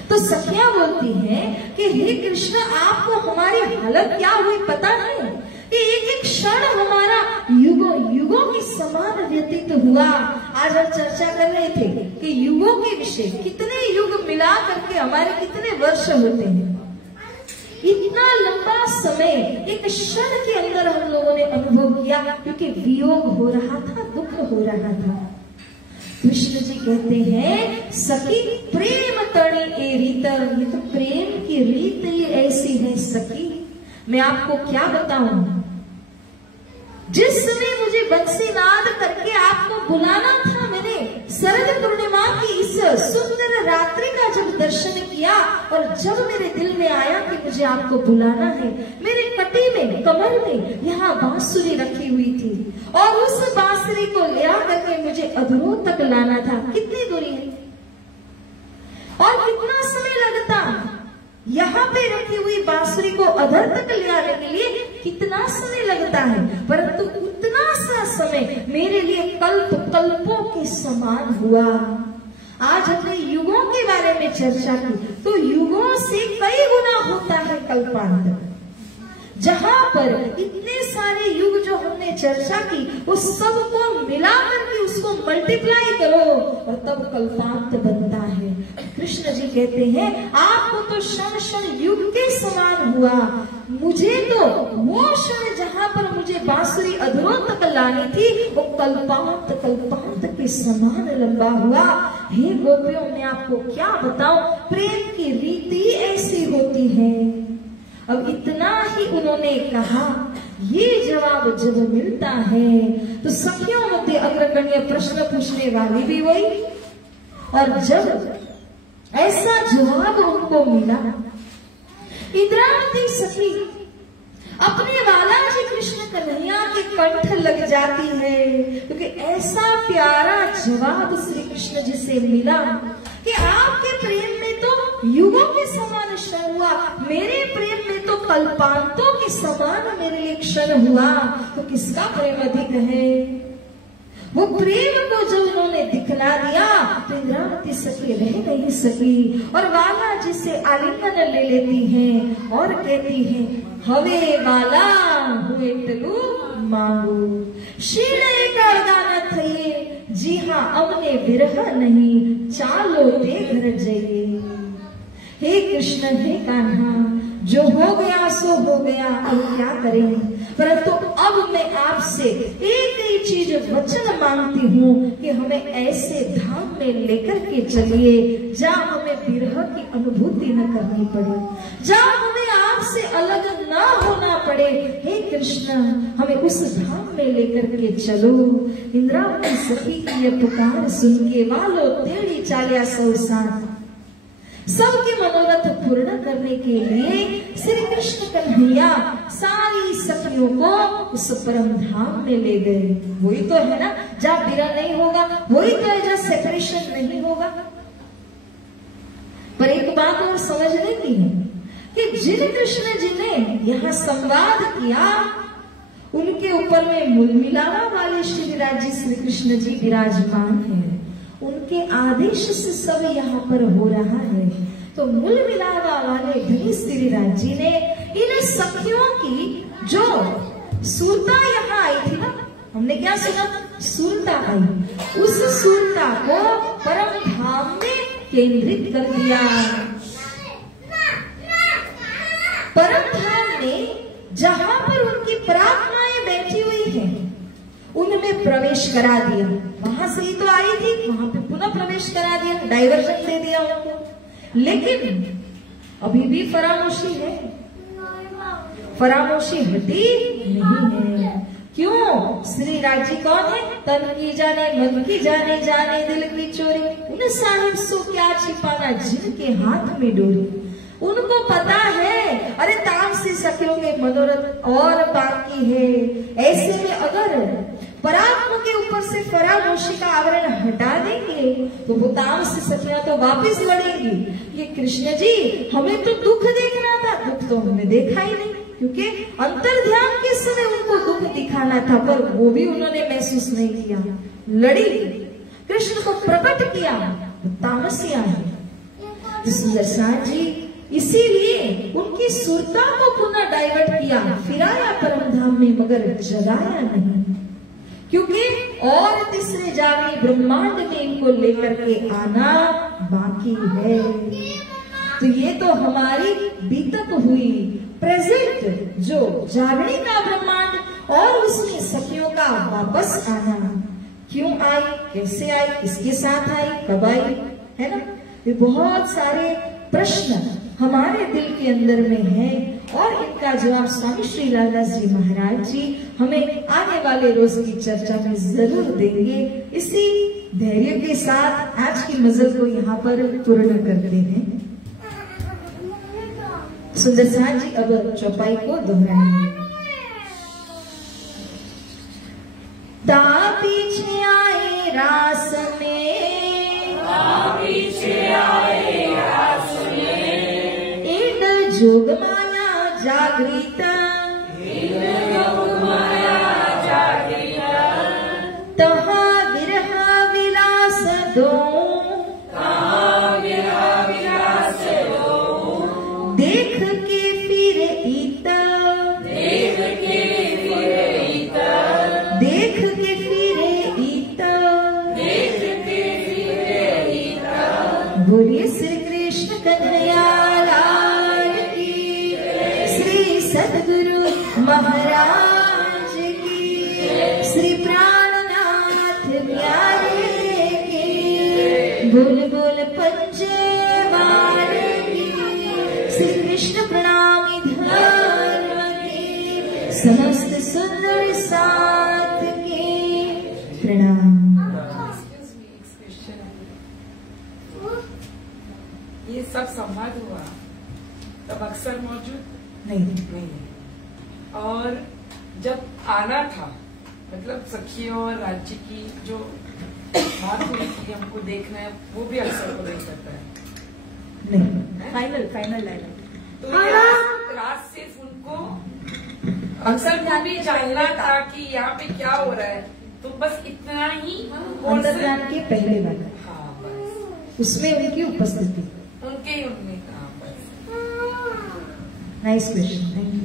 तो सखियां बोलती हैं कि हे कृष्ण, आपको हमारी हालत क्या हुई पता है? कि एक एक क्षण हमारा युगों युगों के समान व्यतीत हुआ। आज हम चर्चा कर रहे थे कि युगों के विषय, कितने युग मिला करके हमारे कितने वर्ष होते हैं। इतना लंबा समय एक क्षण के अंदर हम लोगों ने अनुभव किया, क्योंकि वियोग हो रहा था, दुख हो रहा था। कृष्ण जी कहते हैं, सखी प्रेम तणी ए रीत, ये तो प्रेम की रीत ही ऐसी है सखी, मैं आपको क्या बताऊं। जिस समय मुझे बंसी नाद करके आपको बुलाना था, मैंने शरद पूर्णिमा की इस सुंदर रात्रि का जब दर्शन किया और जब मेरे दिल में आया कि मुझे आपको बुलाना है, मेरे कटी में, कमर में यहाँ बांसुरी रखी हुई थी और उस बांसुरी को ले करके मुझे अधरों तक लाना था। कितनी दूरी है और कितना समय लगता? यहाँ पे रखी हुई बांसुरी को अधर तक ले आने के लिए कितना समय लगता है, परंतु उतना सा समय मेरे लिए कल्प कल्पों के समान हुआ। आज हमने युगों के बारे में चर्चा की, तो युगों से कई गुना होता है कल्पांतर। जहां पर इतने सारे युग जो हमने चर्चा की उस सब को मिला करके उसको मल्टीप्लाई करो और तब कल्पांत बनता है। कृष्ण जी कहते हैं आपको तो क्षण क्षण युग के समान हुआ, मुझे तो वो क्षण जहां पर मुझे बांसुरी अधरों तक लानी थी वो कल्पांत के समान लंबा हुआ। हे गोपियों, मैं आपको क्या बताऊं, प्रेम की रीति ऐसी होती है। अब इतना ही उन्होंने कहा। ये जवाब जब मिलता है तो सखियों मध्य अग्रगण्य प्रश्न पूछने वाली भी वही, और जब ऐसा जवाब उनको मिला, इंद्रावती सखी अपने वाला जी कृष्ण कन्हैया के कंठ लग जाती है, क्योंकि ऐसा प्यारा जवाब श्री कृष्ण जी से मिला कि आपके प्रेम में तो युगों के समान क्षण हुआ, मेरे प्रेम में तो कल्पांतों के समान मेरे लिए क्षण हुआ। तो किसका प्रेम अधिक है? वो प्रेम को जब उन्होंने दिखला दिया तो इंद्रावती सखी रह नहीं सकी और वाला जी से आलिंगन ले लेती हैं और कहती हैं, हवे वाला हुए टलू मांगू शीणे करदाना थये, जी हाँ अमने विरह नहीं, चालो ते घर जाइए। हे कृष्ण, हे कान्हा, जो हो गया सो हो गया, अब क्या करें, परंतु अब मैं आपसे एक ही चीज वचन मांगती हूँ कि हमें ऐसे धाम में लेकर के चलिए जहाँ हमें विरह की अनुभूति न करनी पड़े, जहाँ हमें आपसे अलग न होना पड़े। हे कृष्ण, हमें उस धाम में लेकर के चलो। इंद्रावती सखी की यह पुकार सुन के वालो तेड़ी चालिया सौसात सबके मनोरथ पूर्ण करने के लिए श्री कृष्ण कन्हैया सारी सखियों को उस परम धाम में ले गए। वही तो है ना जहाँ विरह नहीं होगा, वही तो है जहाँ सेपरेशन नहीं होगा। पर एक बात और समझने की है कि जिन कृष्ण जी ने यहाँ संवाद किया उनके ऊपर में मुलमिलावा वाले श्रीराज जी श्री कृष्ण जी विराजमान है, उनके आदेश से सब यहाँ पर हो रहा है। तो मूल मिलावा वाले धनी श्रीराज जी ने इन सखियों की जो सूरता यहाँ आई थी ना, हमने क्या सुना, सूरता आई, उस सूरता को परम धाम में केंद्रित कर दिया। परम धाम में जहाँ पर उनकी प्रार्थनाएं बैठी हुई है उनमें प्रवेश करा दिया। वहां से ही तो आई थी, वहां पे पुनः प्रवेश करा दिया, डाइवर्जन दे दिया उनको। लेकिन अभी भी फरामोशी है, फरामोशी हटी नहीं है। क्यों? श्री राज जी कौन है? तन की जाने मन की जाने, जाने दिल की चोरी, उन साहिब सो क्या छिपाना जिनके हाथ में डोरी। उनको पता है अरे तामसी सखियों के मनोरथ और बाकी है। ऐसे में अगर परात्म के ऊपर से फरामोशी का आवरण हटा देंगे तो वो तामसी सखियां तो वापस लड़ेंगी। ये कृष्ण जी हमें तो दुख देखना था, दुख तो हमने देखा ही नहीं, क्योंकि अंतर ध्यान के समय उनको दुख दिखाना था, पर वो भी उन्होंने महसूस नहीं किया। लड़ी, कृष्ण को प्रकट किया, तामसिया है। सुंदरसार जी इसीलिए उनकी सुरता को पुनः डाइवर्ट किया, फिराया परम धाम में, मगर जगाया नहीं, क्योंकि और तीसरे जावी ब्रह्मांड में इनको लेकर के आना बाकी है। तो ये तो हमारी बीतक हुई, प्रेजेंट जो जागने का ब्रह्मांड और उसमें सखियों का वापस आना। क्यों आई, कैसे आई, किसके साथ आई, कब आई, है ना? ये बहुत सारे प्रश्न हमारे दिल के अंदर में है और इनका जवाब स्वामी श्री लालदास जी महाराज जी हमें आने वाले रोज की चर्चा में जरूर देंगे। इसी धैर्य के साथ आज की मजल को यहाँ पर पूर्ण करते हैं। सुंदरसार जी अब चौपाई को दोहराएंगे। ता पीछे आए रास में, ता पीछे आए रास में, इन जोग माया जागृत, इन जोग माया जागृत, तहा विरह विलास दो, तहा विरह विलास दो, देख के फिर इत, बोलिए श्री कृष्ण कन्हैया लाल की, श्री सद्गुरु महाराज की, श्री प्राणनाथ प्यारे की, बोल बोल पंजे मारे की, श्री कृष्ण प्रणामी धर्म की, समस्त सुंदर साथ की प्रणाम। ये सब संवाद हुआ तब अक्सर मौजूद नहीं नहीं है, और जब आना था मतलब सखियों और राज्य की जो बात हुई कि हमको देखना है, वो भी अक्सर को नहीं करता है। नहीं फाइनल तो ये रात सिर्फ उनको अक्सर को भी जानना था कि यहाँ पे क्या हो रहा है, तो बस इतना ही अंतर्ज्ञान की पहले बात, हाँ बस उसमें उनकी उपस्थिति। उनके ही उनमें, हाँ बस। Nice question, thank you.